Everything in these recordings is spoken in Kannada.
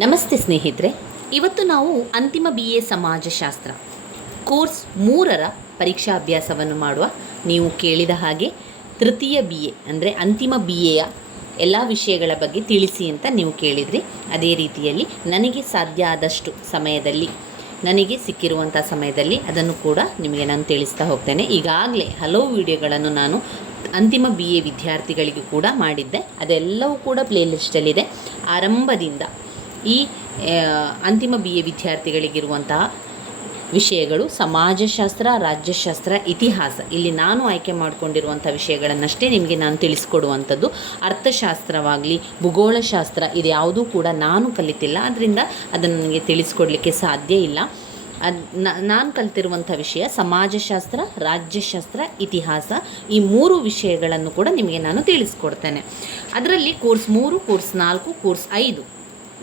ನಮಸ್ತೆ ಸ್ನೇಹಿತರೆ, ಇವತ್ತು ನಾವು ಅಂತಿಮ BA ಸಮಾಜಶಾಸ್ತ್ರ ಕೋರ್ಸ್ 3ರ ಪರೀಕ್ಷಾ ಅಭ್ಯಾಸವನ್ನು ಮಾಡುವ. ನೀವು ಕೇಳಿದ ಹಾಗೆ ತೃತೀಯ BA ಅಂದರೆ ಅಂತಿಮ BAಯ ಎಲ್ಲ ವಿಷಯಗಳ ಬಗ್ಗೆ ತಿಳಿಸಿ ಅಂತ ನೀವು ಕೇಳಿದ್ರಿ. ಅದೇ ರೀತಿಯಲ್ಲಿ ನನಗೆ ಸಾಧ್ಯ ಆದಷ್ಟು ಸಮಯದಲ್ಲಿ, ನನಗೆ ಸಿಕ್ಕಿರುವಂಥ ಸಮಯದಲ್ಲಿ ಅದನ್ನು ಕೂಡ ನಿಮಗೆ ನಾನು ತಿಳಿಸ್ತಾ ಹೋಗ್ತೇನೆ. ಈಗಾಗಲೇ ಹಲವು ವಿಡಿಯೋಗಳನ್ನು ನಾನು ಅಂತಿಮ BA ವಿದ್ಯಾರ್ಥಿಗಳಿಗೂ ಕೂಡ ಮಾಡಿದ್ದೆ. ಅದೆಲ್ಲವೂ ಕೂಡ ಪ್ಲೇಲಿಸ್ಟಲ್ಲಿದೆ. ಆರಂಭದಿಂದ ಈ ಅಂತಿಮ BA ವಿದ್ಯಾರ್ಥಿಗಳಿಗಿರುವಂತಹ ವಿಷಯಗಳು ಸಮಾಜಶಾಸ್ತ್ರ, ರಾಜ್ಯಶಾಸ್ತ್ರ, ಇತಿಹಾಸ. ಇಲ್ಲಿ ನಾನು ಆಯ್ಕೆ ಮಾಡಿಕೊಂಡಿರುವಂಥ ವಿಷಯಗಳನ್ನಷ್ಟೇ ನಿಮಗೆ ನಾನು ತಿಳಿಸ್ಕೊಡುವಂಥದ್ದು. ಅರ್ಥಶಾಸ್ತ್ರವಾಗಲಿ, ಭೂಗೋಳಶಾಸ್ತ್ರ ಇದ್ಯಾವುದೂ ಕೂಡ ನಾನು ಕಲಿತಿಲ್ಲ, ಅದರಿಂದ ಅದನ್ನು ನನಗೆ ತಿಳಿಸ್ಕೊಡ್ಲಿಕ್ಕೆ ಸಾಧ್ಯ ಇಲ್ಲ. ನಾನು ಕಲಿತಿರುವಂಥ ವಿಷಯ ಸಮಾಜಶಾಸ್ತ್ರ, ರಾಜ್ಯಶಾಸ್ತ್ರ, ಇತಿಹಾಸ, ಈ 3 ವಿಷಯಗಳನ್ನು ಕೂಡ ನಿಮಗೆ ನಾನು ತಿಳಿಸ್ಕೊಡ್ತೇನೆ. ಅದರಲ್ಲಿ ಕೋರ್ಸ್ 3, ಕೋರ್ಸ್ 4, ಕೋರ್ಸ್ 5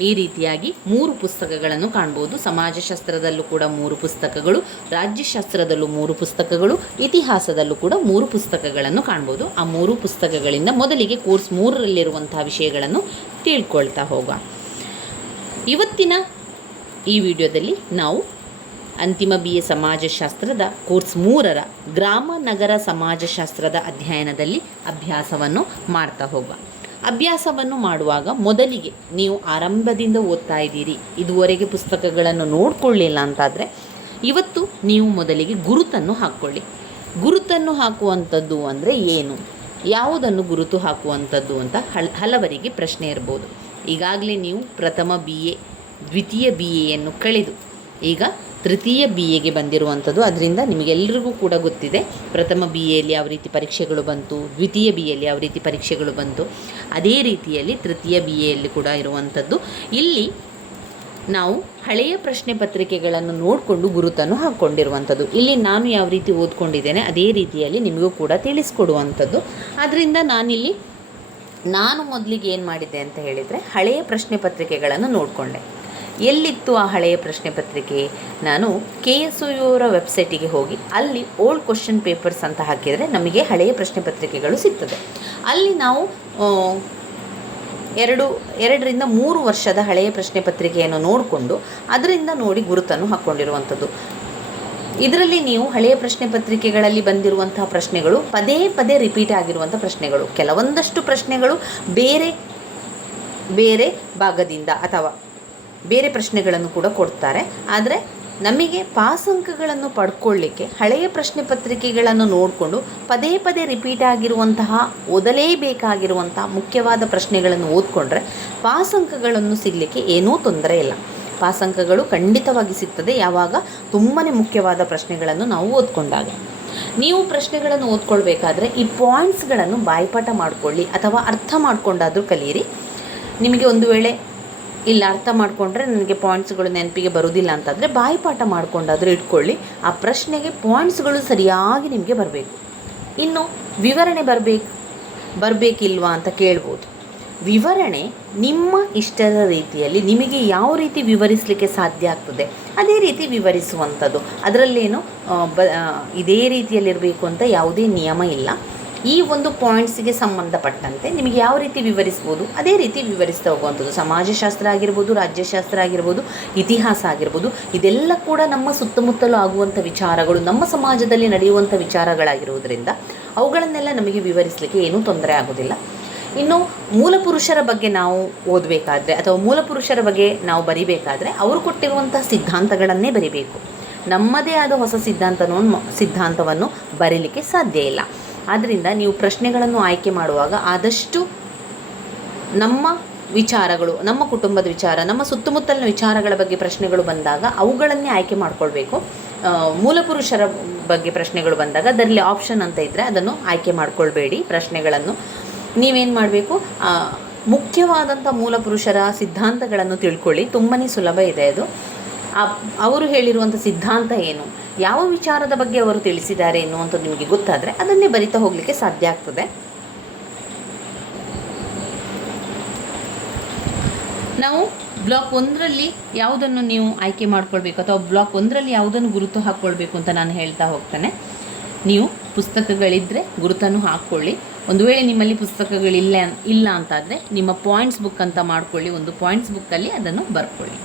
ಈ ರೀತಿಯಾಗಿ 3 ಪುಸ್ತಕಗಳನ್ನು ಕಾಣ್ಬೋದು. ಸಮಾಜಶಾಸ್ತ್ರದಲ್ಲೂ ಕೂಡ 3 ಪುಸ್ತಕಗಳು, ರಾಜ್ಯಶಾಸ್ತ್ರದಲ್ಲೂ 3 ಪುಸ್ತಕಗಳು, ಇತಿಹಾಸದಲ್ಲೂ ಕೂಡ 3 ಪುಸ್ತಕಗಳನ್ನು ಕಾಣ್ಬೋದು. ಆ 3 ಪುಸ್ತಕಗಳಿಂದ ಮೊದಲಿಗೆ ಕೋರ್ಸ್ 3ರಲ್ಲಿರುವಂಥ ವಿಷಯಗಳನ್ನು ತಿಳ್ಕೊಳ್ತಾ ಹೋಗುವ. ಇವತ್ತಿನ ಈ ವಿಡಿಯೋದಲ್ಲಿ ನಾವು ಅಂತಿಮ BA ಸಮಾಜಶಾಸ್ತ್ರದ ಕೋರ್ಸ್ 3ರ ಗ್ರಾಮ ನಗರ ಸಮಾಜಶಾಸ್ತ್ರದ ಅಧ್ಯಯನದಲ್ಲಿ ಅಭ್ಯಾಸವನ್ನು ಮಾಡ್ತಾ ಹೋಗುವ. ಅಭ್ಯಾಸವನ್ನು ಮಾಡುವಾಗ ಮೊದಲಿಗೆ ನೀವು ಆರಂಭದಿಂದ ಓದ್ತಾ ಇದ್ದೀರಿ, ಇದುವರೆಗೆ ಪುಸ್ತಕಗಳನ್ನು ನೋಡಿಕೊಳ್ಳಿಲ್ಲ ಅಂತಾದರೆ ಇವತ್ತು ನೀವು ಮೊದಲಿಗೆ ಗುರುತನ್ನು ಹಾಕ್ಕೊಳ್ಳಿ. ಗುರುತನ್ನು ಹಾಕುವಂಥದ್ದು ಅಂದರೆ ಏನು, ಯಾವುದನ್ನು ಗುರುತು ಹಾಕುವಂಥದ್ದು ಅಂತ ಹಲವರಿಗೆ ಪ್ರಶ್ನೆ ಇರ್ಬೋದು. ಈಗಾಗಲೇ ನೀವು ಪ್ರಥಮ BA, ದ್ವಿತೀಯ BAಯನ್ನು ಕಳೆದು ಈಗ ತೃತೀಯ BAಗೆ ಬಂದಿರುವಂಥದ್ದು. ಅದರಿಂದ ನಿಮಗೆಲ್ಲರಿಗೂ ಕೂಡ ಗೊತ್ತಿದೆ ಪ್ರಥಮ BAಯಲ್ಲಿ ಯಾವ ರೀತಿ ಪರೀಕ್ಷೆಗಳು ಬಂತು, ದ್ವಿತೀಯ BAಯಲ್ಲಿ ಯಾವ ರೀತಿ ಪರೀಕ್ಷೆಗಳು ಬಂತು. ಅದೇ ರೀತಿಯಲ್ಲಿ ತೃತೀಯ BAಯಲ್ಲಿ ಕೂಡ ಇರುವಂಥದ್ದು. ಇಲ್ಲಿ ನಾವು ಹಳೆಯ ಪ್ರಶ್ನೆ ಪತ್ರಿಕೆಗಳನ್ನು ನೋಡಿಕೊಂಡು ಗುರುತನ್ನು ಹಾಕ್ಕೊಂಡಿರುವಂಥದ್ದು. ಇಲ್ಲಿ ನಾನು ಯಾವ ರೀತಿ ಓದ್ಕೊಂಡಿದ್ದೇನೆ ಅದೇ ರೀತಿಯಲ್ಲಿ ನಿಮಗೂ ಕೂಡ ತಿಳಿಸ್ಕೊಡುವಂಥದ್ದು. ಅದರಿಂದ ನಾನು ಮೊದಲಿಗೆ ಏನು ಮಾಡಿದ್ದೆ ಅಂತ ಹೇಳಿದರೆ ಹಳೆಯ ಪ್ರಶ್ನೆ ಪತ್ರಿಕೆಗಳನ್ನು ನೋಡಿಕೊಂಡೆ. ಎಲ್ಲಿತ್ತು ಆ ಹಳೆಯ ಪ್ರಶ್ನೆ ಪತ್ರಿಕೆ? ನಾನು KSOUರ ವೆಬ್ಸೈಟಿಗೆ ಹೋಗಿ ಅಲ್ಲಿ ಓಲ್ಡ್ ಕ್ವಶನ್ ಪೇಪರ್ಸ್ ಅಂತ ಹಾಕಿದರೆ ನಮಗೆ ಹಳೆಯ ಪ್ರಶ್ನೆ ಪತ್ರಿಕೆಗಳು ಸಿಗ್ತದೆ. ಅಲ್ಲಿ ನಾವು 2ರಿಂದ 3 ವರ್ಷದ ಹಳೆಯ ಪ್ರಶ್ನೆ ಪತ್ರಿಕೆಯನ್ನು ನೋಡಿಕೊಂಡು ಅದರಿಂದ ನೋಡಿ ಗುರುತನ್ನು ಹಾಕ್ಕೊಂಡಿರುವಂಥದ್ದು. ಇದರಲ್ಲಿ ನೀವು ಹಳೆಯ ಪ್ರಶ್ನೆ ಪತ್ರಿಕೆಗಳಲ್ಲಿ ಬಂದಿರುವಂತಹ ಪ್ರಶ್ನೆಗಳು ಪದೇ ಪದೇ ರಿಪೀಟ್ ಆಗಿರುವಂಥ ಪ್ರಶ್ನೆಗಳು. ಕೆಲವೊಂದಷ್ಟು ಪ್ರಶ್ನೆಗಳು ಬೇರೆ ಭಾಗದಿಂದ ಅಥವಾ ಬೇರೆ ಪ್ರಶ್ನೆಗಳನ್ನು ಕೂಡ ಕೊಡ್ತಾರೆ. ಆದರೆ ನಮಗೆ ಪಾಸ್ ಅಂಕಗಳನ್ನು ಪಡ್ಕೊಳ್ಳಿಕ್ಕೆ ಹಳೆಯ ಪ್ರಶ್ನೆ ಪತ್ರಿಕೆಗಳನ್ನು ನೋಡಿಕೊಂಡು ಪದೇ ಪದೇ ರಿಪೀಟ್ ಆಗಿರುವಂತಹ ಓದಲೇಬೇಕಾಗಿರುವಂತಹ ಮುಖ್ಯವಾದ ಪ್ರಶ್ನೆಗಳನ್ನು ಓದ್ಕೊಂಡ್ರೆ ಪಾಸ್ ಅಂಕಗಳನ್ನು ಸಿಗಲಿಕ್ಕೆ ಏನೂ ತೊಂದರೆ ಇಲ್ಲ. ಪಾಸ್ ಅಂಕಗಳು ಖಂಡಿತವಾಗಿ ಸಿಗ್ತದೆ ಯಾವಾಗ ತುಂಬಾ ಮುಖ್ಯವಾದ ಪ್ರಶ್ನೆಗಳನ್ನು ನಾವು ಓದ್ಕೊಂಡಾಗ. ನೀವು ಪ್ರಶ್ನೆಗಳನ್ನು ಓದ್ಕೊಳ್ಬೇಕಾದ್ರೆ ಈ ಪಾಯಿಂಟ್ಸ್ಗಳನ್ನು ಬಾಯ್ಪಾಠ ಮಾಡಿಕೊಳ್ಳಿ ಅಥವಾ ಅರ್ಥ ಮಾಡಿಕೊಂಡಾದರೂ ಕಲಿಯಿರಿ. ನಿಮಗೆ ಒಂದು ವೇಳೆ ಇಲ್ಲ ಅರ್ಥ ಮಾಡಿಕೊಂಡ್ರೆ ನನಗೆ ಪಾಯಿಂಟ್ಸ್ಗಳು ನೆನಪಿಗೆ ಬರೋದಿಲ್ಲ ಅಂತಂದರೆ ಬಾಯಿಪಾಠ ಮಾಡಿಕೊಂಡಾದರೂ ಇಟ್ಕೊಳ್ಳಿ. ಆ ಪ್ರಶ್ನೆಗೆ ಪಾಯಿಂಟ್ಸ್ಗಳು ಸರಿಯಾಗಿ ನಿಮಗೆ ಬರಬೇಕು. ಇನ್ನು ವಿವರಣೆ ಬರಬೇಕಿಲ್ವಾ ಅಂತ ಕೇಳ್ಬೋದು. ವಿವರಣೆ ನಿಮ್ಮ ಇಷ್ಟದ ರೀತಿಯಲ್ಲಿ ನಿಮಗೆ ಯಾವ ರೀತಿ ವಿವರಿಸಲಿಕ್ಕೆ ಸಾಧ್ಯ ಆಗ್ತದೆ ಅದೇ ರೀತಿ ವಿವರಿಸುವಂಥದ್ದು. ಅದರಲ್ಲೇನು ಇದೇ ರೀತಿಯಲ್ಲಿರಬೇಕು ಅಂತ ಯಾವುದೇ ನಿಯಮ ಇಲ್ಲ. ಈ ಒಂದು ಪಾಯಿಂಟ್ಸಿಗೆ ಸಂಬಂಧಪಟ್ಟಂತೆ ನಿಮಗೆ ಯಾವ ರೀತಿ ವಿವರಿಸ್ಬೋದು ಅದೇ ರೀತಿ ವಿವರಿಸ್ತಾ ಹೋಗುವಂಥದ್ದು. ಸಮಾಜಶಾಸ್ತ್ರ ಆಗಿರ್ಬೋದು, ರಾಜ್ಯಶಾಸ್ತ್ರ ಆಗಿರ್ಬೋದು, ಇತಿಹಾಸ ಆಗಿರ್ಬೋದು, ಇದೆಲ್ಲ ಕೂಡ ನಮ್ಮ ಸುತ್ತಮುತ್ತಲೂ ಆಗುವಂಥ ವಿಚಾರಗಳು, ನಮ್ಮ ಸಮಾಜದಲ್ಲಿ ನಡೆಯುವಂಥ ವಿಚಾರಗಳಾಗಿರುವುದರಿಂದ ಅವುಗಳನ್ನೆಲ್ಲ ನಮಗೆ ವಿವರಿಸಲಿಕ್ಕೆ ಏನೂ ತೊಂದರೆ ಆಗೋದಿಲ್ಲ. ಇನ್ನು ಮೂಲಪುರುಷರ ಬಗ್ಗೆ ನಾವು ಓದಬೇಕಾದ್ರೆ ಅಥವಾ ಮೂಲಪುರುಷರ ಬಗ್ಗೆ ನಾವು ಬರಿಬೇಕಾದ್ರೆ ಅವರು ಕೊಟ್ಟಿರುವಂಥ ಸಿದ್ಧಾಂತಗಳನ್ನೇ ಬರಿಬೇಕು. ನಮ್ಮದೇ ಆದ ಹೊಸ ಸಿದ್ಧಾಂತವನ್ನು ಬರೀಲಿಕ್ಕೆ ಸಾಧ್ಯ ಇಲ್ಲ. ಆದ್ದರಿಂದ ನೀವು ಪ್ರಶ್ನೆಗಳನ್ನು ಆಯ್ಕೆ ಮಾಡುವಾಗ ಆದಷ್ಟು ನಮ್ಮ ವಿಚಾರಗಳು, ನಮ್ಮ ಕುಟುಂಬದ ವಿಚಾರ, ನಮ್ಮ ಸುತ್ತಮುತ್ತಲಿನ ವಿಚಾರಗಳ ಬಗ್ಗೆ ಪ್ರಶ್ನೆಗಳು ಬಂದಾಗ ಅವುಗಳನ್ನೇ ಆಯ್ಕೆ ಮಾಡಿಕೊಳ್ಬೇಕು. ಮೂಲಪುರುಷರ ಬಗ್ಗೆ ಪ್ರಶ್ನೆಗಳು ಬಂದಾಗ ಅದರಲ್ಲಿ ಆಪ್ಷನ್ ಅಂತ ಇದ್ದರೆ ಅದನ್ನು ಆಯ್ಕೆ ಮಾಡಿಕೊಳ್ಬೇಡಿ. ಪ್ರಶ್ನೆಗಳನ್ನು ನೀವೇನು ಮಾಡಬೇಕು, ಮುಖ್ಯವಾದಂಥ ಮೂಲಪುರುಷರ ಸಿದ್ಧಾಂತಗಳನ್ನು ತಿಳ್ಕೊಳ್ಳಿ. ತುಂಬಾ ಸುಲಭ ಇದೆ ಅದು. ಅವರು ಹೇಳಿರುವಂಥ ಸಿದ್ಧಾಂತ ಏನು, ಯಾವ ವಿಚಾರದ ಬಗ್ಗೆ ಅವರು ತಿಳಿಸಿದ್ದಾರೆ ಎನ್ನುವಂಥದ್ದು ನಿಮಗೆ ಗೊತ್ತಾದರೆ ಅದನ್ನೇ ಬರಿತಾ ಹೋಗಲಿಕ್ಕೆ ಸಾಧ್ಯ ಆಗ್ತದೆ. ನಾವು ಬ್ಲಾಕ್ 1ರಲ್ಲಿ ಯಾವುದನ್ನು ನೀವು ಆಯ್ಕೆ ಮಾಡ್ಕೊಳ್ಬೇಕು ಅಥವಾ ಬ್ಲಾಕ್ 1ರಲ್ಲಿ ಯಾವುದನ್ನು ಗುರುತು ಹಾಕ್ಕೊಳ್ಬೇಕು ಅಂತ ನಾನು ಹೇಳ್ತಾ ಹೋಗ್ತೇನೆ. ನೀವು ಪುಸ್ತಕಗಳಿದ್ದರೆ ಗುರುತನ್ನು ಹಾಕ್ಕೊಳ್ಳಿ. ಒಂದು ವೇಳೆ ನಿಮ್ಮಲ್ಲಿ ಪುಸ್ತಕಗಳಿಲ್ಲ ಅಂತಾದರೆ ನಿಮ್ಮ ಪಾಯಿಂಟ್ಸ್ ಬುಕ್ ಅಂತ ಮಾಡ್ಕೊಳ್ಳಿ, ಒಂದು ಪಾಯಿಂಟ್ಸ್ ಬುಕ್ಕಲ್ಲಿ ಅದನ್ನು ಬರ್ಕೊಳ್ಳಿ.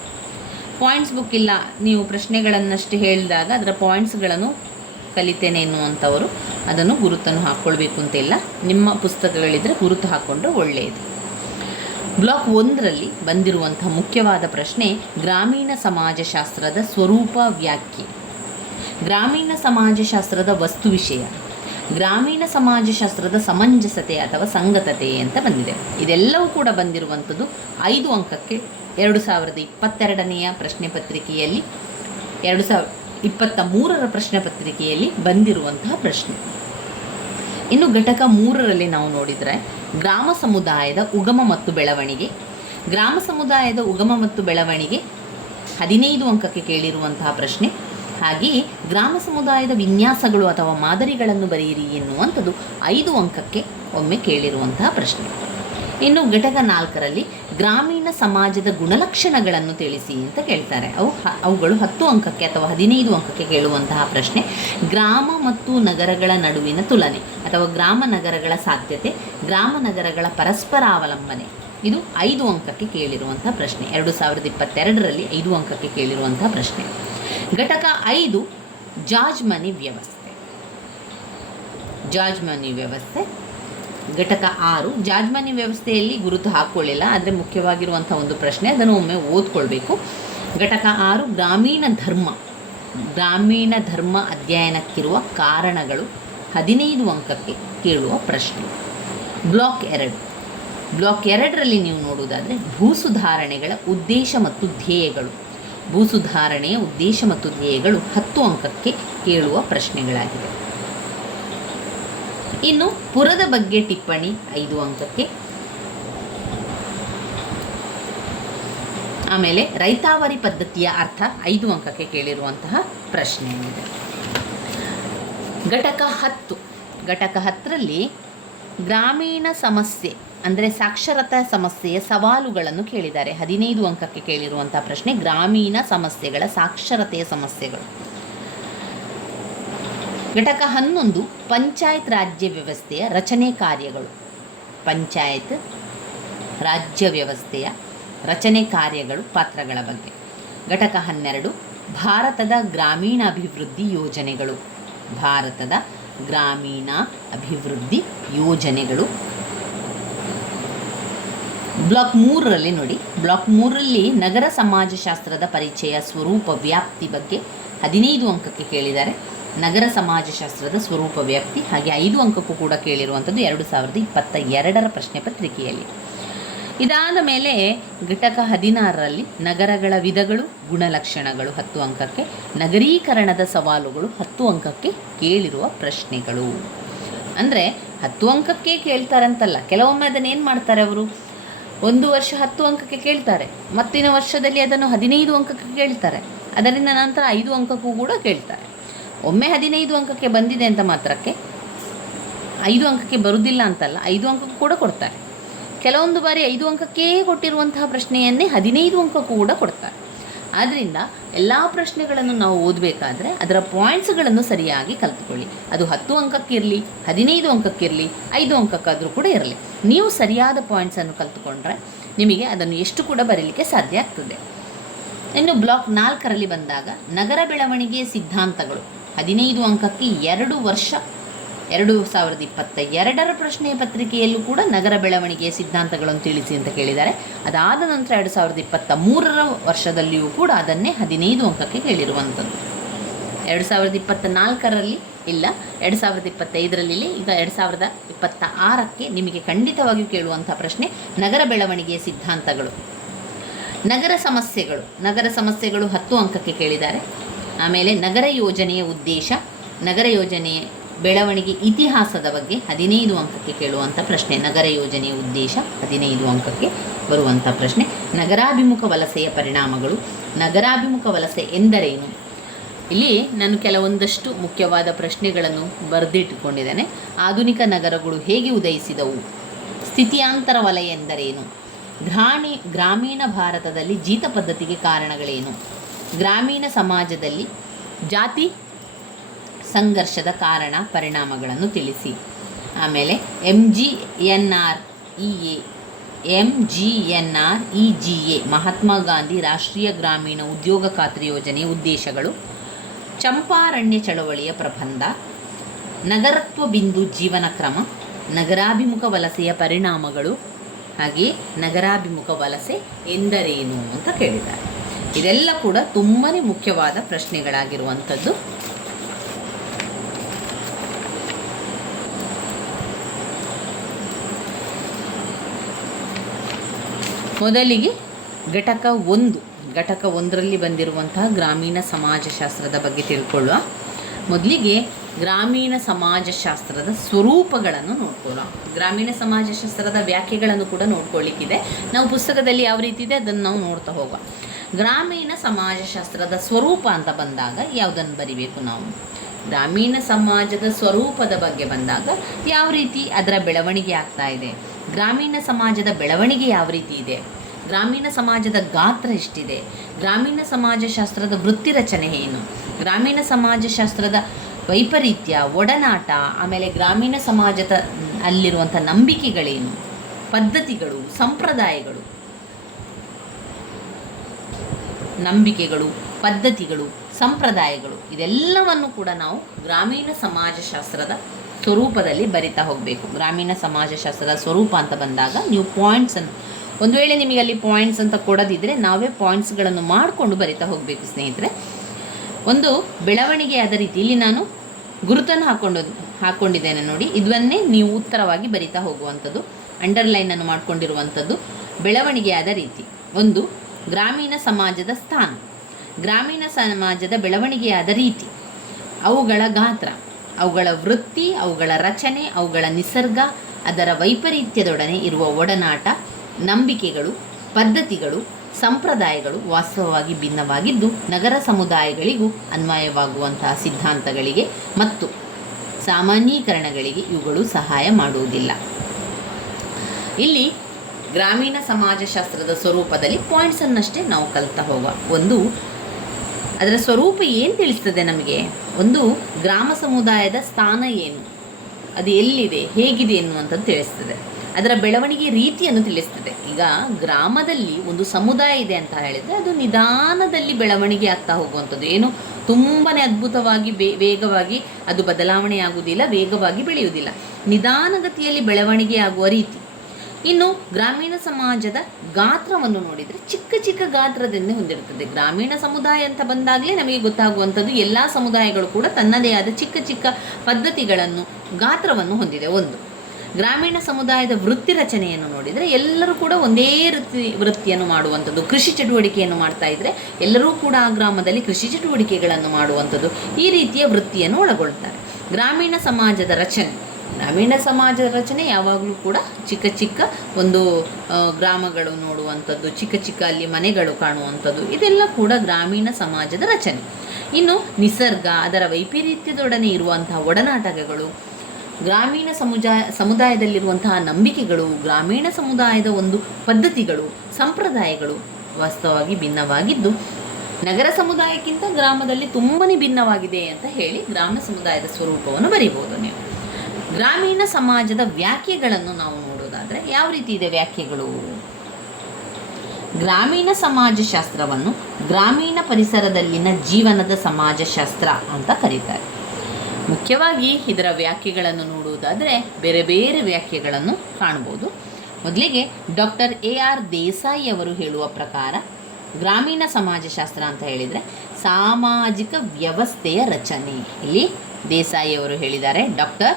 ಪಾಯಿಂಟ್ಸ್ ಬುಕ್ ಇಲ್ಲ, ನೀವು ಪ್ರಶ್ನೆಗಳನ್ನಷ್ಟೇ ಹೇಳಿದಾಗ ಅದರ ಪಾಯಿಂಟ್ಸ್ಗಳನ್ನು ಕಲಿತೇನೆ ಎನ್ನುವಂಥವರು ಅದನ್ನು ಗುರುತನ್ನು ಹಾಕ್ಕೊಳ್ಬೇಕು ಅಂತಿಲ್ಲ. ನಿಮ್ಮ ಪುಸ್ತಕಗಳಿದ್ದರೆ ಗುರುತು ಹಾಕ್ಕೊಂಡ್ರೆ ಒಳ್ಳೆಯದು. ಬ್ಲಾಕ್ 1ರಲ್ಲಿ ಬಂದಿರುವಂಥ ಮುಖ್ಯವಾದ ಪ್ರಶ್ನೆ ಗ್ರಾಮೀಣ ಸಮಾಜಶಾಸ್ತ್ರದ ಸ್ವರೂಪ ವ್ಯಾಖ್ಯೆ, ಗ್ರಾಮೀಣ ಸಮಾಜಶಾಸ್ತ್ರದ ವಸ್ತು ವಿಷಯ, ಗ್ರಾಮೀಣ ಸಮಾಜಶಾಸ್ತ್ರದ ಸಮಂಜಸತೆ ಅಥವಾ ಸಂಗತತೆ ಅಂತ ಬಂದಿದೆ. ಇದೆಲ್ಲವೂ ಕೂಡ ಬಂದಿರುವಂಥದ್ದು 5 ಅಂಕಕ್ಕೆ 2022ನೇ ಪ್ರಶ್ನೆ ಪತ್ರಿಕೆಯಲ್ಲಿ 2023ರ ಪ್ರಶ್ನೆ ಪತ್ರಿಕೆಯಲ್ಲಿ ಬಂದಿರುವಂತಹ ಪ್ರಶ್ನೆ. ಇನ್ನು ಘಟಕ 3ರಲ್ಲಿ ನಾವು ನೋಡಿದರೆ ಗ್ರಾಮ ಸಮುದಾಯದ ಉಗಮ ಮತ್ತು ಬೆಳವಣಿಗೆ, ಗ್ರಾಮ ಸಮುದಾಯದ ಉಗಮ ಮತ್ತು ಬೆಳವಣಿಗೆ 15 ಅಂಕಕ್ಕೆ ಕೇಳಿರುವಂತಹ ಪ್ರಶ್ನೆ. ಹಾಗೆಯೇ ಗ್ರಾಮ ಸಮುದಾಯದ ವಿನ್ಯಾಸಗಳು ಅಥವಾ ಮಾದರಿಗಳನ್ನು ಬರೆಯಿರಿ ಎನ್ನುವಂಥದ್ದು 5 ಅಂಕಕ್ಕೆ ಒಮ್ಮೆ ಕೇಳಿರುವಂತಹ ಪ್ರಶ್ನೆ. ಇನ್ನು ಘಟಕ 4ರಲ್ಲಿ ಗ್ರಾಮೀಣ ಸಮಾಜದ ಗುಣಲಕ್ಷಣಗಳನ್ನು ತಿಳಿಸಿ ಅಂತ ಕೇಳ್ತಾರೆ. ಅವುಗಳು 10 ಅಂಕಕ್ಕೆ ಅಥವಾ 15 ಅಂಕಕ್ಕೆ ಕೇಳುವಂತಹ ಪ್ರಶ್ನೆ. ಗ್ರಾಮ ಮತ್ತು ನಗರಗಳ ನಡುವಿನ ತುಲನೆ ಅಥವಾ ಗ್ರಾಮ ನಗರಗಳ ಸಾಧ್ಯತೆ, ಗ್ರಾಮ ನಗರಗಳ ಪರಸ್ಪರ ಅವಲಂಬನೆ, ಇದು 5 ಅಂಕಕ್ಕೆ ಕೇಳಿರುವಂತಹ ಪ್ರಶ್ನೆ. 2022ರಲ್ಲಿ 5 ಅಂಕಕ್ಕೆ ಕೇಳಿರುವಂತಹ ಪ್ರಶ್ನೆ. ಘಟಕ 5 ಜಾರ್ಜ್ ಮನಿ ವ್ಯವಸ್ಥೆ, ಜಾರ್ಜ್ ಮನಿ ವ್ಯವಸ್ಥೆ. ಘಟಕ 6 ಜಾರ್ಜ್ ಮನಿ ವ್ಯವಸ್ಥೆಯಲ್ಲಿ ಗುರುತು ಹಾಕ್ಕೊಳ್ಳಿಲ್ಲ, ಆದರೆ ಮುಖ್ಯವಾಗಿರುವಂಥ ಒಂದು ಪ್ರಶ್ನೆ, ಅದನ್ನು ಒಮ್ಮೆ ಓದ್ಕೊಳ್ಬೇಕು. ಘಟಕ 6 ಗ್ರಾಮೀಣ ಧರ್ಮ ಅಧ್ಯಯನಕ್ಕಿರುವ ಕಾರಣಗಳು 15 ಅಂಕಕ್ಕೆ ಕೇಳುವ ಪ್ರಶ್ನೆ. ಬ್ಲಾಕ್ 2ರಲ್ಲಿ ನೀವು ನೋಡುವುದಾದರೆ ಭೂಸುಧಾರಣೆಗಳ ಉದ್ದೇಶ ಮತ್ತು ಧ್ಯೇಯಗಳು, ಭೂಸುಧಾರಣೆಯ ಉದ್ದೇಶ ಮತ್ತು ಧ್ಯೇಯಗಳು 10 ಅಂಕಕ್ಕೆ ಕೇಳುವ ಪ್ರಶ್ನೆಗಳಾಗಿವೆ. ಇನ್ನು ಪುರದ ಬಗ್ಗೆ ಟಿಪ್ಪಣಿ 5 ಅಂಕಕ್ಕೆ, ಆಮೇಲೆ ರೈತಾವರಿ ಪದ್ಧತಿಯ ಅರ್ಥ 5 ಅಂಕಕ್ಕೆ ಕೇಳಿರುವಂತಹ ಪ್ರಶ್ನೆಯಾಗಿದೆ. ಘಟಕ 10ರಲ್ಲಿ ಗ್ರಾಮೀಣ ಸಮಸ್ಯೆ ಅಂದರೆ ಸಾಕ್ಷರತಾ ಸಮಸ್ಯೆಯ ಸವಾಲುಗಳನ್ನು ಕೇಳಿದ್ದಾರೆ. 15 ಅಂಕಕ್ಕೆ ಕೇಳಿರುವಂತಹ ಪ್ರಶ್ನೆ ಗ್ರಾಮೀಣ ಸಮಸ್ಯೆಗಳ ಸಾಕ್ಷರತೆಯ ಸಮಸ್ಯೆಗಳು. ಘಟಕ 11 ಪಂಚಾಯತ್ ರಾಜ್ಯ ವ್ಯವಸ್ಥೆಯ ರಚನೆ ಕಾರ್ಯಗಳು, ಪಂಚಾಯತ್ ರಾಜ್ಯ ವ್ಯವಸ್ಥೆಯ ರಚನೆ ಕಾರ್ಯಗಳು ಪಾತ್ರಗಳ ಬಗ್ಗೆ. ಘಟಕ 12 ಭಾರತದ ಗ್ರಾಮೀಣಾಭಿವೃದ್ಧಿ ಯೋಜನೆಗಳು, ಭಾರತದ ಗ್ರಾಮೀಣ ಅಭಿವೃದ್ಧಿ ಯೋಜನೆಗಳು. ಬ್ಲಾಕ್ 3ರಲ್ಲಿ ನೋಡಿ, ಬ್ಲಾಕ್ 3ರಲ್ಲಿ ನಗರ ಸಮಾಜಶಾಸ್ತ್ರದ ಪರಿಚಯ ಸ್ವರೂಪ ವ್ಯಾಪ್ತಿ ಬಗ್ಗೆ 15 ಅಂಕಕ್ಕೆ ಕೇಳಿದ್ದಾರೆ. ನಗರ ಸಮಾಜಶಾಸ್ತ್ರದ ಸ್ವರೂಪ ವ್ಯಾಪ್ತಿ ಹಾಗೆ 5 ಅಂಕಕ್ಕೂ ಕೂಡ ಕೇಳಿರುವಂಥದ್ದು 2022ರ ಪ್ರಶ್ನೆ ಪತ್ರಿಕೆಯಲ್ಲಿ. ಇದಾದ ಮೇಲೆ ಘಟಕ 16ರಲ್ಲಿ ನಗರಗಳ ವಿಧಗಳು ಗುಣಲಕ್ಷಣಗಳು 10 ಅಂಕಕ್ಕೆ, ನಗರೀಕರಣದ ಸವಾಲುಗಳು 10 ಅಂಕಕ್ಕೆ ಕೇಳಿರುವ ಪ್ರಶ್ನೆಗಳು. ಅಂದರೆ 10 ಅಂಕಕ್ಕೆ ಕೇಳ್ತಾರಂತಲ್ಲ, ಕೆಲವೊಮ್ಮೆ ಅದನ್ನೇನು ಮಾಡ್ತಾರೆ ಅವರು, ಒಂದು ವರ್ಷ 10 ಅಂಕಕ್ಕೆ ಕೇಳ್ತಾರೆ, ಮತ್ತಿನ ವರ್ಷದಲ್ಲಿ ಅದನ್ನು 15 ಅಂಕಕ್ಕೆ ಕೇಳ್ತಾರೆ, ಅದರಿಂದ ನಂತರ 5 ಅಂಕಕ್ಕೂ ಕೂಡ ಕೇಳ್ತಾರೆ. ಒಮ್ಮೆ 15 ಅಂಕಕ್ಕೆ ಬಂದಿದೆ ಅಂತ ಮಾತ್ರಕ್ಕೆ 5 ಅಂಕಕ್ಕೆ ಬರುವುದಿಲ್ಲ ಅಂತಲ್ಲ, 5 ಅಂಕಕ್ಕೂ ಕೂಡ ಕೊಡ್ತಾರೆ. ಕೆಲವೊಂದು ಬಾರಿ 5 ಅಂಕಕ್ಕೇ ಕೊಟ್ಟಿರುವಂತಹ ಪ್ರಶ್ನೆಯನ್ನೇ 15 ಅಂಕಕ್ಕೂ ಕೂಡ ಕೊಡ್ತಾರೆ. ಆದ್ದರಿಂದ ಎಲ್ಲ ಪ್ರಶ್ನೆಗಳನ್ನು ನಾವು ಓದಬೇಕಾದ್ರೆ ಅದರ ಪಾಯಿಂಟ್ಸ್ಗಳನ್ನು ಸರಿಯಾಗಿ ಕಲಿತುಕೊಳ್ಳಿ. ಅದು 10 ಅಂಕಕ್ಕಿರಲಿ, 15 ಅಂಕಕ್ಕಿರಲಿ, 5 ಅಂಕಕ್ಕಾದರೂ ಕೂಡ ಇರಲಿ, ನೀವು ಸರಿಯಾದ ಪಾಯಿಂಟ್ಸನ್ನು ಕಲಿತುಕೊಂಡ್ರೆ ನಿಮಗೆ ಅದನ್ನು ಎಷ್ಟು ಕೂಡ ಬರೀಲಿಕ್ಕೆ ಸಾಧ್ಯ ಆಗ್ತದೆ. ಇನ್ನು ಬ್ಲಾಕ್ 4ರಲ್ಲಿ ಬಂದಾಗ ನಗರ ಬೆಳವಣಿಗೆಯ ಸಿದ್ಧಾಂತಗಳು 15 ಅಂಕಕ್ಕೆ 2 ವರ್ಷ 2022ರ ಪ್ರಶ್ನೆ ಪತ್ರಿಕೆಯಲ್ಲೂ ಕೂಡ ನಗರ ಬೆಳವಣಿಗೆಯ ಸಿದ್ಧಾಂತಗಳನ್ನು ತಿಳಿಸಿ ಅಂತ ಕೇಳಿದ್ದಾರೆ. ಅದಾದ ನಂತರ 2023ರ ವರ್ಷದಲ್ಲಿಯೂ ಕೂಡ ಅದನ್ನೇ 15 ಅಂಕಕ್ಕೆ ಕೇಳಿರುವಂಥದ್ದು. 2024ರಲ್ಲಿ ಇಲ್ಲ, 2025ರಲ್ಲಿ ಈಗ 2026ಕ್ಕೆ ನಿಮಗೆ ಖಂಡಿತವಾಗಿಯೂ ಕೇಳುವಂಥ ಪ್ರಶ್ನೆ ನಗರ ಬೆಳವಣಿಗೆಯ ಸಿದ್ಧಾಂತಗಳು. ನಗರ ಸಮಸ್ಯೆಗಳು 10 ಅಂಕಕ್ಕೆ ಕೇಳಿದ್ದಾರೆ. ಆಮೇಲೆ ನಗರ ಯೋಜನೆಯ ಉದ್ದೇಶ, ನಗರ ಯೋಜನೆಯ ಬೆಳವಣಿಗೆ ಇತಿಹಾಸದ ಬಗ್ಗೆ 15 ಅಂಕಕ್ಕೆ ಕೇಳುವಂಥ ಪ್ರಶ್ನೆ. ನಗರ ಯೋಜನೆಯ ಉದ್ದೇಶ 15 ಅಂಕಕ್ಕೆ ಬರುವಂಥ ಪ್ರಶ್ನೆ. ನಗರಾಭಿಮುಖ ವಲಸೆಯ ಪರಿಣಾಮಗಳು, ನಗರಾಭಿಮುಖ ವಲಸೆ ಎಂದರೇನು, ಇಲ್ಲಿ ನಾನು ಕೆಲವೊಂದಷ್ಟು ಮುಖ್ಯವಾದ ಪ್ರಶ್ನೆಗಳನ್ನು ಬರೆದಿಟ್ಟುಕೊಂಡಿದ್ದೇನೆ. ಆಧುನಿಕ ನಗರಗಳು ಹೇಗೆ ಉದಯಿಸಿದವು, ಸ್ಥಿತ್ಯಾಂತರ ವಲಯ ಎಂದರೇನು, ಗ್ರಾಮೀಣ ಭಾರತದಲ್ಲಿ ಜೀತ ಪದ್ಧತಿಗೆ ಕಾರಣಗಳೇನು, ಗ್ರಾಮೀಣ ಸಮಾಜದಲ್ಲಿ ಜಾತಿ ಸಂಘರ್ಷದ ಕಾರಣ ಪರಿಣಾಮಗಳನ್ನು ತಿಳಿಸಿ, ಆಮೇಲೆ MGNREGA ಮಹಾತ್ಮ ಗಾಂಧಿ ರಾಷ್ಟ್ರೀಯ ಗ್ರಾಮೀಣ ಉದ್ಯೋಗ ಖಾತ್ರಿ ಯೋಜನೆಯ ಉದ್ದೇಶಗಳು, ಚಂಪಾರಣ್ಯ ಚಳವಳಿಯ ಪ್ರಬಂಧ, ನಗರತ್ವ ಬಿಂದು ಜೀವನ ಕ್ರಮ, ನಗರಾಭಿಮುಖ ವಲಸೆಯ ಪರಿಣಾಮಗಳು, ಹಾಗೆಯೇ ನಗರಾಭಿಮುಖ ವಲಸೆ ಎಂದರೇನು ಅಂತ ಕೇಳಿದ್ದಾರೆ. ಇದೆಲ್ಲ ಕೂಡ ತುಂಬಾ ಮುಖ್ಯವಾದ ಪ್ರಶ್ನೆಗಳಾಗಿರುವಂಥದ್ದು. ಮೊದಲಿಗೆ ಘಟಕ ಒಂದರಲ್ಲಿ ಬಂದಿರುವಂತಹ ಗ್ರಾಮೀಣ ಸಮಾಜಶಾಸ್ತ್ರದ ಬಗ್ಗೆ ತಿಳ್ಕೊಳ್ಳುವ. ಮೊದಲಿಗೆ ಗ್ರಾಮೀಣ ಸಮಾಜಶಾಸ್ತ್ರದ ಸ್ವರೂಪಗಳನ್ನು ನೋಡ್ಕೊಳ್ಳೋಣ. ಗ್ರಾಮೀಣ ಸಮಾಜಶಾಸ್ತ್ರದ ವ್ಯಾಖ್ಯೆಗಳನ್ನು ಕೂಡ ನೋಡ್ಕೊಳ್ಳಿಕ್ಕಿದೆ. ನಾವು ಪುಸ್ತಕದಲ್ಲಿ ಯಾವ ರೀತಿ ಇದೆ ಅದನ್ನು ನಾವು ನೋಡ್ತಾ ಹೋಗುವ. ಗ್ರಾಮೀಣ ಸಮಾಜಶಾಸ್ತ್ರದ ಸ್ವರೂಪ ಅಂತ ಬಂದಾಗ ಯಾವುದನ್ನು ಬರಿಬೇಕು ನಾವು? ಗ್ರಾಮೀಣ ಸಮಾಜದ ಸ್ವರೂಪದ ಬಗ್ಗೆ ಬಂದಾಗ ಯಾವ ರೀತಿ ಅದರ ಬೆಳವಣಿಗೆ ಆಗ್ತಾ ಇದೆ, ಗ್ರಾಮೀಣ ಸಮಾಜದ ಬೆಳವಣಿಗೆ ಯಾವ ರೀತಿ ಇದೆ, ಗ್ರಾಮೀಣ ಸಮಾಜದ ಗಾತ್ರ ಎಷ್ಟಿದೆ, ಗ್ರಾಮೀಣ ಸಮಾಜಶಾಸ್ತ್ರದ ವೃತ್ತಿ ರಚನೆ ಏನು, ಗ್ರಾಮೀಣ ಸಮಾಜಶಾಸ್ತ್ರದ ವೈಪರೀತ್ಯ, ಒಡನಾಟ, ಆಮೇಲೆ ಗ್ರಾಮೀಣ ಸಮಾಜದ ಅಲ್ಲಿರುವಂಥ ನಂಬಿಕೆಗಳೇನು, ಪದ್ಧತಿಗಳು, ಸಂಪ್ರದಾಯಗಳು, ಇದೆಲ್ಲವನ್ನು ಕೂಡ ನಾವು ಗ್ರಾಮೀಣ ಸಮಾಜಶಾಸ್ತ್ರದ ಸ್ವರೂಪದಲ್ಲಿ ಬರಿತಾ ಹೋಗಬೇಕು. ಗ್ರಾಮೀಣ ಸಮಾಜಶಾಸ್ತ್ರದ ಸ್ವರೂಪ ಅಂತ ಬಂದಾಗ ನೀವು ಪಾಯಿಂಟ್ಸನ್ನು, ಒಂದು ವೇಳೆ ನಿಮಗೆ ಅಲ್ಲಿ ಪಾಯಿಂಟ್ಸ್ ಅಂತ ಕೊಡೋದಿದ್ದರೆ ನಾವೇ ಪಾಯಿಂಟ್ಸ್ಗಳನ್ನು ಮಾಡಿಕೊಂಡು ಬರಿತಾ ಹೋಗಬೇಕು ಸ್ನೇಹಿತರೆ. ಒಂದು ಬೆಳವಣಿಗೆಯಾದ ರೀತಿ ಇಲ್ಲಿ ನಾನು ಗುರುತನ್ನು ಹಾಕ್ಕೊಂಡಿದ್ದೇನೆ ನೋಡಿ, ಇದನ್ನೇ ನೀವು ಉತ್ತರವಾಗಿ ಬರಿತಾ ಹೋಗುವಂಥದ್ದು, ಅಂಡರ್ಲೈನನ್ನು ಮಾಡಿಕೊಂಡಿರುವಂಥದ್ದು. ಬೆಳವಣಿಗೆಯಾದ ರೀತಿ, ಒಂದು ಗ್ರಾಮೀಣ ಸಮಾಜದ ಸ್ಥಾನ, ಗ್ರಾಮೀಣ ಸಮಾಜದ ಬೆಳವಣಿಗೆಯಾದ ರೀತಿ, ಅವುಗಳ ಗಾತ್ರ, ಅವುಗಳ ವೃತ್ತಿ, ಅವುಗಳ ರಚನೆ, ಅವುಗಳ ನಿಸರ್ಗ, ಅದರ ವೈಪರೀತ್ಯದೊಡನೆ ಇರುವ ಒಡನಾಟ, ನಂಬಿಕೆಗಳು, ಪದ್ಧತಿಗಳು, ಸಂಪ್ರದಾಯಗಳು ವಾಸ್ತವವಾಗಿ ಭಿನ್ನವಾಗಿದ್ದು ನಗರ ಸಮುದಾಯಗಳಿಗೂ ಅನ್ವಯವಾಗುವಂತಹ ಸಿದ್ಧಾಂತಗಳಿಗೆ ಮತ್ತು ಸಾಮಾನ್ಯೀಕರಣಗಳಿಗೆ ಇವುಗಳು ಸಹಾಯ ಮಾಡುವುದಿಲ್ಲ. ಇಲ್ಲಿ ಗ್ರಾಮೀಣ ಸಮಾಜಶಾಸ್ತ್ರದ ಸ್ವರೂಪದಲ್ಲಿ ಪಾಯಿಂಟ್ಸನ್ನಷ್ಟೇ ನಾವು ಕಲಿತಾ ಹೋಗುವ. ಒಂದು, ಅದರ ಸ್ವರೂಪ ಏನು ತಿಳಿಸ್ತದೆ ನಮಗೆ? ಒಂದು, ಗ್ರಾಮ ಸಮುದಾಯದ ಸ್ಥಾನ ಏನು, ಅದು ಎಲ್ಲಿದೆ, ಹೇಗಿದೆ ಎನ್ನುವಂಥದ್ದು ತಿಳಿಸ್ತದೆ. ಅದರ ಬೆಳವಣಿಗೆ ರೀತಿಯನ್ನು ತಿಳಿಸ್ತದೆ. ಈಗ ಗ್ರಾಮದಲ್ಲಿ ಒಂದು ಸಮುದಾಯ ಇದೆ ಅಂತ ಹೇಳಿದರೆ ಅದು ನಿಧಾನದಲ್ಲಿ ಬೆಳವಣಿಗೆ ಆಗ್ತಾ ಹೋಗುವಂಥದ್ದು, ಏನು ತುಂಬಾ ಅದ್ಭುತವಾಗಿ ವೇಗವಾಗಿ ಅದು ಬದಲಾವಣೆ ಆಗುವುದಿಲ್ಲ, ವೇಗವಾಗಿ ಬೆಳೆಯುವುದಿಲ್ಲ, ನಿಧಾನಗತಿಯಲ್ಲಿ ಬೆಳವಣಿಗೆ ಆಗುವ ರೀತಿ. ಇನ್ನು ಗ್ರಾಮೀಣ ಸಮಾಜದ ಗಾತ್ರವನ್ನು ನೋಡಿದರೆ ಚಿಕ್ಕ ಗಾತ್ರದಿಂದ ಹೊಂದಿರುತ್ತದೆ. ಗ್ರಾಮೀಣ ಸಮುದಾಯ ಅಂತ ಬಂದಾಗಲೇ ನಮಗೆ ಗೊತ್ತಾಗುವಂಥದ್ದು ಎಲ್ಲ ಸಮುದಾಯಗಳು ಕೂಡ ತನ್ನದೇ ಆದ ಚಿಕ್ಕ ಪದ್ಧತಿಗಳನ್ನು, ಗಾತ್ರವನ್ನು ಹೊಂದಿದೆ. ಒಂದು, ಗ್ರಾಮೀಣ ಸಮುದಾಯದ ವೃತ್ತಿ ರಚನೆಯನ್ನು ನೋಡಿದರೆ ಎಲ್ಲರೂ ಕೂಡ ಒಂದೇ ವೃತ್ತಿಯನ್ನು ಮಾಡುವಂಥದ್ದು, ಕೃಷಿ ಚಟುವಟಿಕೆಯನ್ನು ಮಾಡ್ತಾ ಇದ್ದರೆ ಎಲ್ಲರೂ ಕೂಡ ಆ ಗ್ರಾಮದಲ್ಲಿ ಕೃಷಿ ಚಟುವಟಿಕೆಗಳನ್ನು ಮಾಡುವಂಥದ್ದು, ಈ ರೀತಿಯ ವೃತ್ತಿಯನ್ನು ಒಳಗೊಳ್ತಾರೆ. ಗ್ರಾಮೀಣ ಸಮಾಜದ ರಚನೆ ಯಾವಾಗಲೂ ಕೂಡ ಚಿಕ್ಕ ಒಂದು ಗ್ರಾಮಗಳು ನೋಡುವಂಥದ್ದು, ಚಿಕ್ಕ ಅಲ್ಲಿ ಮನೆಗಳು ಕಾಣುವಂಥದ್ದು, ಇದೆಲ್ಲ ಕೂಡ ಗ್ರಾಮೀಣ ಸಮಾಜದ ರಚನೆ. ಇನ್ನು ನಿಸರ್ಗ, ಅದರ ವೈಪರೀತ್ಯದೊಡನೆ ಇರುವಂತಹ ಒಡನಾಟಗಳು, ಗ್ರಾಮೀಣ ಸಮುದಾಯದಲ್ಲಿರುವಂತಹ ನಂಬಿಕೆಗಳು, ಗ್ರಾಮೀಣ ಸಮುದಾಯದ ಒಂದು ಪದ್ಧತಿಗಳು, ಸಂಪ್ರದಾಯಗಳು ವಾಸ್ತವವಾಗಿ ಭಿನ್ನವಾಗಿದ್ದು ನಗರ ಸಮುದಾಯಕ್ಕಿಂತ ಗ್ರಾಮದಲ್ಲಿ ತುಂಬಾ ಭಿನ್ನವಾಗಿದೆ ಅಂತ ಹೇಳಿ ಗ್ರಾಮ ಸಮುದಾಯದ ಸ್ವರೂಪವನ್ನು ಬರೀಬಹುದು ನೀವು. ಗ್ರಾಮೀಣ ಸಮಾಜದ ವ್ಯಾಖ್ಯೆಗಳನ್ನು ನಾವು ನೋಡೋದಾದರೆ ಯಾವ ರೀತಿ ಇದೆ ವ್ಯಾಖ್ಯೆಗಳು? ಗ್ರಾಮೀಣ ಸಮಾಜಶಾಸ್ತ್ರವನ್ನು ಗ್ರಾಮೀಣ ಪರಿಸರದಲ್ಲಿನ ಜೀವನದ ಸಮಾಜಶಾಸ್ತ್ರ ಅಂತ ಕರೀತಾರೆ. ಮುಖ್ಯವಾಗಿ ಇದರ ವ್ಯಾಖ್ಯೆಗಳನ್ನು ನೋಡುವುದಾದರೆ ಬೇರೆ ಬೇರೆ ವ್ಯಾಖ್ಯೆಗಳನ್ನು ಕಾಣಬಹುದು. ಮೊದಲಿಗೆ ಡಾಕ್ಟರ್ AR ದೇಸಾಯಿ ಅವರು ಹೇಳುವ ಪ್ರಕಾರ ಗ್ರಾಮೀಣ ಸಮಾಜಶಾಸ್ತ್ರ ಅಂತ ಹೇಳಿದರೆ ಸಾಮಾಜಿಕ ವ್ಯವಸ್ಥೆಯ ರಚನೆ. ಇಲ್ಲಿ ದೇಸಾಯಿಯವರು ಹೇಳಿದ್ದಾರೆ, ಡಾಕ್ಟರ್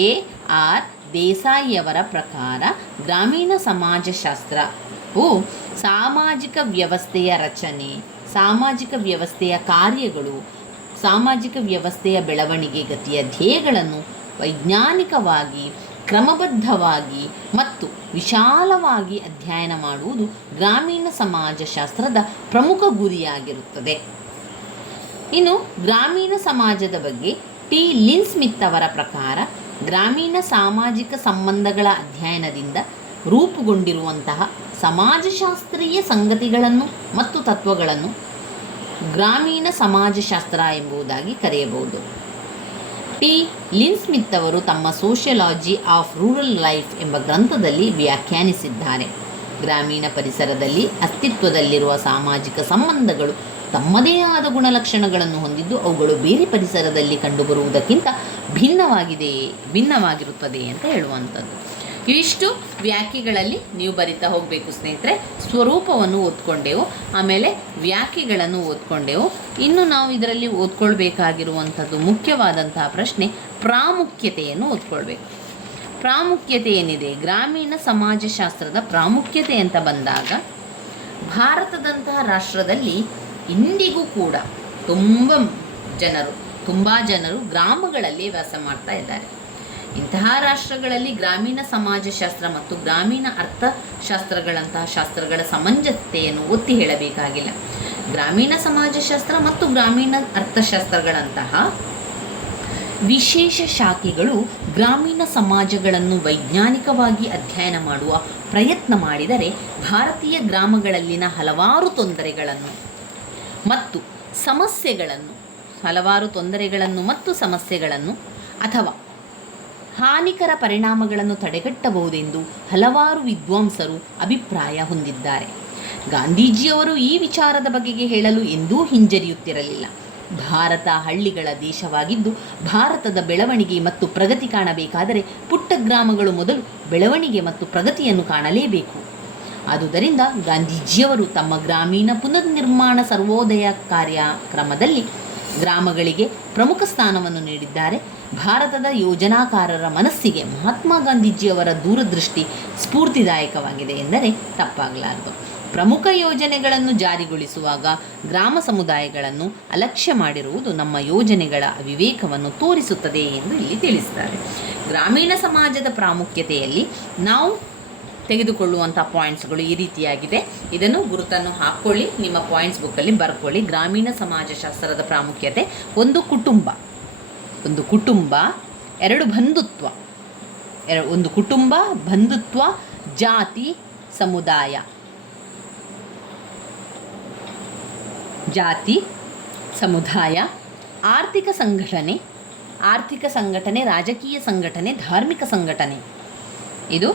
AR ದೇಸಾಯಿಯವರ ಪ್ರಕಾರ ಗ್ರಾಮೀಣ ಸಮಾಜಶಾಸ್ತ್ರವು ಸಾಮಾಜಿಕ ವ್ಯವಸ್ಥೆಯ ರಚನೆ, ಸಾಮಾಜಿಕ ವ್ಯವಸ್ಥೆಯ ಕಾರ್ಯಗಳು, ಸಾಮಾಜಿಕ ವ್ಯವಸ್ಥೆಯ ಬೆಳವಣಿಗೆ ಗತಿಯ ಧ್ಯೇಯಗಳನ್ನು ವೈಜ್ಞಾನಿಕವಾಗಿ, ಕ್ರಮಬದ್ಧವಾಗಿ ಮತ್ತು ವಿಶಾಲವಾಗಿ ಅಧ್ಯಯನ ಮಾಡುವುದು ಗ್ರಾಮೀಣ ಸಮಾಜಶಾಸ್ತ್ರದ ಪ್ರಮುಖ ಗುರಿಯಾಗಿರುತ್ತದೆ. ಇನ್ನು ಗ್ರಾಮೀಣ ಸಮಾಜದ ಬಗ್ಗೆ T. ಲಿನ್ ಸ್ಮಿತ್ ಅವರ ಪ್ರಕಾರ ಗ್ರಾಮೀಣ ಸಾಮಾಜಿಕ ಸಂಬಂಧಗಳ ಅಧ್ಯಯನದಿಂದ ರೂಪುಗೊಂಡಿರುವಂತಹ ಸಮಾಜಶಾಸ್ತ್ರೀಯ ಸಂಗತಿಗಳನ್ನು ಮತ್ತು ತತ್ವಗಳನ್ನು ಗ್ರಾಮೀಣ ಸಮಾಜಶಾಸ್ತ್ರ ಎಂಬುದಾಗಿ ಕರೆಯಬಹುದು. ಟಿ ಲಿನ್ ಸ್ಮಿತ್ ಅವರು ತಮ್ಮ ಸೋಷಿಯಾಲಜಿ ಆಫ್ ರೂರಲ್ ಲೈಫ್ ಎಂಬ ಗ್ರಂಥದಲ್ಲಿ ವ್ಯಾಖ್ಯಾನಿಸಿದ್ದಾರೆ. ಗ್ರಾಮೀಣ ಪರಿಸರದಲ್ಲಿ ಅಸ್ತಿತ್ವದಲ್ಲಿರುವ ಸಾಮಾಜಿಕ ಸಂಬಂಧಗಳು ತಮ್ಮದೇ ಆದ ಗುಣಲಕ್ಷಣಗಳನ್ನು ಹೊಂದಿದ್ದು ಅವುಗಳು ಬೇರೆ ಪರಿಸರದಲ್ಲಿ ಕಂಡುಬರುವುದಕ್ಕಿಂತ ಭಿನ್ನವಾಗಿರುತ್ತದೆ ಅಂತ ಹೇಳುವಂಥದ್ದು. ಇವಿಷ್ಟು ವ್ಯಾಖ್ಯೆಗಳಲ್ಲಿ ನೀವು ಬರಿತಾ ಹೋಗಬೇಕು ಸ್ನೇಹಿತರೆ. ಸ್ವರೂಪವನ್ನು ಓದ್ಕೊಂಡೆವು, ಆಮೇಲೆ ವ್ಯಾಖ್ಯೆಗಳನ್ನು ಓದ್ಕೊಂಡೆವು. ಇನ್ನು ನಾವು ಇದರಲ್ಲಿ ಓದ್ಕೊಳ್ಬೇಕಾಗಿರುವಂಥದ್ದು ಮುಖ್ಯವಾದಂತಹ ಪ್ರಶ್ನೆ ಪ್ರಾಮುಖ್ಯತೆಯನ್ನು ಓದ್ಕೊಳ್ಬೇಕು. ಪ್ರಾಮುಖ್ಯತೆ ಏನಿದೆ, ಗ್ರಾಮೀಣ ಸಮಾಜಶಾಸ್ತ್ರದ ಪ್ರಾಮುಖ್ಯತೆ ಅಂತ ಬಂದಾಗ ಭಾರತದಂತಹ ರಾಷ್ಟ್ರದಲ್ಲಿ ಇಂದಿಗೂ ಕೂಡ ತುಂಬ ಜನರು ಗ್ರಾಮಗಳಲ್ಲಿ ವಾಸ ಮಾಡ್ತಾ ಇದ್ದಾರೆ. ಇಂತಹ ರಾಷ್ಟ್ರಗಳಲ್ಲಿ ಗ್ರಾಮೀಣ ಸಮಾಜಶಾಸ್ತ್ರ ಮತ್ತು ಗ್ರಾಮೀಣ ಅರ್ಥಶಾಸ್ತ್ರಗಳಂತಹ ಶಾಸ್ತ್ರಗಳ ಸಮಂಜಸತೆಯನ್ನು ಒತ್ತಿ ಹೇಳಬೇಕಾಗಿಲ್ಲ. ಗ್ರಾಮೀಣ ಸಮಾಜಶಾಸ್ತ್ರ ಮತ್ತು ಗ್ರಾಮೀಣ ಅರ್ಥಶಾಸ್ತ್ರಗಳಂತಹ ವಿಶೇಷ ಶಾಖೆಗಳು ಗ್ರಾಮೀಣ ಸಮಾಜಗಳನ್ನು ವೈಜ್ಞಾನಿಕವಾಗಿ ಅಧ್ಯಯನ ಮಾಡುವ ಪ್ರಯತ್ನ ಮಾಡಿದರೆ ಭಾರತೀಯ ಗ್ರಾಮಗಳಲ್ಲಿನ ಹಲವಾರು ತೊಂದರೆಗಳನ್ನು ಮತ್ತು ಸಮಸ್ಯೆಗಳನ್ನು ಅಥವಾ ಹಾನಿಕರ ಪರಿಣಾಮಗಳನ್ನು ತಡೆಗಟ್ಟಬಹುದೆಂದು ಹಲವಾರು ವಿದ್ವಾಂಸರು ಅಭಿಪ್ರಾಯ ಹೊಂದಿದ್ದಾರೆ. ಗಾಂಧೀಜಿಯವರು ಈ ವಿಚಾರದ ಬಗೆಗೆ ಹೇಳಲು ಎಂದೂ ಹಿಂಜರಿಯುತ್ತಿರಲಿಲ್ಲ. ಭಾರತ ಹಳ್ಳಿಗಳ ದೇಶವಾಗಿದ್ದು ಭಾರತದ ಬೆಳವಣಿಗೆ ಮತ್ತು ಪ್ರಗತಿ ಕಾಣಬೇಕಾದರೆ ಪುಟ್ಟ ಗ್ರಾಮಗಳು ಮೊದಲು ಬೆಳವಣಿಗೆ ಮತ್ತು ಪ್ರಗತಿಯನ್ನು ಕಾಣಲೇಬೇಕು. ಆದುದರಿಂದ ಗಾಂಧೀಜಿಯವರು ತಮ್ಮ ಗ್ರಾಮೀಣ ಪುನರ್ನಿರ್ಮಾಣ ಸರ್ವೋದಯ ಕಾರ್ಯಕ್ರಮದಲ್ಲಿ ಗ್ರಾಮಗಳಿಗೆ ಪ್ರಮುಖ ಸ್ಥಾನವನ್ನು ನೀಡಿದ್ದಾರೆ. ಭಾರತದ ಯೋಜನಾಕಾರರ ಮನಸ್ಸಿಗೆ ಮಹಾತ್ಮ ಗಾಂಧೀಜಿಯವರ ದೂರದೃಷ್ಟಿ ಸ್ಫೂರ್ತಿದಾಯಕವಾಗಿದೆ ಎಂದರೆ ತಪ್ಪಾಗಲಾರದು. ಪ್ರಮುಖ ಯೋಜನೆಗಳನ್ನು ಜಾರಿಗೊಳಿಸುವಾಗ ಗ್ರಾಮ ಸಮುದಾಯಗಳನ್ನು ಅಲಕ್ಷ್ಯ ಮಾಡಿರುವುದು ನಮ್ಮ ಯೋಜನೆಗಳ ಅವಿವೇಕವನ್ನು ತೋರಿಸುತ್ತದೆ ಎಂದು ಇಲ್ಲಿ ತಿಳಿಸಿದ್ದಾರೆ. ಗ್ರಾಮೀಣ ಸಮಾಜದ ಪ್ರಾಮುಖ್ಯತೆಯಲ್ಲಿ ನಾವು ತೆಗೆದುಕೊಳ್ಳುವಂಥ ಪಾಯಿಂಟ್ಸ್ಗಳು ಈ ರೀತಿಯಾಗಿದೆ. ಇದನ್ನು ಗುರುತನ್ನು ಹಾಕ್ಕೊಳ್ಳಿ, ನಿಮ್ಮ ಪಾಯಿಂಟ್ಸ್ ಬುಕ್ಕಲ್ಲಿ ಬರ್ಕೊಳ್ಳಿ. ಗ್ರಾಮೀಣ ಸಮಾಜಶಾಸ್ತ್ರದ ಪ್ರಾಮುಖ್ಯತೆ: ಒಂದು ಕುಟುಂಬ, 2 ಬಂಧುತ್ವ, ಒಂದು ಕುಟುಂಬ, ಬಂಧುತ್ವ, ಜಾತಿ, ಸಮುದಾಯ, ಆರ್ಥಿಕ ಸಂಘಟನೆ, ರಾಜಕೀಯ ಸಂಘಟನೆ, ಧಾರ್ಮಿಕ ಸಂಘಟನೆ. ಇದು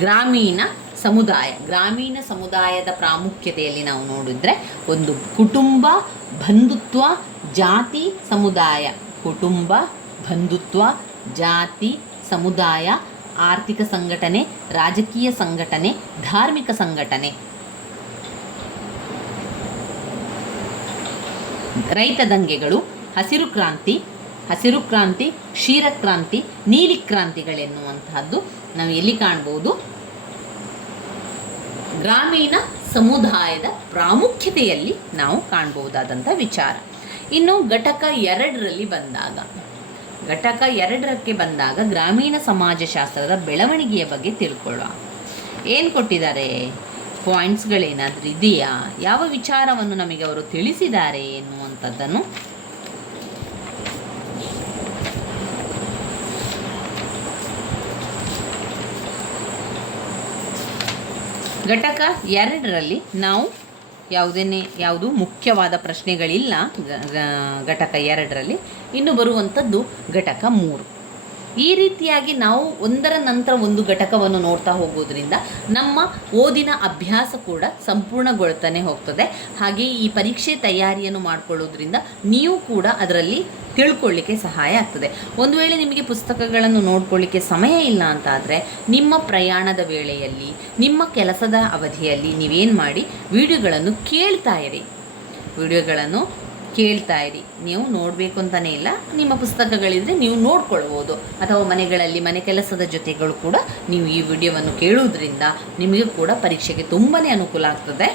ಗ್ರಾಮೀಣ ಸಮುದಾಯದ ಪ್ರಾಮುಖ್ಯತೆಯಲ್ಲಿ ನಾವು ನೋಡಿದ್ರೆ ಒಂದು ಕುಟುಂಬ, ಬಂಧುತ್ವ, ಜಾತಿ, ಸಮುದಾಯ. ಕುಟುಂಬ, ಬಂಧುತ್ವ, ಜಾತಿ, ಸಮುದಾಯ, ಆರ್ಥಿಕ ಸಂಘಟನೆ, ರಾಜಕೀಯ ಸಂಘಟನೆ, ಧಾರ್ಮಿಕ ಸಂಘಟನೆ. ರೈತ ದಂಗೆಗಳು, ಹಸಿರು ಕ್ರಾಂತಿ, ಕ್ಷೀರ ಕ್ರಾಂತಿ, ನೀಲಿ ಕ್ರಾಂತಿಗಳೆನ್ನುವಂತಹದ್ದು ನಾವು ಎಲ್ಲಿ ಕಾಣ್ಬೋದು? ಗ್ರಾಮೀಣ ಸಮುದಾಯದ ಪ್ರಾಮುಖ್ಯತೆಯಲ್ಲಿ ನಾವು ಕಾಣಬಹುದಾದಂಥ ವಿಚಾರ. ಇನ್ನು ಘಟಕ 2ರಲ್ಲಿ ಬಂದಾಗ ಗ್ರಾಮೀಣ ಸಮಾಜಶಾಸ್ತ್ರದ ಬೆಳವಣಿಗೆಯ ಬಗ್ಗೆ ತಿಳ್ಕೊಳ್ಳುವ. ಏನು ಕೊಟ್ಟಿದ್ದಾರೆ? ಪಾಯಿಂಟ್ಸ್ಗಳೇನಾದರೂ ಇದೆಯಾ? ಯಾವ ವಿಚಾರವನ್ನು ನಮಗೆ ಅವರು ತಿಳಿಸಿದ್ದಾರೆ ಎನ್ನುವಂಥದ್ದನ್ನು ಘಟಕ 2ರಲ್ಲಿ ನಾವು ಯಾವುದು ಮುಖ್ಯವಾದ ಪ್ರಶ್ನೆಗಳಿಲ್ಲ. ಘಟಕ 2ರಲ್ಲಿ ಇನ್ನು ಬರುವಂಥದ್ದು ಘಟಕ 3. ಈ ರೀತಿಯಾಗಿ ನಾವು ಒಂದರ ನಂತರ ಒಂದು ಘಟಕವನ್ನು ನೋಡ್ತಾ ಹೋಗೋದ್ರಿಂದ ನಮ್ಮ ಓದಿನ ಅಭ್ಯಾಸ ಕೂಡ ಸಂಪೂರ್ಣಗೊಳ್ತಾನೆ ಹೋಗ್ತದೆ. ಹಾಗೆ ಈ ಪರೀಕ್ಷೆ ತಯಾರಿಯನ್ನು ಮಾಡಿಕೊಳ್ಳೋದ್ರಿಂದ ನೀವು ಕೂಡ ಅದರಲ್ಲಿ ತಿಳ್ಕೊಳ್ಳಿಕ್ಕೆ ಸಹಾಯ ಆಗ್ತದೆ. ಒಂದು ವೇಳೆ ನಿಮಗೆ ಪುಸ್ತಕಗಳನ್ನು ನೋಡ್ಕೊಳ್ಳಿಕ್ಕೆ ಸಮಯ ಇಲ್ಲ ಅಂತಾದರೆ ನಿಮ್ಮ ಪ್ರಯಾಣದ ವೇಳೆಯಲ್ಲಿ, ನಿಮ್ಮ ಕೆಲಸದ ಅವಧಿಯಲ್ಲಿ ನೀವೇನು ಮಾಡಿ, ವಿಡಿಯೋಗಳನ್ನು ಕೇಳ್ತಾ ಇರಿ. ನೀವು ನೋಡಬೇಕು ಅಂತಲೇ ಇಲ್ಲ, ನಿಮ್ಮ ಪುಸ್ತಕಗಳಿದ್ರೆ ನೀವು ನೋಡ್ಕೊಳ್ಬೋದು, ಅಥವಾ ಮನೆ ಕೆಲಸದ ಜೊತೆಗಳು ಕೂಡ ನೀವು ಈ ವಿಡಿಯೋವನ್ನು ಕೇಳುವುದರಿಂದ ನಿಮಗೆ ಕೂಡ ಪರೀಕ್ಷೆಗೆ ತುಂಬಾ ಅನುಕೂಲ ಆಗ್ತದೆ.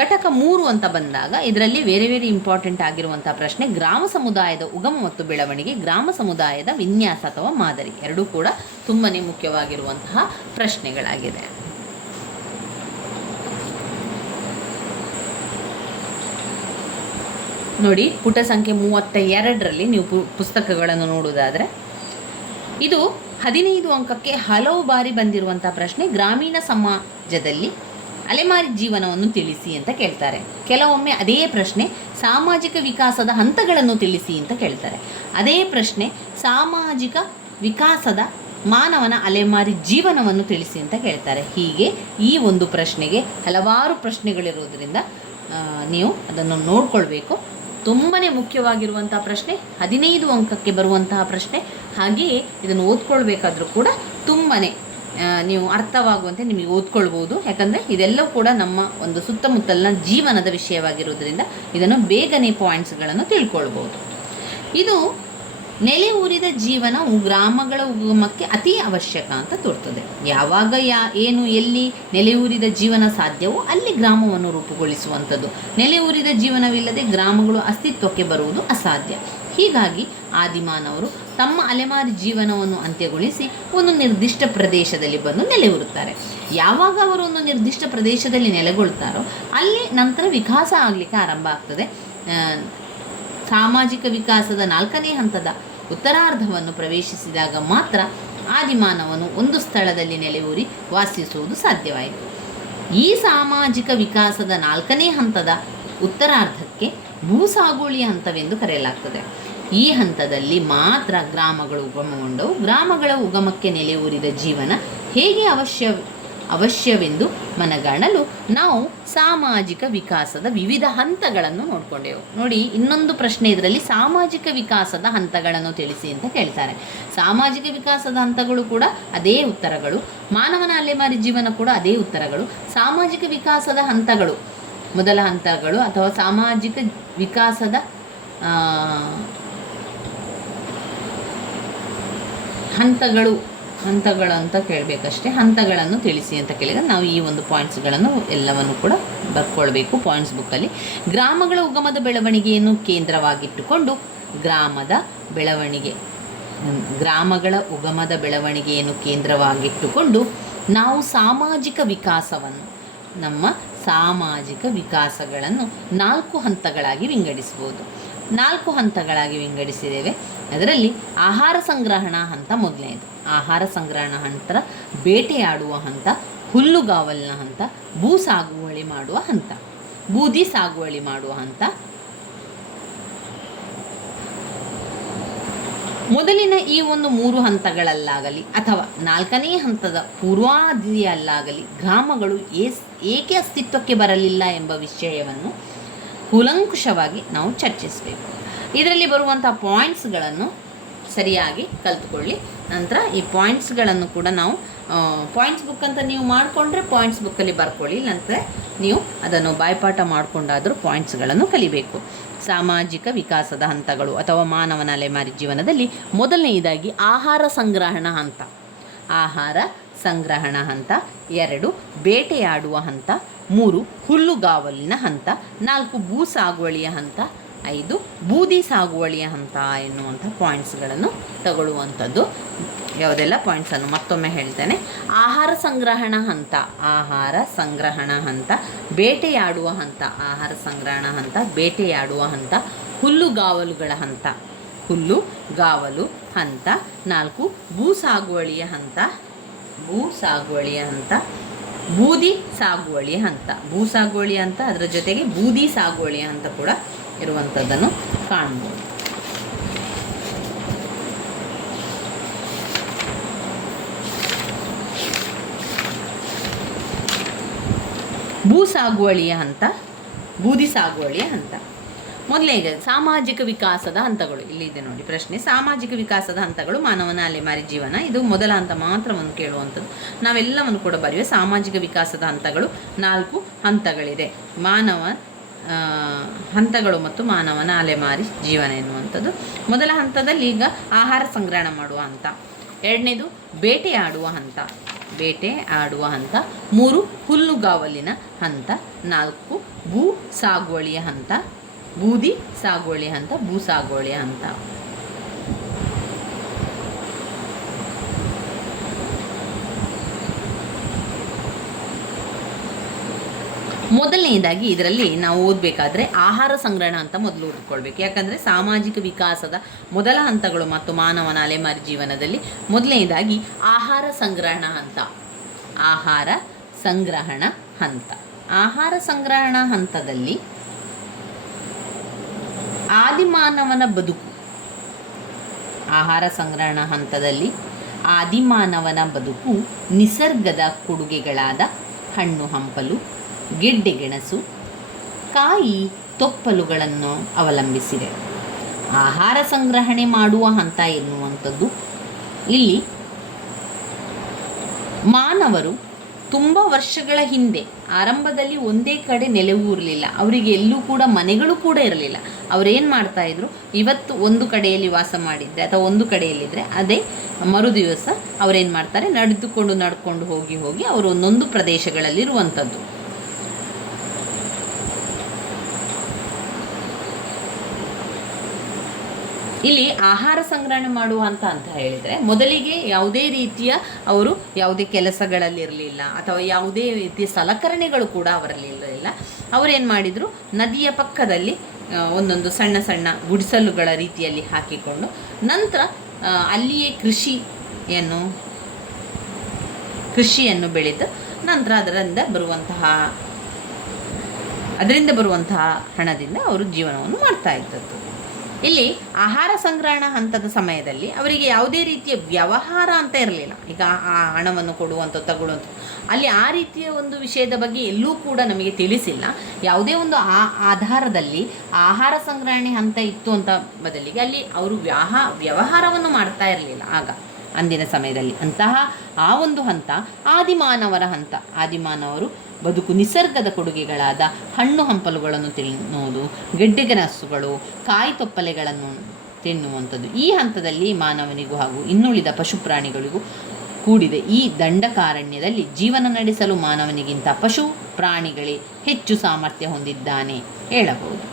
ಘಟಕ 3 ಅಂತ ಬಂದಾಗ ಇದರಲ್ಲಿ ಬೇರೆ ಇಂಪಾರ್ಟೆಂಟ್ ಆಗಿರುವಂಥ ಪ್ರಶ್ನೆ: ಗ್ರಾಮ ಸಮುದಾಯದ ಉಗಮ ಮತ್ತು ಬೆಳವಣಿಗೆ, ಗ್ರಾಮ ಸಮುದಾಯದ ವಿನ್ಯಾಸ ಅಥವಾ ಮಾದರಿ. ಎರಡೂ ಕೂಡ ತುಂಬಾ ಮುಖ್ಯವಾಗಿರುವಂತಹ ಪ್ರಶ್ನೆಗಳಾಗಿದೆ. ನೋಡಿ, ಪುಟ ಸಂಖ್ಯೆ 32ರಲ್ಲಿ ನೀವು ಪುಸ್ತಕಗಳನ್ನು ನೋಡುವುದಾದರೆ ಇದು 15 ಅಂಕಕ್ಕೆ ಹಲವು ಬಾರಿ ಬಂದಿರುವಂಥ ಪ್ರಶ್ನೆ. ಗ್ರಾಮೀಣ ಸಮಾಜದಲ್ಲಿ ಅಲೆಮಾರಿ ಜೀವನವನ್ನು ತಿಳಿಸಿ ಅಂತ ಕೇಳ್ತಾರೆ. ಕೆಲವೊಮ್ಮೆ ಅದೇ ಪ್ರಶ್ನೆ ಸಾಮಾಜಿಕ ವಿಕಾಸದ ಹಂತಗಳನ್ನು ತಿಳಿಸಿ ಅಂತ ಕೇಳ್ತಾರೆ. ಅದೇ ಪ್ರಶ್ನೆ ಸಾಮಾಜಿಕ ವಿಕಾಸದ ಮಾನವನ ಅಲೆಮಾರಿ ಜೀವನವನ್ನು ತಿಳಿಸಿ ಅಂತ ಕೇಳ್ತಾರೆ. ಹೀಗೆ ಈ ಒಂದು ಪ್ರಶ್ನೆಗೆ ಹಲವಾರು ಪ್ರಶ್ನೆಗಳಿರೋದ್ರಿಂದ ನೀವು ಅದನ್ನು ನೋಡ್ಕೊಳ್ಬೇಕು. ತುಂಬಾ ಮುಖ್ಯವಾಗಿರುವಂಥ ಪ್ರಶ್ನೆ, 15 ಅಂಕಕ್ಕೆ ಬರುವಂತಹ ಪ್ರಶ್ನೆ. ಹಾಗೆಯೇ ಇದನ್ನು ಓದ್ಕೊಳ್ಬೇಕಾದ್ರೂ ಕೂಡ ತುಂಬಾ ನೀವು ಅರ್ಥವಾಗುವಂತೆ ನಿಮಗೆ ಓದ್ಕೊಳ್ಬೋದು. ಯಾಕಂದರೆ ಇದೆಲ್ಲವೂ ಕೂಡ ನಮ್ಮ ಒಂದು ಸುತ್ತಮುತ್ತಲಿನ ಜೀವನದ ವಿಷಯವಾಗಿರೋದ್ರಿಂದ ಇದನ್ನು ಬೇಗನೆ ಪಾಯಿಂಟ್ಸ್ಗಳನ್ನು ತಿಳ್ಕೊಳ್ಬೋದು. ಇದು ನೆಲೆ ಊರಿದ ಜೀವನವು ಗ್ರಾಮಗಳ ಉಗಮಕ್ಕೆ ಅತಿ ಅವಶ್ಯಕ ಅಂತ ತೋರ್ತದೆ. ಯಾವಾಗ ಏನು ಎಲ್ಲಿ ನೆಲೆ ಊರಿದ ಜೀವನ ಸಾಧ್ಯವೋ ಅಲ್ಲಿ ಗ್ರಾಮವನ್ನು ರೂಪುಗೊಳಿಸುವಂಥದ್ದು. ನೆಲೆ ಊರಿದ ಜೀವನವಿಲ್ಲದೆ ಗ್ರಾಮಗಳು ಅಸ್ತಿತ್ವಕ್ಕೆ ಬರುವುದು ಅಸಾಧ್ಯ. ಹೀಗಾಗಿ ಆದಿಮಾನವರು ತಮ್ಮ ಅಲೆಮಾರಿ ಜೀವನವನ್ನು ಅಂತ್ಯಗೊಳಿಸಿ ಒಂದು ನಿರ್ದಿಷ್ಟ ಪ್ರದೇಶದಲ್ಲಿ ಬಂದು ನೆಲೆಯೂರುತ್ತಾರೆ. ಯಾವಾಗ ಅವರು ಒಂದು ನಿರ್ದಿಷ್ಟ ಪ್ರದೇಶದಲ್ಲಿ ನೆಲೆಗೊಳ್ತಾರೋ ಅಲ್ಲಿ ನಂತರ ವಿಕಾಸ ಆಗಲಿಕ್ಕೆ ಆರಂಭ ಆಗ್ತದೆ. ಸಾಮಾಜಿಕ ವಿಕಾಸದ 4ನೇ ಹಂತದ ಉತ್ತರಾರ್ಧವನ್ನು ಪ್ರವೇಶಿಸಿದಾಗ ಮಾತ್ರ ಆದಿಮಾನವನು ಒಂದು ಸ್ಥಳದಲ್ಲಿ ನೆಲೆಯೂರಿ ವಾಸಿಸುವುದು ಸಾಧ್ಯವಾಯಿತು. ಈ ಸಾಮಾಜಿಕ ವಿಕಾಸದ 4ನೇ ಹಂತದ ಉತ್ತರಾರ್ಧಕ್ಕೆ ಭೂಸಾಗುವಳಿಯ ಹಂತವೆಂದು ಕರೆಯಲಾಗ್ತದೆ. ಈ ಹಂತದಲ್ಲಿ ಮಾತ್ರ ಗ್ರಾಮಗಳು ಉಗಮಗೊಂಡವು. ಗ್ರಾಮಗಳ ಉಗಮಕ್ಕೆ ನೆಲೆಯೂರಿದ ಜೀವನ ಹೇಗೆ ಅವಶ್ಯವೆಂದು ಮನಗಾಣಲು ನಾವು ಸಾಮಾಜಿಕ ವಿಕಾಸದ ವಿವಿಧ ಹಂತಗಳನ್ನು ನೋಡಿಕೊಂಡೆವು. ನೋಡಿ, ಇನ್ನೊಂದು ಪ್ರಶ್ನೆ ಇದರಲ್ಲಿ ಸಾಮಾಜಿಕ ವಿಕಾಸದ ಹಂತಗಳನ್ನು ತಿಳಿಸಿ ಅಂತ ಕೇಳ್ತಾರೆ. ಸಾಮಾಜಿಕ ವಿಕಾಸದ ಹಂತಗಳು ಕೂಡ ಅದೇ ಉತ್ತರಗಳು, ಮಾನವನ ಅಲೆಮಾರಿ ಜೀವನ ಕೂಡ ಅದೇ ಉತ್ತರಗಳು. ಸಾಮಾಜಿಕ ವಿಕಾಸದ ಹಂತಗಳು ಮೊದಲ ಹಂತಗಳು ಅಥವಾ ಸಾಮಾಜಿಕ ವಿಕಾಸದ ಹಂತಗಳು ಅಂತ ಕೇಳಬೇಕಷ್ಟೇ. ಹಂತಗಳನ್ನು ತಿಳಿಸಿ ಅಂತ ಕೇಳಿದರೆ ನಾವು ಈ ಒಂದು ಪಾಯಿಂಟ್ಸ್ಗಳನ್ನು ಎಲ್ಲವನ್ನು ಕೂಡ ಬರ್ಕೊಳ್ಬೇಕು ಪಾಯಿಂಟ್ಸ್ ಬುಕ್ಕಲ್ಲಿ. ಗ್ರಾಮಗಳ ಉಗಮದ ಬೆಳವಣಿಗೆಯನ್ನು ಕೇಂದ್ರವಾಗಿಟ್ಟುಕೊಂಡು ಗ್ರಾಮಗಳ ಉಗಮದ ಬೆಳವಣಿಗೆಯನ್ನು ಕೇಂದ್ರವಾಗಿಟ್ಟುಕೊಂಡು ನಾವು ನಮ್ಮ ಸಾಮಾಜಿಕ ವಿಕಾಸಗಳನ್ನು 4 ಹಂತಗಳಾಗಿ ವಿಂಗಡಿಸ್ಬೋದು. 4 ಹಂತಗಳಾಗಿ ವಿಂಗಡಿಸಿದ್ದೇವೆ. ಅದರಲ್ಲಿ ಆಹಾರ ಸಂಗ್ರಹಣಾ ಹಂತ ಮೊದಲನೇದು. ಆಹಾರ ಸಂಗ್ರಹಣಾ ಹಂತ, ಬೇಟೆಯಾಡುವ ಹಂತ, ಹುಲ್ಲುಗಾವಲಿನ ಹಂತ, ಬೂದಿ ಸಾಗುವಳಿ ಮಾಡುವ ಹಂತ. ಮೊದಲಿನ ಈ ಒಂದು 3 ಹಂತಗಳಲ್ಲಾಗಲಿ ಅಥವಾ 4ನೇ ಹಂತದ ಪೂರ್ವಾದಿಯಲ್ಲಾಗಲಿ ಗ್ರಾಮಗಳು ಏಕೆ ಅಸ್ತಿತ್ವಕ್ಕೆ ಬರಲಿಲ್ಲ ಎಂಬ ವಿಷಯವನ್ನು ಕೂಲಂಕುಷವಾಗಿ ನಾವು ಚರ್ಚಿಸಬೇಕು. ಇದರಲ್ಲಿ ಬರುವಂಥ ಪಾಯಿಂಟ್ಸ್ಗಳನ್ನು ಸರಿಯಾಗಿ ಕಲಿತುಕೊಳ್ಳಿ. ನಂತರ ಈ ಪಾಯಿಂಟ್ಸ್ಗಳನ್ನು ಕೂಡ ನಾವು ಪಾಯಿಂಟ್ಸ್ ಬುಕ್ ಅಂತ ನೀವು ಮಾಡಿಕೊಂಡ್ರೆ ಪಾಯಿಂಟ್ಸ್ ಬುಕ್ಕಲ್ಲಿ ಬರ್ಕೊಳ್ಳಿ. ನಂತರ ನೀವು ಅದನ್ನು ಬಾಯ್ಪಾಠ ಮಾಡಿಕೊಂಡಾದರೂ ಪಾಯಿಂಟ್ಸ್ಗಳನ್ನು ಕಲಿಬೇಕು. ಸಾಮಾಜಿಕ ವಿಕಾಸದ ಹಂತಗಳು ಅಥವಾ ಮಾನವನ ಅಲೆಮಾರಿ ಜೀವನದಲ್ಲಿ ಮೊದಲನೆಯದಾಗಿ ಆಹಾರ ಸಂಗ್ರಹಣಾ ಹಂತ, 2 ಬೇಟೆಯಾಡುವ ಹಂತ, 3 ಹುಲ್ಲುಗಾವಲಿನ ಹಂತ, 4 ಭೂ ಸಾಗುವಳಿಯ ಹಂತ, 5 ಬೂದಿ ಸಾಗುವಳಿಯ ಹಂತ ಎನ್ನುವಂಥ ಪಾಯಿಂಟ್ಸ್ಗಳನ್ನು ತಗೊಳ್ಳುವಂಥದ್ದು. ಯಾವುದೆಲ್ಲ ಪಾಯಿಂಟ್ಸನ್ನು ಮತ್ತೊಮ್ಮೆ ಹೇಳ್ತೇನೆ. ಆಹಾರ ಸಂಗ್ರಹಣಾ ಹಂತ, ಬೇಟೆಯಾಡುವ ಹಂತ, ಹುಲ್ಲುಗಾವಲು ಹಂತ, 4 ಭೂ ಸಾಗುವಳಿಯ ಹಂತ, ಬೂದಿ ಸಾಗುವಳಿಯ ಹಂತ, ಅದರ ಜೊತೆಗೆ ಬೂದಿ ಸಾಗುವಳಿಯ ಹಂತ ಕೂಡ ಇರುವಂಥದ್ದನ್ನು ಕಾಣ್ಬೋದು. ಭೂ ಸಾಗುವಳಿಯ ಹಂತ, ಬೂದಿ ಸಾಗುವಳಿಯ ಹಂತ. ಮೊದಲನೇದು ಸಾಮಾಜಿಕ ವಿಕಾಸದ ಹಂತಗಳು. ಇಲ್ಲಿದೆ ನೋಡಿ ಪ್ರಶ್ನೆ. ಸಾಮಾಜಿಕ ವಿಕಾಸದ ಹಂತಗಳು ಮಾನವನ ಅಲೆಮಾರಿ ಜೀವನ. ಇದು ಮೊದಲ ಹಂತ ಮಾತ್ರವನ್ನು ಕೇಳುವಂಥದ್ದು. ನಾವೆಲ್ಲವನ್ನು ಕೂಡ ಬರೆಯುವ. ಸಾಮಾಜಿಕ ವಿಕಾಸದ ಹಂತಗಳು 4 ಹಂತಗಳಿದೆ. ಹಂತಗಳು ಮತ್ತು ಮಾನವನ ಅಲೆಮಾರಿ ಜೀವನ ಎನ್ನುವಂಥದ್ದು. ಮೊದಲ ಹಂತದಲ್ಲಿ ಈಗ ಆಹಾರ ಸಂಗ್ರಹಣ ಮಾಡುವ ಹಂತ, 2ನೇದು ಬೇಟೆಯಾಡುವ ಹಂತ, 3 ಹುಲ್ಲುಗಾವಲಿನ ಹಂತ, 4 ಭೂ ಸಾಗುವಳಿಯ ಹಂತ, ಬೂದಿ ಸಾಗುವಳಿಯ ಹಂತ, ಭೂ ಸಾಗುವಳಿಯ ಹಂತ. ಮೊದಲನೇದಾಗಿ ಇದರಲ್ಲಿ ನಾವು ಓದಬೇಕಾದ್ರೆ ಆಹಾರ ಸಂಗ್ರಹಣ ಅಂತ ಮೊದಲು ಓದ್ಕೊಳ್ಬೇಕು. ಯಾಕಂದರೆ ಸಾಮಾಜಿಕ ವಿಕಾಸದ ಮೊದಲ ಹಂತಗಳು ಮತ್ತು ಮಾನವನ ಅಲೆಮಾರಿ ಜೀವನದಲ್ಲಿ ಮೊದಲನೇದಾಗಿ ಆಹಾರ ಸಂಗ್ರಹಣ ಹಂತ. ಆಹಾರ ಸಂಗ್ರಹಣಾ ಹಂತದಲ್ಲಿ ಆದಿಮಾನವನ ಬದುಕು. ಆಹಾರ ಸಂಗ್ರಹಣಾ ಹಂತದಲ್ಲಿ ಆದಿಮಾನವನ ಬದುಕು ನಿಸರ್ಗದ ಕೊಡುಗೆಗಳಾದ ಹಣ್ಣು ಹಂಪಲು, ಗೆಡ್ಡೆಗೆಣಸು, ಕಾಯಿ ತೊಪ್ಪಲುಗಳನ್ನು ಅವಲಂಬಿಸಿದೆ. ಆಹಾರ ಸಂಗ್ರಹಣೆ ಮಾಡುವ ಹಂತ ಎನ್ನುವಂಥದ್ದು ಇಲ್ಲಿ ಮಾನವರು ತುಂಬ ವರ್ಷಗಳ ಹಿಂದೆ ಆರಂಭದಲ್ಲಿ ಒಂದೇ ಕಡೆ ನೆಲೆಯೂರಲಿಲ್ಲ. ಅವರಿಗೆ ಎಲ್ಲೂ ಕೂಡ ಮನೆಗಳು ಕೂಡ ಇರಲಿಲ್ಲ. ಅವರೇನು ಮಾಡ್ತಾಯಿದ್ರು, ಇವತ್ತು ಒಂದು ಕಡೆಯಲ್ಲಿ ವಾಸ ಮಾಡಿದರೆ ಅಥವಾ ಒಂದು ಕಡೆಯಲ್ಲಿದ್ದರೆ ಅದೇ ಮರುದಿವಸ ಅವರೇನು ಮಾಡ್ತಾರೆ, ನಡ್ಕೊಂಡು ಹೋಗಿ ಅವರು ಒಂದೊಂದು ಪ್ರದೇಶಗಳಲ್ಲಿರುವಂಥದ್ದು. ಇಲ್ಲಿ ಆಹಾರ ಸಂಗ್ರಹಣೆ ಮಾಡುವ ಅಂತ ಹೇಳಿದರೆ ಮೊದಲಿಗೆ ಯಾವುದೇ ರೀತಿಯ ಅವರು ಯಾವುದೇ ಕೆಲಸಗಳಲ್ಲಿರಲಿಲ್ಲ ಅಥವಾ ಯಾವುದೇ ರೀತಿಯ ಸಲಕರಣೆಗಳು ಕೂಡ ಅವರಲ್ಲಿರಲಿಲ್ಲ. ಅವರೇನು ಮಾಡಿದರು, ನದಿಯ ಪಕ್ಕದಲ್ಲಿ ಒಂದೊಂದು ಸಣ್ಣ ಸಣ್ಣ ಗುಡಿಸಲುಗಳ ರೀತಿಯಲ್ಲಿ ಹಾಕಿಕೊಂಡು ನಂತರ ಅಲ್ಲಿಯೇ ಕೃಷಿಯನ್ನು ಬೆಳೆದು ನಂತರ ಅದರಿಂದ ಬರುವಂತಹ ಹಣದಿಂದ ಅವರು ಜೀವನವನ್ನು ಮಾಡ್ತಾ ಇದ್ದದ್ದು. ಇಲ್ಲಿ ಆಹಾರ ಸಂಗ್ರಹಣಾ ಹಂತದ ಸಮಯದಲ್ಲಿ ಅವರಿಗೆ ಯಾವುದೇ ರೀತಿಯ ವ್ಯವಹಾರ ಅಂತ ಇರಲಿಲ್ಲ. ಈಗ ಆ ಹಣವನ್ನು ಕೊಡುವಂಥ ತಗೊಳ್ಳುವಂಥ ಅಲ್ಲಿ ಆ ರೀತಿಯ ಒಂದು ವಿಷಯದ ಬಗ್ಗೆ ಎಲ್ಲೂ ಕೂಡ ನಮಗೆ ತಿಳಿಸಿಲ್ಲ. ಯಾವುದೇ ಒಂದು ಆಧಾರದಲ್ಲಿ ಆಹಾರ ಸಂಗ್ರಹಣೆ ಹಂತ ಇತ್ತು ಅಂತ ಬದಲಿಗೆ ಅಲ್ಲಿ ಅವರು ವ್ಯವಹಾರವನ್ನು ಮಾಡ್ತಾ ಇರಲಿಲ್ಲ ಅಂದಿನ ಸಮಯದಲ್ಲಿ. ಅಂತಹ ಆ ಒಂದು ಹಂತ ಆದಿಮಾನವರ ಹಂತ. ಆದಿಮಾನವರು ಬದುಕು ನಿಸರ್ಗದ ಕೊಡುಗೆಗಳಾದ ಹಣ್ಣು ಹಂಪಲುಗಳನ್ನು ತಿನ್ನುವುದು, ಗೆಡ್ಡೆಗೆಣಸುಗಳು, ಕಾಯಿ ತೊಪ್ಪಲೆಗಳನ್ನು ತಿನ್ನುವಂಥದ್ದು. ಈ ಹಂತದಲ್ಲಿ ಮಾನವನಿಗೂ ಹಾಗೂ ಇನ್ನುಳಿದ ಪಶು ಪ್ರಾಣಿಗಳಿಗೂ ಕೂಡಿದೆ. ಈ ದಂಡಕಾರಣ್ಯದಲ್ಲಿ ಜೀವನ ನಡೆಸಲು ಮಾನವನಿಗಿಂತ ಪಶು ಪ್ರಾಣಿಗಳೇ ಹೆಚ್ಚು ಸಾಮರ್ಥ್ಯ ಹೊಂದಿದ್ದಾನೆ ಹೇಳಬಹುದು.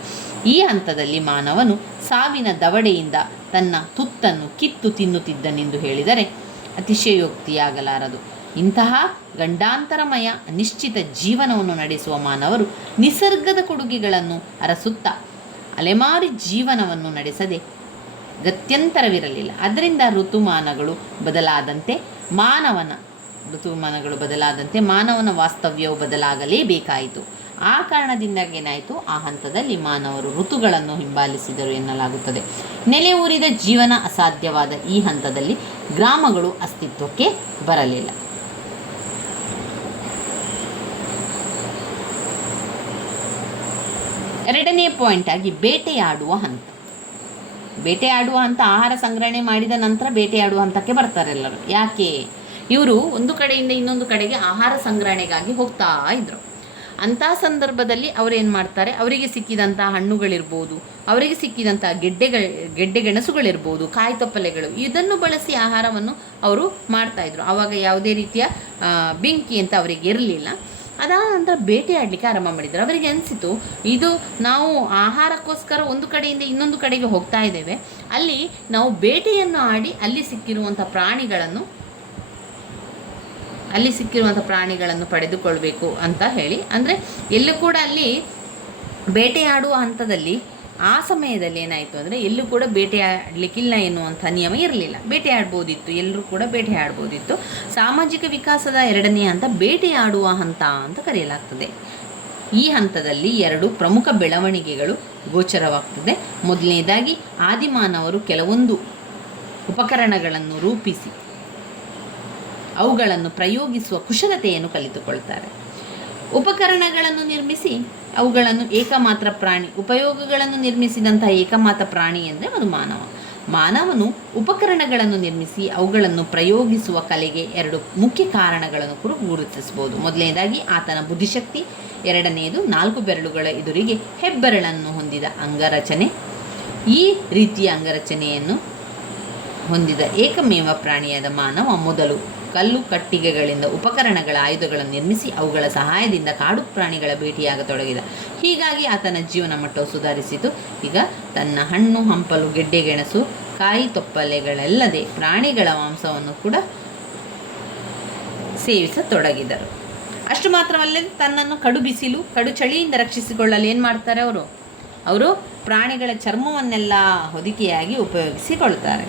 ಈ ಹಂತದಲ್ಲಿ ಮಾನವನು ಸಾವಿನ ದವಡೆಯಿಂದ ತನ್ನ ತುತ್ತನ್ನು ಕಿತ್ತು ತಿನ್ನುತ್ತಿದ್ದನೆಂದು ಹೇಳಿದರೆ ಅತಿಶಯೋಕ್ತಿಯಾಗಲಾರದು. ಇಂತಹ ಗಂಡಾಂತರಮಯ ನಿಶ್ಚಿತ ಜೀವನವನ್ನು ನಡೆಸುವ ಮಾನವರು ನಿಸರ್ಗದ ಕೊಡುಗೆಗಳನ್ನು ಅರಸುತ್ತಾ ಅಲೆಮಾರಿ ಜೀವನವನ್ನು ನಡೆಸದೆ ಗತ್ಯಂತರವಿರಲಿಲ್ಲ. ಅದರಿಂದ ಋತುಮಾನಗಳು ಬದಲಾದಂತೆ ಮಾನವನ ವಾಸ್ತವ್ಯವು ಬದಲಾಗಲೇಬೇಕಾಯಿತು. ಆ ಕಾರಣದಿಂದಾಗಿ ಏನಾಯಿತು, ಆ ಹಂತದಲ್ಲಿ ಮಾನವರು ಋತುಗಳನ್ನು ಹಿಂಬಾಲಿಸಿದರು ಎನ್ನಲಾಗುತ್ತದೆ. ನೆಲೆ ಊರಿದ ಜೀವನ ಅಸಾಧ್ಯವಾದ ಈ ಹಂತದಲ್ಲಿ ಗ್ರಾಮಗಳು ಅಸ್ತಿತ್ವಕ್ಕೆ ಬರಲಿಲ್ಲ. ಎರಡನೇ ಪಾಯಿಂಟ್ ಆಗಿ ಬೇಟೆಯಾಡುವ ಹಂತ. ಆಹಾರ ಸಂಗ್ರಹಣೆ ಮಾಡಿದ ನಂತರ ಬೇಟೆಯಾಡುವ ಹಂತಕ್ಕೆ ಬರ್ತಾರೆ ಎಲ್ಲರೂ. ಯಾಕೆ? ಇವರು ಒಂದು ಕಡೆಯಿಂದ ಇನ್ನೊಂದು ಕಡೆಗೆ ಆಹಾರ ಸಂಗ್ರಹಣೆಗಾಗಿ ಹೋಗ್ತಾ ಇದ್ರು. ಅಂಥ ಸಂದರ್ಭದಲ್ಲಿ ಅವರೇನು ಮಾಡ್ತಾರೆ, ಅವರಿಗೆ ಸಿಕ್ಕಿದಂಥ ಹಣ್ಣುಗಳಿರ್ಬೋದು, ಅವರಿಗೆ ಸಿಕ್ಕಿದಂಥ ಗೆಡ್ಡೆಗೆಣಸುಗಳಿರ್ಬೋದು, ಕಾಯಿ ತೊಪ್ಪಲೆಗಳು, ಇದನ್ನು ಬಳಸಿ ಆಹಾರವನ್ನು ಅವರು ಮಾಡ್ತಾಯಿದ್ರು. ಆವಾಗ ಯಾವುದೇ ರೀತಿಯ ಬೆಂಕಿ ಅಂತ ಅವರಿಗೆ ಇರಲಿಲ್ಲ. ಅದಾದ ನಂತರ ಬೇಟೆಯಾಡಲಿಕ್ಕೆ ಆರಂಭ ಮಾಡಿದರು. ಅವರಿಗೆ ಅನಿಸಿತು, ಇದು ನಾವು ಆಹಾರಕ್ಕೋಸ್ಕರ ಒಂದು ಕಡೆಯಿಂದ ಇನ್ನೊಂದು ಕಡೆಗೆ ಹೋಗ್ತಾ ಇದ್ದೇವೆ, ಅಲ್ಲಿ ನಾವು ಬೇಟೆಯನ್ನು ಆಡಿ ಅಲ್ಲಿ ಸಿಕ್ಕಿರುವಂಥ ಪ್ರಾಣಿಗಳನ್ನು ಪಡೆದುಕೊಳ್ಬೇಕು ಅಂತ ಹೇಳಿ, ಅಂದರೆ ಎಲ್ಲೂ ಕೂಡ ಅಲ್ಲಿ ಬೇಟೆಯಾಡುವ ಹಂತದಲ್ಲಿ ಆ ಸಮಯದಲ್ಲಿ ಏನಾಯಿತು ಅಂದರೆ ಎಲ್ಲೂ ಕೂಡ ಬೇಟೆಯಾಡಲಿಕ್ಕಿಲ್ಲ ಎನ್ನುವಂಥ ನಿಯಮ ಇರಲಿಲ್ಲ. ಬೇಟೆಯಾಡ್ಬೋದಿತ್ತು, ಎಲ್ಲರೂ ಕೂಡ ಬೇಟೆಯಾಡ್ಬೋದಿತ್ತು. ಸಾಮಾಜಿಕ ವಿಕಾಸದ ಎರಡನೇ ಹಂತ ಬೇಟೆಯಾಡುವ ಹಂತ ಅಂತ ಕರೆಯಲಾಗ್ತದೆ. ಈ ಹಂತದಲ್ಲಿ ಎರಡು ಪ್ರಮುಖ ಬೆಳವಣಿಗೆಗಳು ಗೋಚರವಾಗ್ತದೆ. ಮೊದಲನೇದಾಗಿ ಆದಿಮಾನವರು ಕೆಲವೊಂದು ಉಪಕರಣಗಳನ್ನು ರೂಪಿಸಿ ಅವುಗಳನ್ನು ಪ್ರಯೋಗಿಸುವ ಕುಶಲತೆಯನ್ನು ಕಲಿತುಕೊಳ್ತಾರೆ. ಉಪಕರಣಗಳನ್ನು ನಿರ್ಮಿಸಿ ಅವುಗಳನ್ನು ಉಪಯೋಗಗಳನ್ನು ನಿರ್ಮಿಸಿದಂತಹ ಏಕಮಾತ್ರ ಪ್ರಾಣಿ ಅಂದರೆ ಅದು ಮಾನವನು ಉಪಕರಣಗಳನ್ನು ನಿರ್ಮಿಸಿ ಅವುಗಳನ್ನು ಪ್ರಯೋಗಿಸುವ ಕಲೆಗೆ ಎರಡು ಮುಖ್ಯ ಕಾರಣಗಳನ್ನು ಕೂಡ ಗುರುತಿಸಬಹುದು. ಮೊದಲನೇದಾಗಿ ಆತನ ಬುದ್ಧಿಶಕ್ತಿ, ಎರಡನೆಯದು 4 ಬೆರಳುಗಳ ಎದುರಿಗೆ ಹೆಬ್ಬೆರಳನ್ನು ಹೊಂದಿದ ಅಂಗರಚನೆ. ಈ ರೀತಿಯ ಅಂಗರಚನೆಯನ್ನು ಹೊಂದಿದ ಏಕಮೇವ ಪ್ರಾಣಿಯಾದ ಮಾನವ ಮೊದಲು ಕಲ್ಲು ಕಟ್ಟಿಗೆಗಳಿಂದ ಉಪಕರಣಗಳ ಆಯುಧಗಳನ್ನು ನಿರ್ಮಿಸಿ ಅವುಗಳ ಸಹಾಯದಿಂದ ಕಾಡು ಪ್ರಾಣಿಗಳ ಭೇಟಿಯಾಗತೊಡಗಿದ. ಹೀಗಾಗಿ ಆತನ ಜೀವನ ಮಟ್ಟವು ಸುಧಾರಿಸಿತು. ಈಗ ತನ್ನ ಹಣ್ಣು ಹಂಪಲು, ಗೆಡ್ಡೆಗೆಣಸು, ಕಾಯಿ ತೊಪ್ಪಲೆಗಳಲ್ಲದೆ ಪ್ರಾಣಿಗಳ ಮಾಂಸವನ್ನು ಕೂಡ ಸೇವಿಸತೊಡಗಿದರು. ಅಷ್ಟು ಮಾತ್ರವಲ್ಲದೆ ತನ್ನನ್ನು ಕಡು ಬಿಸಿಲು, ಕಡು ಚಳಿಯಿಂದ ರಕ್ಷಿಸಿಕೊಳ್ಳಲು ಏನು ಮಾಡ್ತಾರೆ ಅವರು ಪ್ರಾಣಿಗಳ ಚರ್ಮವನ್ನೆಲ್ಲ ಹೊದಿಕೆಯಾಗಿ ಉಪಯೋಗಿಸಿಕೊಳ್ತಾರೆ.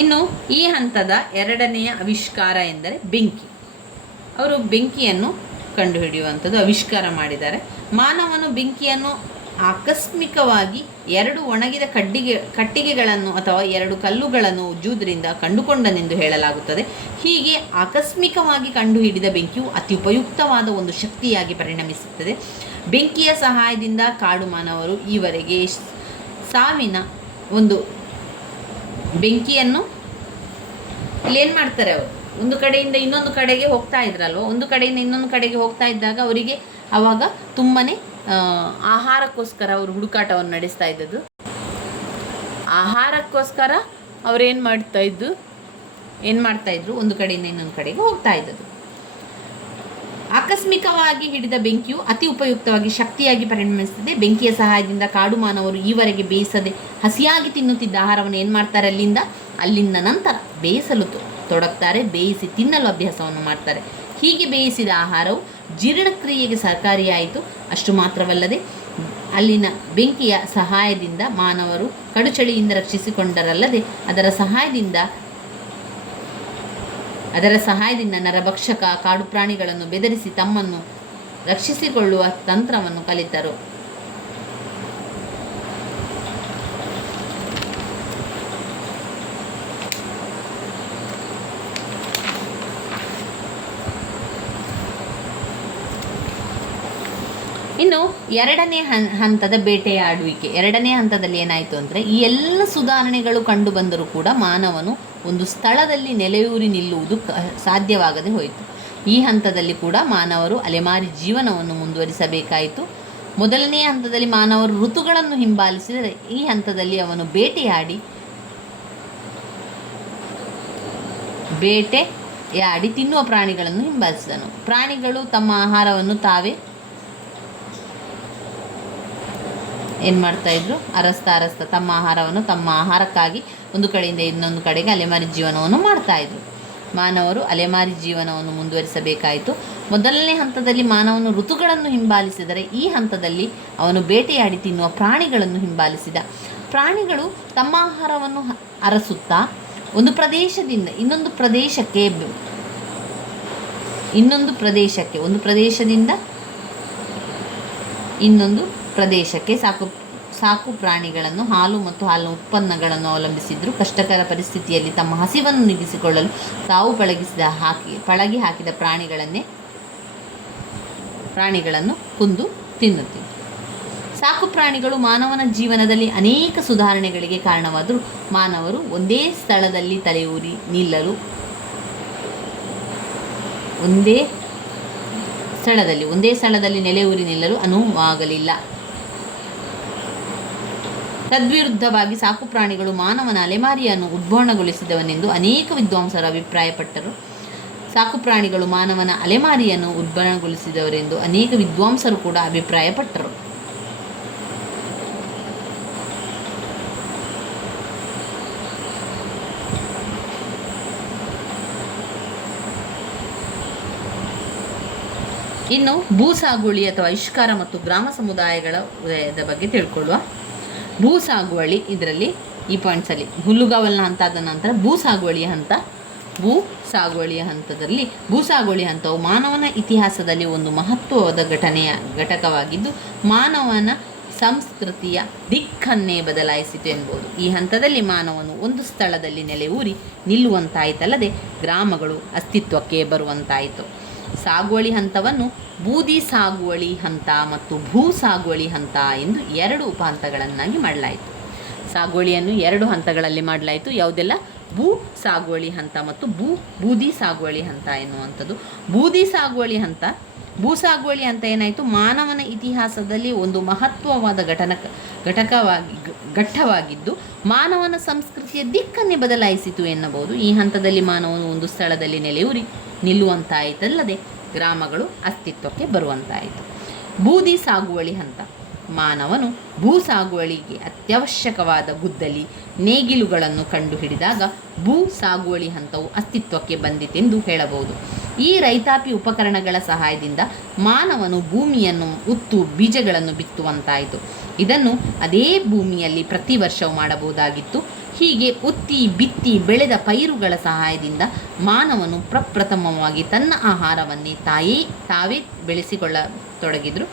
ಇನ್ನು ಈ ಹಂತದ ಎರಡನೆಯ ಆವಿಷ್ಕಾರ ಎಂದರೆ ಬೆಂಕಿ. ಅವರು ಬೆಂಕಿಯನ್ನು ಕಂಡುಹಿಡಿಯುವಂಥದ್ದು ಆವಿಷ್ಕಾರ ಮಾಡಿದ್ದಾರೆ. ಮಾನವನು ಬೆಂಕಿಯನ್ನು ಆಕಸ್ಮಿಕವಾಗಿ 2 ಒಣಗಿದ ಕಟ್ಟಿಗೆಗಳನ್ನು ಅಥವಾ 2 ಕಲ್ಲುಗಳನ್ನು ಉಜ್ಜುವುದರಿಂದ ಕಂಡುಕೊಂಡನೆಂದು ಹೇಳಲಾಗುತ್ತದೆ. ಹೀಗೆ ಆಕಸ್ಮಿಕವಾಗಿ ಕಂಡುಹಿಡಿದ ಬೆಂಕಿಯು ಅತಿ ಉಪಯುಕ್ತವಾದ ಒಂದು ಶಕ್ತಿಯಾಗಿ ಪರಿಣಮಿಸುತ್ತದೆ. ಬೆಂಕಿಯ ಸಹಾಯದಿಂದ ಕಾಡು ಮಾನವರು ಈವರೆಗೆ ಸಾವಿನ ಒಂದು ಬೆಂಕಿಯನ್ನು ಇಲ್ಲೇನು ಮಾಡ್ತಾರೆ, ಅವರು ಒಂದು ಕಡೆಯಿಂದ ಇನ್ನೊಂದು ಕಡೆಗೆ ಹೋಗ್ತಾ ಇದ್ರಲ್ವ, ಒಂದು ಕಡೆಯಿಂದ ಇನ್ನೊಂದು ಕಡೆಗೆ ಹೋಗ್ತಾ ಇದ್ದಾಗ ಅವರಿಗೆ ಆವಾಗ ತುಂಬಾ ಆಹಾರಕ್ಕೋಸ್ಕರ ಅವರು ಹುಡುಕಾಟವನ್ನು ನಡೆಸ್ತಾ ಇದ್ದದ್ದು. ಆಹಾರಕ್ಕೋಸ್ಕರ ಅವ್ರೇನು ಮಾಡ್ತಾಯಿದ್ರು, ಒಂದು ಕಡೆಯಿಂದ ಇನ್ನೊಂದು ಕಡೆಗೆ ಹೋಗ್ತಾ ಇದ್ದದ್ದು. ಆಕಸ್ಮಿಕವಾಗಿ ಹಿಡಿದ ಬೆಂಕಿಯು ಅತಿ ಉಪಯುಕ್ತವಾಗಿ ಶಕ್ತಿಯಾಗಿ ಪರಿಣಮಿಸುತ್ತದೆ. ಬೆಂಕಿಯ ಸಹಾಯದಿಂದ ಕಾಡು ಮಾನವರು ಈವರೆಗೆ ಬೇಯಿಸದೆ ಹಸಿಯಾಗಿ ತಿನ್ನುತ್ತಿದ್ದ ಆಹಾರವನ್ನು ಏನು ಮಾಡ್ತಾರೆ, ಅಲ್ಲಿಂದ ನಂತರ ಬೇಯಿಸಲು ತೊಡಗ್ತಾರೆ, ಬೇಯಿಸಿ ತಿನ್ನಲು ಅಭ್ಯಾಸವನ್ನು ಮಾಡ್ತಾರೆ. ಹೀಗೆ ಬೇಯಿಸಿದ ಆಹಾರವು ಜೀರ್ಣಕ್ರಿಯೆಗೆ ಸಹಕಾರಿಯಾಯಿತು. ಅಷ್ಟು ಮಾತ್ರವಲ್ಲದೆ ಅಲ್ಲಿನ ಬೆಂಕಿಯ ಸಹಾಯದಿಂದ ಮಾನವರು ಕಡುಚಳಿಯಿಂದ ರಕ್ಷಿಸಿಕೊಂಡರಲ್ಲದೆ ಅದರ ಸಹಾಯದಿಂದ ನರಭಕ್ಷಕ ಕಾಡು ಪ್ರಾಣಿಗಳನ್ನು ಬೆದರಿಸಿ ತಮ್ಮನ್ನು ರಕ್ಷಿಸಿಕೊಳ್ಳುವ ತಂತ್ರವನ್ನು ಕಲಿತರು. ಇನ್ನು ಎರಡನೇ ಹಂತದ ಬೇಟೆಯಾಡುವಿಕೆ. ಎರಡನೇ ಹಂತದಲ್ಲಿ ಏನಾಯಿತು ಅಂದರೆ, ಈ ಎಲ್ಲ ಸುಧಾರಣೆಗಳು ಕಂಡು ಬಂದರೂ ಕೂಡ ಮಾನವನು ಒಂದು ಸ್ಥಳದಲ್ಲಿ ನೆಲೆಯೂರಿ ನಿಲ್ಲುವುದು ಸಾಧ್ಯವಾಗದೆ ಹೋಯಿತು. ಈ ಹಂತದಲ್ಲಿ ಕೂಡ ಮಾನವರು ಅಲೆಮಾರಿ ಜೀವನವನ್ನು ಮುಂದುವರಿಸಬೇಕಾಯಿತು. ಮೊದಲನೆಯ ಹಂತದಲ್ಲಿ ಮಾನವರು ಋತುಗಳನ್ನು ಹಿಂಬಾಲಿಸಿದರೆ, ಈ ಹಂತದಲ್ಲಿ ಅವನು ಬೇಟೆಯಾಡಿ ತಿನ್ನುವ ಪ್ರಾಣಿಗಳನ್ನು ಹಿಂಬಾಲಿಸಿದನು. ಪ್ರಾಣಿಗಳು ತಮ್ಮ ಆಹಾರವನ್ನು ತಾವೇ ಏನು ಮಾಡ್ತಾಯಿದ್ರು, ಅರಸ್ತಾ ತಮ್ಮ ಆಹಾರವನ್ನು ತಮ್ಮ ಆಹಾರಕ್ಕಾಗಿ ಒಂದು ಕಡೆಯಿಂದ ಇನ್ನೊಂದು ಕಡೆಗೆ ಅಲೆಮಾರಿ ಜೀವನವನ್ನು ಮಾಡ್ತಾಯಿದ್ರು. ಮಾನವರು ಅಲೆಮಾರಿ ಜೀವನವನ್ನು ಮುಂದುವರಿಸಬೇಕಾಯಿತು. ಮೊದಲನೇ ಹಂತದಲ್ಲಿ ಮಾನವನು ಋತುಗಳನ್ನು ಹಿಂಬಾಲಿಸಿದರೆ, ಈ ಹಂತದಲ್ಲಿ ಅವನು ಬೇಟೆಯಾಡಿ ತಿನ್ನುವ ಪ್ರಾಣಿಗಳನ್ನು ಹಿಂಬಾಲಿಸಿದ. ಪ್ರಾಣಿಗಳು ತಮ್ಮ ಆಹಾರವನ್ನು ಅರಸುತ್ತಾ ಒಂದು ಪ್ರದೇಶದಿಂದ ಇನ್ನೊಂದು ಪ್ರದೇಶಕ್ಕೆ ಸಾಕು ಪ್ರಾಣಿಗಳನ್ನು ಹಾಲು ಮತ್ತು ಹಾಲಿನ ಉತ್ಪನ್ನಗಳನ್ನು ಅವಲಂಬಿಸಿದ್ರು. ಕಷ್ಟಕರ ಪರಿಸ್ಥಿತಿಯಲ್ಲಿ ತಮ್ಮ ಹಸಿವನ್ನು ನೀಗಿಸಿಕೊಳ್ಳಲು ತಾವು ಪಳಗಿ ಹಾಕಿದ ಪ್ರಾಣಿಗಳನ್ನು ಕೊಂದು ತಿನ್ನುತ್ತಿದ್ದರು. ಸಾಕು ಪ್ರಾಣಿಗಳು ಮಾನವನ ಜೀವನದಲ್ಲಿ ಅನೇಕ ಸುಧಾರಣೆಗಳಿಗೆ ಕಾರಣವಾದರೂ ಮಾನವರು ಒಂದೇ ಸ್ಥಳದಲ್ಲಿ ನೆಲೆಯೂರಿ ನಿಲ್ಲಲು ಅನುವಾಗಲಿಲ್ಲ. ತದ್ವಿರುದ್ಧವಾಗಿ ಸಾಕು ಪ್ರಾಣಿಗಳು ಮಾನವನ ಅಲೆಮಾರಿಯನ್ನು ಉದ್ಭವನಗೊಳಿಸಿದವನೆಂದು ಅನೇಕ ವಿದ್ವಾಂಸರು ಅಭಿಪ್ರಾಯಪಟ್ಟರು. ಸಾಕು ಪ್ರಾಣಿಗಳು ಮಾನವನ ಅಲೆಮಾರಿಯನ್ನು ಉದ್ಭವನಗೊಳಿಸಿದವರೆಂದು ಅನೇಕ ವಿದ್ವಾಂಸರು ಕೂಡ ಅಭಿಪ್ರಾಯಪಟ್ಟರು. ಇನ್ನು ಭೂಸಾಗುವಳಿ ಅಥವಾ ಆವಿಷ್ಕಾರ ಮತ್ತು ಗ್ರಾಮ ಸಮುದಾಯಗಳ ಉದಯದ ಬಗ್ಗೆ ತಿಳ್ಕೊಳ್ಳುವ. ಭೂಸಾಗುವಳಿ, ಇದರಲ್ಲಿ ಈ ಪಾಯಿಂಟ್ಸಲ್ಲಿ ಹುಲ್ಲುಗಾವಲಿನ ಹಂತ ಆದ ನಂತರ ಭೂಸಾಗುವಳಿಯ ಹಂತವು ಮಾನವನ ಇತಿಹಾಸದಲ್ಲಿ ಒಂದು ಮಹತ್ವವಾದ ಘಟಕವಾಗಿದ್ದು ಮಾನವನ ಸಂಸ್ಕೃತಿಯ ದಿಕ್ಕನ್ನೇ ಬದಲಾಯಿಸಿತು ಎನ್ಬೋದು. ಈ ಹಂತದಲ್ಲಿ ಮಾನವನು ಒಂದು ಸ್ಥಳದಲ್ಲಿ ನೆಲೆಯೂರಿ ನಿಲ್ಲುವಂತಾಯಿತಲ್ಲದೆ ಗ್ರಾಮಗಳು ಅಸ್ತಿತ್ವಕ್ಕೆ ಬರುವಂತಾಯಿತು. ಸಾಗುವಳಿ ಹಂತವನ್ನು ಬೂದಿ ಸಾಗುವಳಿ ಹಂತ ಮತ್ತು ಭೂ ಸಾಗುವಳಿ ಹಂತ ಎಂದು 2 ಉಪಹಂತಗಳನ್ನಾಗಿ ಮಾಡಲಾಯಿತು. ಸಾಗುವಳಿಯನ್ನು 2 ಹಂತಗಳಲ್ಲಿ ಮಾಡಲಾಯಿತು. ಯಾವುದೆಲ್ಲ? ಭೂ ಸಾಗುವಳಿ ಹಂತ ಮತ್ತು ಬೂದಿ ಸಾಗುವಳಿ ಹಂತ ಎನ್ನುವಂಥದ್ದು. ಭೂ ಸಾಗುವಳಿ ಹಂತ ಏನಾಯಿತು, ಮಾನವನ ಇತಿಹಾಸದಲ್ಲಿ ಒಂದು ಮಹತ್ವವಾದ ಘಟ್ಟವಾಗಿದ್ದು ಮಾನವನ ಸಂಸ್ಕೃತಿಯ ದಿಕ್ಕನ್ನೇ ಬದಲಾಯಿಸಿತು ಎನ್ನಬಹುದು. ಈ ಹಂತದಲ್ಲಿ ಮಾನವನು ಒಂದು ಸ್ಥಳದಲ್ಲಿ ನೆಲೆಯೂರಿ ನಿಲ್ಲುವಂತಾಯಿತಲ್ಲದೆ ಗ್ರಾಮಗಳು ಅಸ್ತಿತ್ವಕ್ಕೆ ಬರುವಂತಾಯಿತು. ಬೂದಿ ಸಾಗುವಳಿ ಹಂತ. ಮಾನವನು ಭೂ ಸಾಗುವಳಿಗೆ ಅತ್ಯವಶ್ಯಕವಾದ ಗುದ್ದಲಿ, ನೇಗಿಲುಗಳನ್ನು ಕಂಡುಹಿಡಿದಾಗ ಭೂ ಸಾಗುವಳಿ ಹಂತವು ಅಸ್ತಿತ್ವಕ್ಕೆ ಬಂದಿತೆಂದು ಹೇಳಬಹುದು. ಈ ರೈತಾಪಿ ಉಪಕರಣಗಳ ಸಹಾಯದಿಂದ ಮಾನವನು ಭೂಮಿಯನ್ನು ಉತ್ತು ಬೀಜಗಳನ್ನು ಬಿತ್ತುವಂತಾಯಿತು. ಇದನ್ನು ಅದೇ ಭೂಮಿಯಲ್ಲಿ ಪ್ರತಿ ವರ್ಷವೂ ಮಾಡಬಹುದಾಗಿತ್ತು. ಹೀಗೆ ಉತ್ತಿ ಬಿತ್ತಿ ಬೆಳೆದ ಪೈರುಗಳ ಸಹಾಯದಿಂದ ಮಾನವನು ಪ್ರಪ್ರಥಮವಾಗಿ ತನ್ನ ಆಹಾರವನ್ನೇ ತಾವೇ ಬೆಳೆಸಿಕೊಳ್ಳತೊಡಗಿದರು.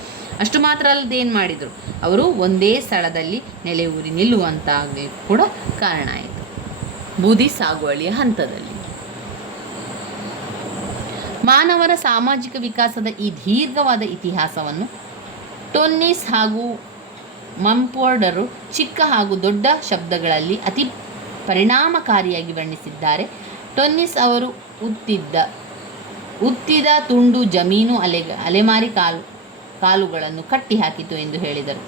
ಅಷ್ಟು ಮಾತ್ರ ಅಲ್ಲದೆ ಏನು ಮಾಡಿದರು, ಅವರು ಒಂದೇ ಸ್ಥಳದಲ್ಲಿ ನೆಲೆಯೂರಿ ನಿಲ್ಲುವಂತಾಗಲಿ ಕೂಡ ಕಾರಣ ಆಯಿತು. ಬೂದಿ ಸಾಗುವಳಿಯ ಹಂತದಲ್ಲಿ ಮಾನವರ ಸಾಮಾಜಿಕ ವಿಕಾಸದ ಈ ದೀರ್ಘವಾದ ಇತಿಹಾಸವನ್ನು ಟೊನ್ನಿಸ್ ಹಾಗೂ ಮಂಪೋರ್ಡರು ಚಿಕ್ಕ ಹಾಗೂ ದೊಡ್ಡ ಶಬ್ದಗಳಲ್ಲಿ ಅತಿ ಪರಿಣಾಮಕಾರಿಯಾಗಿ ವರ್ಣಿಸಿದ್ದಾರೆ. ಟೊನ್ನಿಸ್ ಅವರು ಉತ್ತಿದ ತುಂಡು ಜಮೀನು ಅಲೆಮಾರಿ ಕಾಲುಗಳನ್ನು ಕಟ್ಟಿ ಹಾಕಿತು ಎಂದು ಹೇಳಿದರು.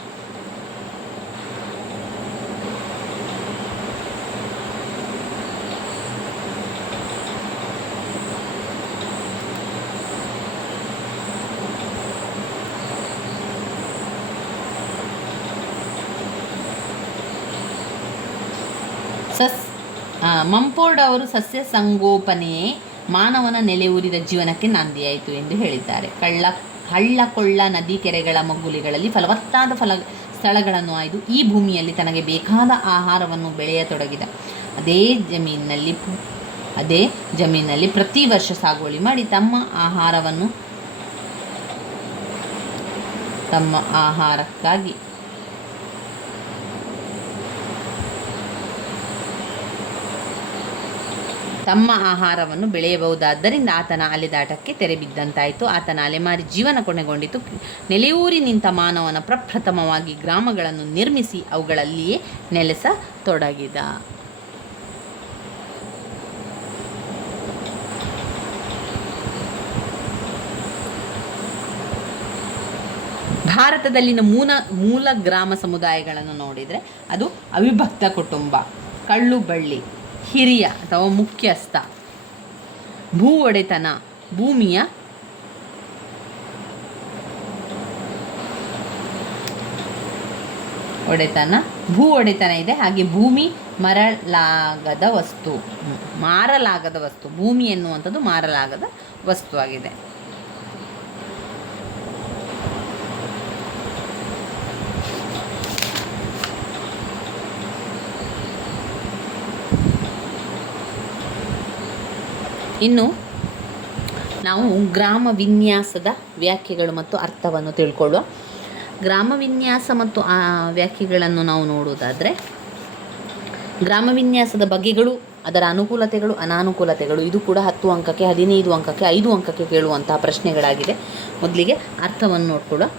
ಮಂಪೋರ್ಡ್ ಅವರು ಸಸ್ಯ ಸಂಗೋಪನೆಯೇ ಮಾನವನ ನೆಲೆಯೂರಿದ ಜೀವನಕ್ಕೆ ನಾಂದಿಯಾಯಿತು ಎಂದು ಹೇಳಿದ್ದಾರೆ. ಹಳ್ಳ ಕೊಳ್ಳ ನದಿ ಕೆರೆಗಳ ಮಗ್ಗುಲಿಗಳಲ್ಲಿ ಫಲವತ್ತಾದ ಸ್ಥಳಗಳನ್ನು ಆಯ್ದು ಈ ಭೂಮಿಯಲ್ಲಿ ತನಗೆ ಬೇಕಾದ ಆಹಾರವನ್ನು ಬೆಳೆಯತೊಡಗಿದ. ಅದೇ ಜಮೀನಿನಲ್ಲಿ ಪ್ರತಿ ವರ್ಷ ಸಾಗುವಳಿ ಮಾಡಿ ತಮ್ಮ ಆಹಾರವನ್ನು ಬೆಳೆಯಬಹುದಾದ್ದರಿಂದ ಆತನ ಅಲೆದಾಟಕ್ಕೆ ತೆರೆ ಬಿದ್ದಂತಾಯಿತು. ಆತನ ಅಲೆಮಾರಿ ಜೀವನ ಕೊನೆಗೊಂಡಿತು. ನೆಲೆಯೂರಿ ನಿಂತ ಮಾನವನ ಪ್ರಪ್ರಥಮವಾಗಿ ಗ್ರಾಮಗಳನ್ನು ನಿರ್ಮಿಸಿ ಅವುಗಳಲ್ಲಿಯೇ ನೆಲೆಸತೊಡಗಿದ. ಭಾರತದಲ್ಲಿನ ಮೂಲ ಗ್ರಾಮ ಸಮುದಾಯಗಳನ್ನು ನೋಡಿದರೆ ಅದು ಅವಿಭಕ್ತ ಕುಟುಂಬ, ಕಳ್ಳು ಬಳ್ಳಿ, ಹಿರಿಯ ಅಥವಾ ಮುಖ್ಯಸ್ಥ, ಭೂ ಒಡೆತನ, ಭೂಮಿಯ ಇದೆ. ಹಾಗೆ ಭೂಮಿ ಮಾರಲಾಗದ ವಸ್ತು. ಭೂಮಿ ಎನ್ನುವಂಥದ್ದು ಮಾರಲಾಗದ ವಸ್ತುವಾಗಿದೆ. ಇನ್ನು ನಾವು ಗ್ರಾಮ ವಿನ್ಯಾಸದ ವ್ಯಾಖ್ಯೆಗಳು ಮತ್ತು ಅರ್ಥವನ್ನು ತಿಳ್ಕೊಳ್ಳುವ. ಗ್ರಾಮ ವಿನ್ಯಾಸ ಮತ್ತು ವ್ಯಾಖ್ಯೆಗಳನ್ನು ನಾವು ನೋಡುವುದಾದರೆ, ಗ್ರಾಮ ವಿನ್ಯಾಸದ ಬಗೆಗಳು, ಅದರ ಅನುಕೂಲತೆಗಳು, ಅನಾನುಕೂಲತೆಗಳು, ಇದು ಕೂಡ 10 ಅಂಕಕ್ಕೆ, 15 ಅಂಕಕ್ಕೆ, 5 ಅಂಕಕ್ಕೆ ಕೇಳುವಂತಹ ಪ್ರಶ್ನೆಗಳಾಗಿದೆ. ಮೊದಲಿಗೆ ಅರ್ಥವನ್ನು ನೋಡ್ಕೊಳ್ಳುವ.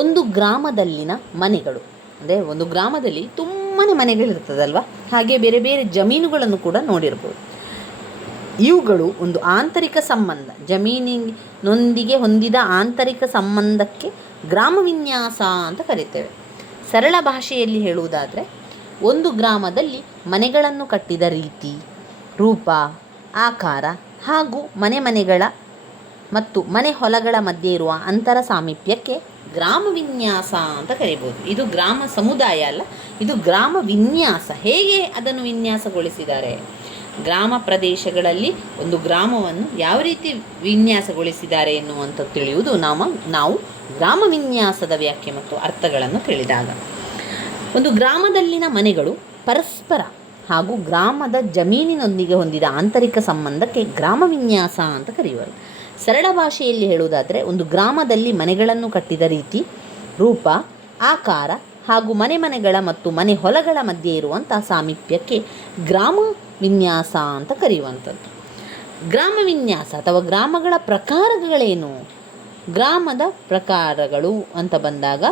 ಒಂದು ಗ್ರಾಮದಲ್ಲಿನ ಮನೆಗಳು, ಅಂದರೆ ಒಂದು ಗ್ರಾಮದಲ್ಲಿ ತುಂಬಾ ಮನೆಗಳಿರ್ತದಲ್ವ, ಹಾಗೆ ಬೇರೆ ಬೇರೆ ಜಮೀನುಗಳನ್ನು ಕೂಡ ನೋಡಿರ್ಬೋದು. ಇವುಗಳು ಒಂದು ಆಂತರಿಕ ಸಂಬಂಧ, ಜಮೀನಿನೊಂದಿಗೆ ಹೊಂದಿದ ಆಂತರಿಕ ಸಂಬಂಧಕ್ಕೆ ಗ್ರಾಮ ವಿನ್ಯಾಸ ಅಂತ ಕರೀತೇವೆ. ಸರಳ ಭಾಷೆಯಲ್ಲಿ ಹೇಳುವುದಾದರೆ, ಒಂದು ಗ್ರಾಮದಲ್ಲಿ ಮನೆಗಳನ್ನು ಕಟ್ಟಿದ ರೀತಿ, ರೂಪ, ಆಕಾರ ಹಾಗೂ ಮನೆಗಳ ಮತ್ತು ಮನೆ ಹೊಲಗಳ ಮಧ್ಯೆ ಇರುವ ಅಂತರ ಸಾಮೀಪ್ಯಕ್ಕೆ ಗ್ರಾಮ ವಿನ್ಯಾಸ ಅಂತ ಕರೀಬೋದು. ಇದು ಗ್ರಾಮ ಸಮುದಾಯ ಅಲ್ಲ, ಇದು ಗ್ರಾಮ ವಿನ್ಯಾಸ. ಹೇಗೆ ಅದನ್ನು ವಿನ್ಯಾಸಗೊಳಿಸಿದ್ದಾರೆ, ಗ್ರಾಮ ಪ್ರದೇಶಗಳಲ್ಲಿ ಒಂದು ಗ್ರಾಮವನ್ನು ಯಾವ ರೀತಿ ವಿನ್ಯಾಸಗೊಳಿಸಿದ್ದಾರೆ ಎನ್ನುವಂಥದ್ದು ತಿಳಿಯುವುದು ನಾವು ಗ್ರಾಮ ವಿನ್ಯಾಸದ ವ್ಯಾಖ್ಯೆ ಮತ್ತು ಅರ್ಥಗಳನ್ನು ತಿಳಿದಾಗ. ಒಂದು ಗ್ರಾಮದಲ್ಲಿನ ಮನೆಗಳು ಪರಸ್ಪರ ಹಾಗೂ ಗ್ರಾಮದ ಜಮೀನಿನೊಂದಿಗೆ ಹೊಂದಿದ ಆಂತರಿಕ ಸಂಬಂಧಕ್ಕೆ ಗ್ರಾಮ ವಿನ್ಯಾಸ ಅಂತ ಕರೆಯುವರು. ಸರಳ ಭಾಷೆಯಲ್ಲಿ ಹೇಳುವುದಾದರೆ, ಒಂದು ಗ್ರಾಮದಲ್ಲಿ ಮನೆಗಳನ್ನು ಕಟ್ಟಿದ ರೀತಿ, ರೂಪ, ಆಕಾರ ಹಾಗೂ ಮನೆಗಳ ಮತ್ತು ಮನೆ ಹೊಲಗಳ ಮಧ್ಯೆ ಇರುವಂಥ ಸಾಮೀಪ್ಯಕ್ಕೆ ಗ್ರಾಮ ವಿನ್ಯಾಸ ಅಂತ ಕರೆಯುವಂಥದ್ದು. ಗ್ರಾಮ ವಿನ್ಯಾಸ ಅಥವಾ ಗ್ರಾಮಗಳ ಪ್ರಕಾರಗಳೇನು? ಗ್ರಾಮದ ಪ್ರಕಾರಗಳು ಅಂತ ಬಂದಾಗ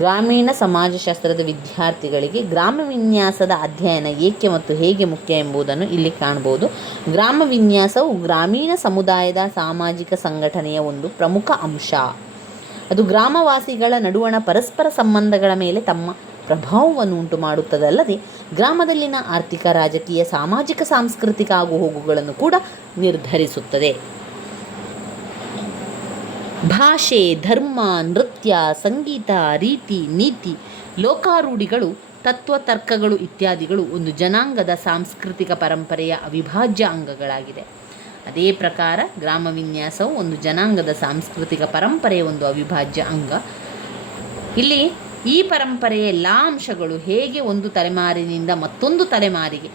ಗ್ರಾಮೀಣ ಸಮಾಜಶಾಸ್ತ್ರದ ವಿದ್ಯಾರ್ಥಿಗಳಿಗೆ ಗ್ರಾಮ ವಿನ್ಯಾಸದ ಅಧ್ಯಯನ ಏಕೆ ಮತ್ತು ಹೇಗೆ ಮುಖ್ಯ ಎಂಬುದನ್ನು ಇಲ್ಲಿ ಕಾಣಬಹುದು. ಗ್ರಾಮ ವಿನ್ಯಾಸವು ಗ್ರಾಮೀಣ ಸಮುದಾಯದ ಸಾಮಾಜಿಕ ಸಂಘಟನೆಯ ಒಂದು ಪ್ರಮುಖ ಅಂಶ. ಅದು ಗ್ರಾಮವಾಸಿಗಳ ನಡುವಣ ಪರಸ್ಪರ ಸಂಬಂಧಗಳ ಮೇಲೆ ತಮ್ಮ ಪ್ರಭಾವವನ್ನು ಉಂಟು ಮಾಡುತ್ತದಲ್ಲದೆ ಗ್ರಾಮದಲ್ಲಿನ ಆರ್ಥಿಕ, ರಾಜಕೀಯ, ಸಾಮಾಜಿಕ, ಸಾಂಸ್ಕೃತಿಕ ಆಗುಹೋಗುಗಳನ್ನು ಕೂಡ ನಿರ್ಧರಿಸುತ್ತದೆ. ಭಾಷೆ, ಧರ್ಮ, ನೃತ್ಯ, ಸಂಗೀತ, ರೀತಿ ನೀತಿ, ಲೋಕಾರೂಢಿಗಳು, ತತ್ವತರ್ಕಗಳು ಇತ್ಯಾದಿಗಳು ಒಂದು ಜನಾಂಗದ ಸಾಂಸ್ಕೃತಿಕ ಪರಂಪರೆಯ ಅವಿಭಾಜ್ಯ ಅಂಗಗಳಾಗಿದೆ. ಅದೇ ಪ್ರಕಾರ ಗ್ರಾಮ ವಿನ್ಯಾಸವು ಒಂದು ಜನಾಂಗದ ಸಾಂಸ್ಕೃತಿಕ ಪರಂಪರೆಯ ಒಂದು ಅವಿಭಾಜ್ಯ ಅಂಗ. ಇಲ್ಲಿ ಈ ಪರಂಪರೆಯ ಎಲ್ಲ ಅಂಶಗಳು ಹೇಗೆ ಒಂದು ತಲೆಮಾರಿನಿಂದ ಮತ್ತೊಂದು ತಲೆಮಾರಿಗೆ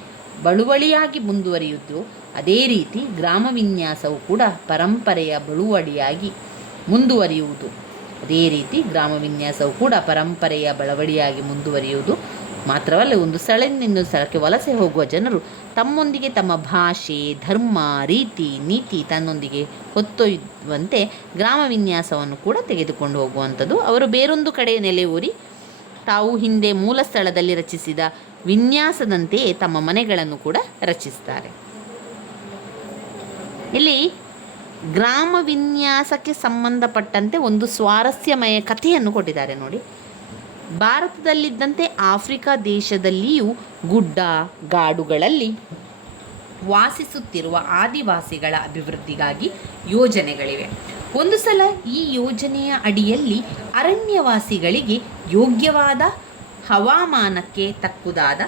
ಬಳುವಳಿಯಾಗಿ ಮುಂದುವರಿಯುತ್ತೋ ಅದೇ ರೀತಿ ಗ್ರಾಮ ವಿನ್ಯಾಸವು ಕೂಡ ಪರಂಪರೆಯ ಬಳುವಳಿಯಾಗಿ ಮುಂದುವರಿಯುವುದು. ಅದೇ ರೀತಿ ಗ್ರಾಮ ವಿನ್ಯಾಸವು ಕೂಡ ಪರಂಪರೆಯ ಬಳವಳಿಯಾಗಿ ಮುಂದುವರಿಯುವುದು ಮಾತ್ರವಲ್ಲ, ಒಂದು ಸ್ಥಳದಿಂದ ಇನ್ನೊಂದು ಸ್ಥಳಕ್ಕೆ ವಲಸೆ ಹೋಗುವ ಜನರು ತಮ್ಮೊಂದಿಗೆ ತಮ್ಮ ಭಾಷೆ, ಧರ್ಮ, ರೀತಿ, ನೀತಿ ತನ್ನೊಂದಿಗೆ ಹೊತ್ತೊಯ್ಯುವಂತೆ ಗ್ರಾಮ ವಿನ್ಯಾಸವನ್ನು ಕೂಡ ತೆಗೆದುಕೊಂಡು ಹೋಗುವಂಥದ್ದು. ಅವರು ಬೇರೊಂದು ಕಡೆ ನೆಲೆಯೂರಿ ತಾವು ಹಿಂದೆ ಮೂಲ ಸ್ಥಳದಲ್ಲಿ ರಚಿಸಿದ ವಿನ್ಯಾಸದಂತೆಯೇ ತಮ್ಮ ಮನೆಗಳನ್ನು ಕೂಡ ರಚಿಸ್ತಾರೆ. ಇಲ್ಲಿ ಗ್ರಾಮ ವಿನ್ಯಾಸಕ್ಕೆ ಸಂಬಂಧಪಟ್ಟಂತೆ ಒಂದು ಸ್ವಾರಸ್ಯಮಯ ಕಥೆಯನ್ನು ಕೊಟ್ಟಿದ್ದಾರೆ ನೋಡಿ. ಭಾರತದಲ್ಲಿದ್ದಂತೆ ಆಫ್ರಿಕಾ ದೇಶದಲ್ಲಿಯೂ ಗುಡ್ಡ ಗಾಡುಗಳಲ್ಲಿ ವಾಸಿಸುತ್ತಿರುವ ಆದಿವಾಸಿಗಳ ಅಭಿವೃದ್ಧಿಗಾಗಿ ಯೋಜನೆಗಳಿವೆ. ಒಂದು ಸಲ ಈ ಯೋಜನೆಯ ಅಡಿಯಲ್ಲಿ ಅರಣ್ಯವಾಸಿಗಳಿಗೆ ಯೋಗ್ಯವಾದ ಹವಾಮಾನಕ್ಕೆ ತಕ್ಕುದಾದ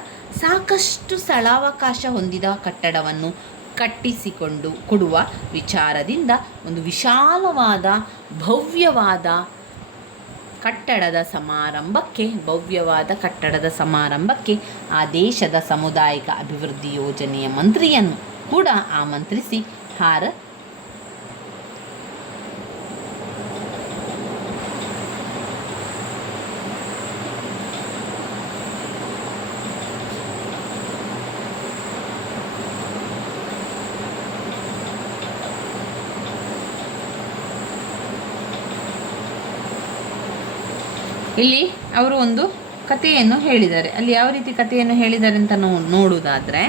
ಸಾಕಷ್ಟು ಸ್ಥಳಾವಕಾಶ ಹೊಂದಿದ ಕಟ್ಟಡವನ್ನು ಕಟ್ಟಿಸಿಕೊಂಡು ಕೊಡುವ ವಿಚಾರದಿಂದ ಒಂದು ವಿಶಾಲವಾದ ಭವ್ಯವಾದ ಕಟ್ಟಡದ ಸಮಾರಂಭಕ್ಕೆ ಆ ದೇಶದ ಸಾಮುದಾಯಿಕ ಅಭಿವೃದ್ಧಿ ಯೋಜನೆಯ ಮಂತ್ರಿಯನ್ನು ಕೂಡ ಆಮಂತ್ರಿಸಿ ಇಲ್ಲಿ ಅವರು ಒಂದು ಕಥೆಯನ್ನು ಹೇಳಿದ್ದಾರೆ. ಅಲ್ಲಿ ಯಾವ ರೀತಿ ಕಥೆಯನ್ನು ಹೇಳಿದ್ದಾರೆ ಅಂತ ನೋಡುವುದಾದರೆ,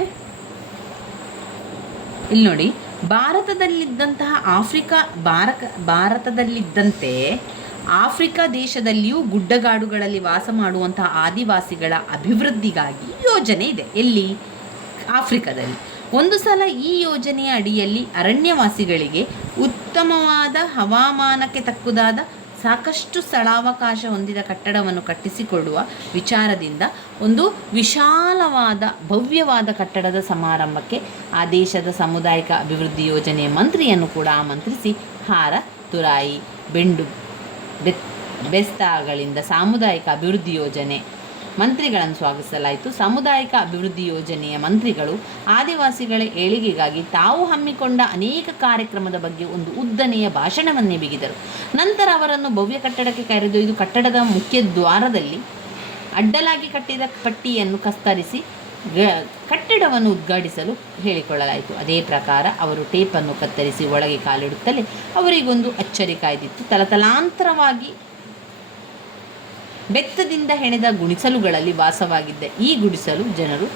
ಇಲ್ಲಿ ನೋಡಿ, ಭಾರತದಲ್ಲಿದ್ದಂತೆ ಆಫ್ರಿಕಾ ದೇಶದಲ್ಲಿಯೂ ಗುಡ್ಡಗಾಡುಗಳಲ್ಲಿ ವಾಸ ಮಾಡುವಂತಹ ಆದಿವಾಸಿಗಳ ಅಭಿವೃದ್ಧಿಗಾಗಿ ಯೋಜನೆ ಇದೆ. ಎಲ್ಲಿ? ಆಫ್ರಿಕಾದಲ್ಲಿ. ಒಂದು ಸಲ ಈ ಯೋಜನೆಯ ಅಡಿಯಲ್ಲಿ ಅರಣ್ಯವಾಸಿಗಳಿಗೆ ಉತ್ತಮವಾದ ಹವಾಮಾನಕ್ಕೆ ತಕ್ಕುದಾದ ಸಾಕಷ್ಟು ಸ್ಥಳಾವಕಾಶ ಹೊಂದಿದ ಕಟ್ಟಡವನ್ನು ಕಟ್ಟಿಸಿಕೊಡುವ ವಿಚಾರದಿಂದ ಒಂದು ವಿಶಾಲವಾದ ಭವ್ಯವಾದ ಕಟ್ಟಡದ ಸಮಾರಂಭಕ್ಕೆ ಆ ದೇಶದ ಸಾಮುದಾಯಿಕ ಅಭಿವೃದ್ಧಿ ಯೋಜನೆಯ ಮಂತ್ರಿಯನ್ನು ಕೂಡ ಆಮಂತ್ರಿಸಿ ಹಾರ, ತುರಾಯಿ, ಬೆಂಡು, ಬೆಸ್ತಾಗಳಿಂದ ಸಾಮುದಾಯಿಕ ಅಭಿವೃದ್ಧಿ ಯೋಜನೆ ಮಂತ್ರಿಗಳನ್ನು ಸ್ವಾಗತಿಸಲಾಯಿತು. ಸಾಮುದಾಯಿಕ ಅಭಿವೃದ್ಧಿ ಯೋಜನೆಯ ಮಂತ್ರಿಗಳು ಆದಿವಾಸಿಗಳ ಏಳಿಗೆಗಾಗಿ ತಾವು ಹಮ್ಮಿಕೊಂಡ ಅನೇಕ ಕಾರ್ಯಕ್ರಮದ ಬಗ್ಗೆ ಒಂದು ಉದ್ದನೆಯ ಭಾಷಣವನ್ನೇ ಬಿಗಿದರು. ನಂತರ ಅವರನ್ನು ಭವ್ಯ ಕಟ್ಟಡಕ್ಕೆ ಕರೆದೊಯ್ದು ಕಟ್ಟಡದ ಮುಖ್ಯ ದ್ವಾರದಲ್ಲಿ ಅಡ್ಡಲಾಗಿ ಕಟ್ಟಿದ ಪಟ್ಟಿಯನ್ನು ಕತ್ತರಿಸಿ ಕಟ್ಟಡವನ್ನು ಉದ್ಘಾಟಿಸಲು ಹೇಳಿಕೊಳ್ಳಲಾಯಿತು. ಅದೇ ಪ್ರಕಾರ ಅವರು ಟೇಪನ್ನು ಕತ್ತರಿಸಿ ಒಳಗೆ ಕಾಲಿಡುತ್ತಲೇ ಅವರಿಗೊಂದು ಅಚ್ಚರಿ ಕಾಯ್ದಿತ್ತು. ತಲತಲಾಂತರವಾಗಿ ಬೆತ್ತದಿಂದ ಹೆಣೆದ ಗುಡಿಸಲುಗಳಲ್ಲಿ ವಾಸವಾಗಿದ್ದ ಈ ಗುಡಿಸಲು ಜನರು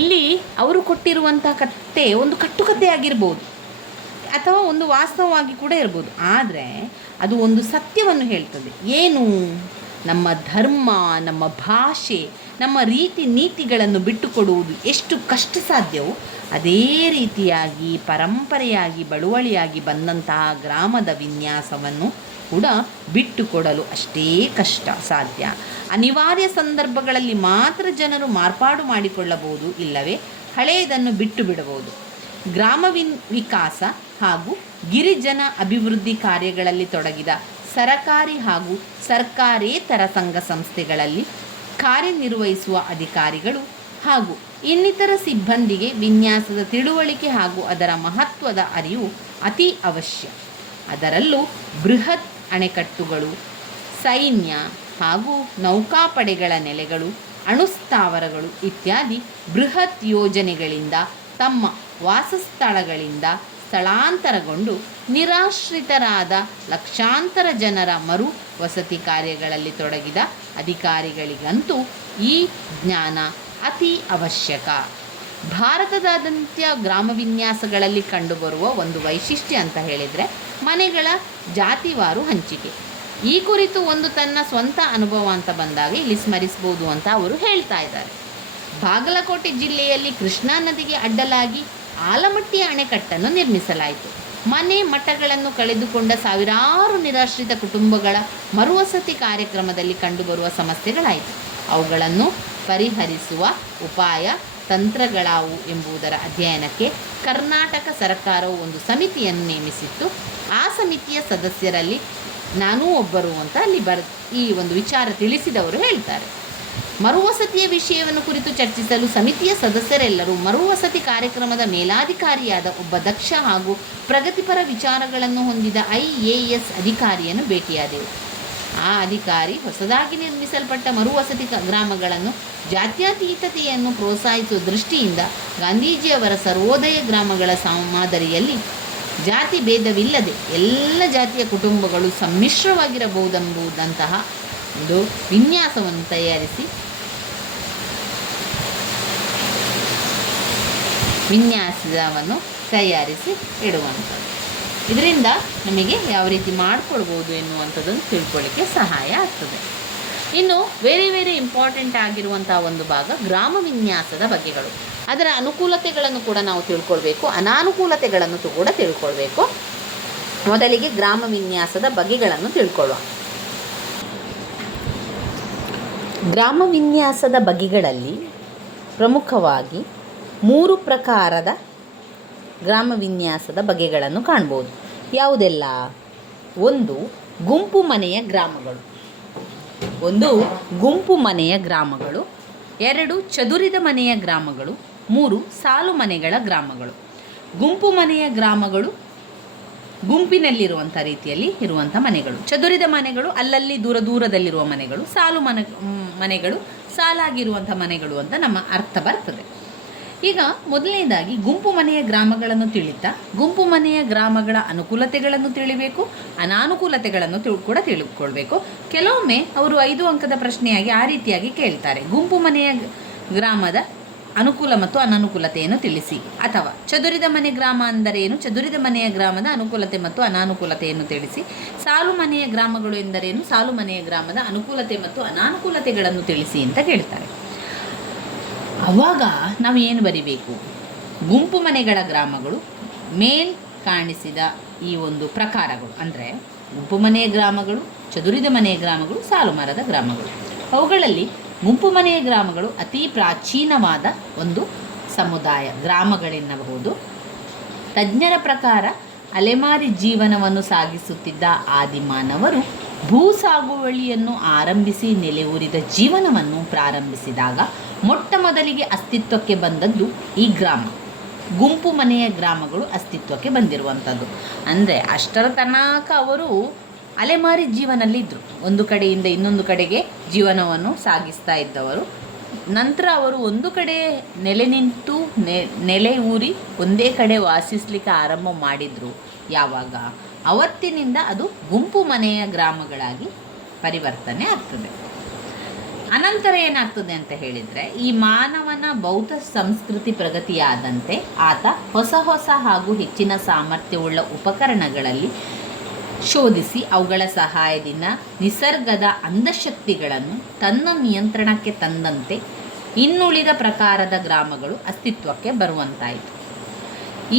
ಇಲ್ಲಿ ಅವರು ಕೊಟ್ಟಿರುವಂತಹ ಕತೆ ಒಂದು ಕಟ್ಟುಕತೆ ಆಗಿರ್ಬೋದು ಅಥವಾ ಒಂದು ವಾಸ್ತವವಾಗಿ ಕೂಡ ಇರ್ಬೋದು. ಆದರೆ ಅದು ಒಂದು ಸತ್ಯವನ್ನು ಹೇಳ್ತದೆ. ಏನು? ನಮ್ಮ ಧರ್ಮ, ನಮ್ಮ ಭಾಷೆ, ನಮ್ಮ ರೀತಿ ನೀತಿಗಳನ್ನು ಬಿಟ್ಟುಕೊಡುವುದು ಎಷ್ಟು ಕಷ್ಟ ಸಾಧ್ಯವೋ ಅದೇ ರೀತಿಯಾಗಿ ಪರಂಪರೆಯಾಗಿ ಬಳುವಳಿಯಾಗಿ ಬಂದಂತಹ ಗ್ರಾಮದ ವಿನ್ಯಾಸವನ್ನು ಕೂಡ ಬಿಟ್ಟುಕೊಡಲು ಅಷ್ಟೇ ಕಷ್ಟ ಸಾಧ್ಯ. ಅನಿವಾರ್ಯ ಸಂದರ್ಭಗಳಲ್ಲಿ ಮಾತ್ರ ಜನರು ಮಾರ್ಪಾಡು ಮಾಡಿಕೊಳ್ಳಬಹುದು, ಇಲ್ಲವೇ ಹಳೆಯದನ್ನು ಬಿಟ್ಟು ಬಿಡಬಹುದು. ಗ್ರಾಮ ವಿಕಾಸ ಹಾಗೂ ಗಿರಿಜನ ಅಭಿವೃದ್ಧಿ ಕಾರ್ಯಗಳಲ್ಲಿ ತೊಡಗಿದ ಸರಕಾರಿ ಹಾಗೂ ಸರ್ಕಾರೇತರ ಸಂಘ ಸಂಸ್ಥೆಗಳಲ್ಲಿ ಕಾರ್ಯನಿರ್ವಹಿಸುವ ಅಧಿಕಾರಿಗಳು ಹಾಗೂ ಇನ್ನಿತರ ಸಿಬ್ಬಂದಿಗೆ ವಿನ್ಯಾಸದ ತಿಳುವಳಿಕೆ ಹಾಗೂ ಅದರ ಮಹತ್ವದ ಅರಿವು ಅತಿ ಅವಶ್ಯ. ಅದರಲ್ಲೂ ಬೃಹತ್ ಅಣೆಕಟ್ಟುಗಳು, ಸೈನ್ಯ ಹಾಗೂ ನೌಕಾಪಡೆಗಳ ನೆಲೆಗಳು, ಅಣುಸ್ಥಾವರಗಳು ಇತ್ಯಾದಿ ಬೃಹತ್ ಯೋಜನೆಗಳಿಂದ ತಮ್ಮ ವಾಸಸ್ಥಳಗಳಿಂದ ಸ್ಥಳಾಂತರಗೊಂಡು ನಿರಾಶ್ರಿತರಾದ ಲಕ್ಷಾಂತರ ಜನರ ಮರು ವಸತಿ ಕಾರ್ಯಗಳಲ್ಲಿ ತೊಡಗಿದ ಅಧಿಕಾರಿಗಳಿಗಂತೂ ಈ ಜ್ಞಾನ ಅತಿ ಅವಶ್ಯಕ. ಭಾರತದಾದ್ಯಂತ ಗ್ರಾಮ ವಿನ್ಯಾಸಗಳಲ್ಲಿ ಕಂಡುಬರುವ ಒಂದು ವೈಶಿಷ್ಟ್ಯ ಅಂತ ಹೇಳಿದರೆ ಮನೆಗಳ ಜಾತಿವಾರು ಹಂಚಿಕೆ. ಈ ಕುರಿತು ಒಂದು ತನ್ನ ಸ್ವಂತ ಅನುಭವ ಅಂತ ಬಂದಾಗ ಇಲ್ಲಿ ಸ್ಮರಿಸಬಹುದು ಅಂತ ಅವರು ಹೇಳ್ತಾ ಇದ್ದಾರೆ. ಬಾಗಲಕೋಟೆ ಜಿಲ್ಲೆಯಲ್ಲಿ ಕೃಷ್ಣಾ ನದಿಗೆ ಅಡ್ಡಲಾಗಿ ಆಲಮಟ್ಟಿ ಅಣೆಕಟ್ಟನ್ನು ನಿರ್ಮಿಸಲಾಯಿತು. ಮನೆ ಮಠಗಳನ್ನು ಕಳೆದುಕೊಂಡ ಸಾವಿರಾರು ನಿರಾಶ್ರಿತ ಕುಟುಂಬಗಳ ಮರುವಸತಿ ಕಾರ್ಯಕ್ರಮದಲ್ಲಿ ಕಂಡುಬರುವ ಸಮಸ್ಯೆಗಳಾಯಿತು. ಅವುಗಳನ್ನು ಪರಿಹರಿಸುವ ಉಪಾಯ ತಂತ್ರಗಳಾವು ಎಂಬುದರ ಅಧ್ಯಯನಕ್ಕೆ ಕರ್ನಾಟಕ ಸರ್ಕಾರವು ಒಂದು ಸಮಿತಿಯನ್ನು ನೇಮಿಸಿತ್ತು. ಆ ಸಮಿತಿಯ ಸದಸ್ಯರಲ್ಲಿ ನಾನೂ ಒಬ್ಬರು ಅಂತ ಅಲ್ಲಿ ಈ ಒಂದು ವಿಚಾರ ತಿಳಿಸಿದವರು ಹೇಳ್ತಾರೆ. ಮರುವಸತಿಯ ವಿಷಯವನ್ನು ಕುರಿತು ಚರ್ಚಿಸಲು ಸಮಿತಿಯ ಸದಸ್ಯರೆಲ್ಲರೂ ಮರುವಸತಿ ಕಾರ್ಯಕ್ರಮದ ಮೇಲಾಧಿಕಾರಿಯಾದ ಒಬ್ಬ ದಕ್ಷ ಹಾಗೂ ಪ್ರಗತಿಪರ ವಿಚಾರಗಳನ್ನು ಹೊಂದಿದ IAS ಅಧಿಕಾರಿಯನ್ನು ಭೇಟಿಯಾದೆವು. ಆ ಅಧಿಕಾರಿ ಹೊಸದಾಗಿ ನಿರ್ಮಿಸಲ್ಪಟ್ಟ ಮರುವಸತಿ ಗ್ರಾಮಗಳನ್ನು ಜಾತ್ಯತೀತತೆಯನ್ನು ಪ್ರೋತ್ಸಾಹಿಸುವ ದೃಷ್ಟಿಯಿಂದ ಗಾಂಧೀಜಿಯವರ ಸರ್ವೋದಯ ಗ್ರಾಮಗಳ ಮಾದರಿಯಲ್ಲಿ ಜಾತಿ ಭೇದವಿಲ್ಲದೆ ಎಲ್ಲ ಜಾತಿಯ ಕುಟುಂಬಗಳು ಸಮ್ಮಿಶ್ರವಾಗಿರಬಹುದೆಂಬುದಂತಹ ಒಂದು ವಿನ್ಯಾಸವನ್ನು ತಯಾರಿಸಿ ಇಡುವಂಥದ್ದು. ಇದರಿಂದ ನಮಗೆ ಯಾವ ರೀತಿ ಮಾಡಿಕೊಳ್ಬೋದು ಎನ್ನುವಂಥದ್ದನ್ನು ತಿಳ್ಕೊಳ್ಳಿಕ್ಕೆ ಸಹಾಯ ಆಗ್ತದೆ. ಇನ್ನು ವೆರಿ ಇಂಪಾರ್ಟೆಂಟ್ ಆಗಿರುವಂಥ ಒಂದು ಭಾಗ ಗ್ರಾಮ ವಿನ್ಯಾಸದ ಬಗೆಗಳು. ಅದರ ಅನುಕೂಲತೆಗಳನ್ನು ಕೂಡ ನಾವು ತಿಳ್ಕೊಳ್ಬೇಕು, ಅನಾನುಕೂಲತೆಗಳನ್ನು ಕೂಡ ತಿಳ್ಕೊಳ್ಬೇಕು. ಮೊದಲಿಗೆ ಗ್ರಾಮ ವಿನ್ಯಾಸದ ಬಗೆಗಳನ್ನು ತಿಳ್ಕೊಳ್ಳುವ. ಗ್ರಾಮ ವಿನ್ಯಾಸದ ಬಗೆಗಳಲ್ಲಿ ಪ್ರಮುಖವಾಗಿ 3 ಪ್ರಕಾರದ ಗ್ರಾಮ ವಿನ್ಯಾಸದ ಬಗೆಗಳನ್ನು ಕಾಣ್ಬೋದು. ಯಾವುದೆಲ್ಲ? 1 ಗುಂಪು ಮನೆಯ ಗ್ರಾಮಗಳು, 2 ಚದುರಿದ ಮನೆಯ ಗ್ರಾಮಗಳು, 3 ಸಾಲು ಮನೆಗಳ ಗ್ರಾಮಗಳು. ಗುಂಪು ಮನೆಯ ಗ್ರಾಮಗಳು ಗುಂಪಿನಲ್ಲಿರುವಂಥ ರೀತಿಯಲ್ಲಿ ಇರುವಂಥ ಮನೆಗಳು, ಚದುರಿದ ಮನೆಗಳು ಅಲ್ಲಲ್ಲಿ ದೂರದಲ್ಲಿರುವ ಮನೆಗಳು, ಸಾಲು ಮನೆಗಳು ಸಾಲಾಗಿರುವಂಥ ಮನೆಗಳು ಅಂತ ನಮ್ಮ ಅರ್ಥ ಬರ್ತದೆ. ಈಗ ಮೊದಲನೇದಾಗಿ ಗುಂಪು ಮನೆಯ ಗ್ರಾಮಗಳನ್ನು ತಿಳಿತಾ ಗುಂಪು ಮನೆಯ ಗ್ರಾಮಗಳ ಅನುಕೂಲತೆಗಳನ್ನು ತಿಳಿಬೇಕು, ಅನಾನುಕೂಲತೆಗಳನ್ನು ಕೂಡ ತಿಳ್ಕೊಳ್ಬೇಕು. ಕೆಲವೊಮ್ಮೆ ಅವರು 5 ಅಂಕದ ಪ್ರಶ್ನೆಯಾಗಿ ಆ ರೀತಿಯಾಗಿ ಕೇಳ್ತಾರೆ, ಗುಂಪು ಮನೆಯ ಗ್ರಾಮದ ಅನುಕೂಲ ಮತ್ತು ಅನಾನುಕೂಲತೆಯನ್ನು ತಿಳಿಸಿ, ಅಥವಾ ಚದುರಿದ ಮನೆ ಗ್ರಾಮ ಎಂದರೇನು, ಚದುರಿದ ಮನೆಯ ಗ್ರಾಮದ ಅನುಕೂಲತೆ ಮತ್ತು ಅನಾನುಕೂಲತೆಯನ್ನು ತಿಳಿಸಿ, ಸಾಲು ಮನೆಯ ಗ್ರಾಮಗಳು ಎಂದರೇನು, ಸಾಲು ಮನೆಯ ಗ್ರಾಮದ ಅನುಕೂಲತೆ ಮತ್ತು ಅನಾನುಕೂಲತೆಗಳನ್ನು ತಿಳಿಸಿ ಅಂತ ಕೇಳ್ತಾರೆ. ಆವಾಗ ನಾವು ಏನು ಬರಿಬೇಕು? ಗುಂಪು ಮನೆಗಳ ಗ್ರಾಮಗಳು ಮೇಲ್ ಕಾಣಿಸಿದ ಈ ಒಂದು ಪ್ರಕಾರಗಳು, ಅಂದರೆ ಗುಂಪು ಮನೆಯ ಗ್ರಾಮಗಳು, ಚದುರಿದ ಮನೆಯ ಗ್ರಾಮಗಳು, ಸಾಲು ಮರದ ಗ್ರಾಮಗಳು. ಅವುಗಳಲ್ಲಿ ಗುಂಪು ಮನೆಯ ಗ್ರಾಮಗಳು ಅತಿ ಪ್ರಾಚೀನವಾದ ಒಂದು ಸಮುದಾಯ ಗ್ರಾಮಗಳೆನ್ನಬಹುದು. ತಜ್ಞರ ಪ್ರಕಾರ ಅಲೆಮಾರಿ ಜೀವನವನ್ನು ಸಾಗಿಸುತ್ತಿದ್ದ ಆದಿಮಾನವರು ಭೂ ಸಾಗುವಳಿಯನ್ನು ಆರಂಭಿಸಿ ನೆಲೆಯೂರಿದ ಜೀವನವನ್ನು ಪ್ರಾರಂಭಿಸಿದಾಗ ಮೊಟ್ಟ ಮೊದಲಿಗೆ ಅಸ್ತಿತ್ವಕ್ಕೆ ಬಂದದ್ದು ಈ ಗ್ರಾಮ. ಗುಂಪು ಮನೆಯ ಗ್ರಾಮಗಳು ಅಸ್ತಿತ್ವಕ್ಕೆ ಬಂದಿರುವಂಥದ್ದು. ಅಂದರೆ ಅಷ್ಟರ ತನಕ ಅವರು ಅಲೆಮಾರಿ ಜೀವನದಲ್ಲಿದ್ದರು, ಒಂದು ಕಡೆಯಿಂದ ಇನ್ನೊಂದು ಕಡೆಗೆ ಜೀವನವನ್ನು ಸಾಗಿಸ್ತಾ ಇದ್ದವರು. ನಂತರ ಅವರು ಒಂದು ಕಡೆ ನೆಲೆ ಊರಿ ಒಂದೇ ಕಡೆ ವಾಸಿಸಲಿಕ್ಕೆ ಆರಂಭ ಮಾಡಿದರು. ಯಾವಾಗ? ಅವತ್ತಿನಿಂದ ಅದು ಗುಂಪು ಮನೆಯ ಗ್ರಾಮಗಳಾಗಿ ಪರಿವರ್ತನೆ ಆಗ್ತದೆ. ಅನಂತರ ಏನಾಗ್ತದೆ ಅಂತ ಹೇಳಿದರೆ, ಈ ಮಾನವನ ಬೌದ್ಧ ಸಂಸ್ಕೃತಿ ಪ್ರಗತಿಯಾದಂತೆ ಆತ ಹೊಸ ಹಾಗೂ ಹೆಚ್ಚಿನ ಸಾಮರ್ಥ್ಯವುಳ್ಳ ಉಪಕರಣಗಳಲ್ಲಿ ಶೋಧಿಸಿ ಅವುಗಳ ಸಹಾಯದಿಂದ ನಿಸರ್ಗದ ಅಂಧಶಕ್ತಿಗಳನ್ನು ತನ್ನ ನಿಯಂತ್ರಣಕ್ಕೆ ತಂದಂತೆ ಇನ್ನುಳಿದ ಪ್ರಕಾರದ ಗ್ರಾಮಗಳು ಅಸ್ತಿತ್ವಕ್ಕೆ ಬರುವಂತಾಯಿತು.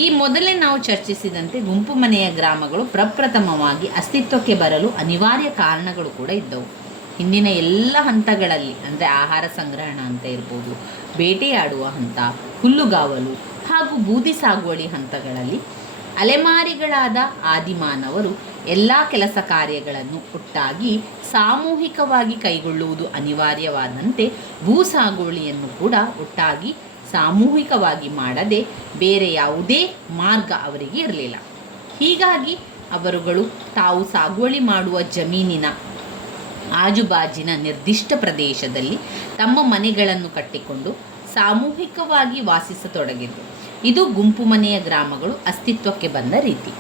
ಈ ಮೊದಲೇ ನಾವು ಚರ್ಚಿಸಿದಂತೆ ಗುಂಪು ಮನೆಯ ಗ್ರಾಮಗಳು ಪ್ರಪ್ರಥಮವಾಗಿ ಅಸ್ತಿತ್ವಕ್ಕೆ ಬರಲು ಅನಿವಾರ್ಯ ಕಾರಣಗಳು ಕೂಡ ಇದ್ದವು. ಹಿಂದಿನ ಎಲ್ಲ ಹಂತಗಳಲ್ಲಿ, ಅಂದರೆ ಆಹಾರ ಸಂಗ್ರಹಣ ಅಂತ ಇರ್ಬೋದು, ಬೇಟೆಯಾಡುವ ಹಂತ, ಹುಲ್ಲುಗಾವಲು ಹಾಗೂ ಬೂದಿ ಸಾಗುವಳಿ ಹಂತಗಳಲ್ಲಿ ಅಲೆಮಾರಿಗಳಾದ ಆದಿಮಾನವರು ಎಲ್ಲ ಕೆಲಸ ಕಾರ್ಯಗಳನ್ನು ಒಟ್ಟಾಗಿ ಸಾಮೂಹಿಕವಾಗಿ ಕೈಗೊಳ್ಳುವುದು ಅನಿವಾರ್ಯವಾದಂತೆ ಭೂ ಸಾಗುವಳಿಯನ್ನು ಕೂಡ ಒಟ್ಟಾಗಿ ಸಾಮೂಹಿಕವಾಗಿ ಮಾಡದೆ ಬೇರೆ ಯಾವುದೇ ಮಾರ್ಗ ಅವರಿಗೆ ಇರಲಿಲ್ಲ. ಹೀಗಾಗಿ ಅವರುಗಳು ತಾವು ಸಾಗುವಳಿ ಮಾಡುವ ಜಮೀನಿನ ಆಜುಬಾಜಿನ ನಿರ್ದಿಷ್ಟ ಪ್ರದೇಶದಲ್ಲಿ ತಮ್ಮ ಮನೆಗಳನ್ನು ಕಟ್ಟಿಕೊಂಡು ಸಾಮೂಹಿಕವಾಗಿ ವಾಸಿಸತೊಡಗಿದ್ದು. ಇದು ಗುಂಪು ಮನೆಯ ಗ್ರಾಮಗಳು ಅಸ್ತಿತ್ವಕ್ಕೆ ಬಂದ ರೀತಿ.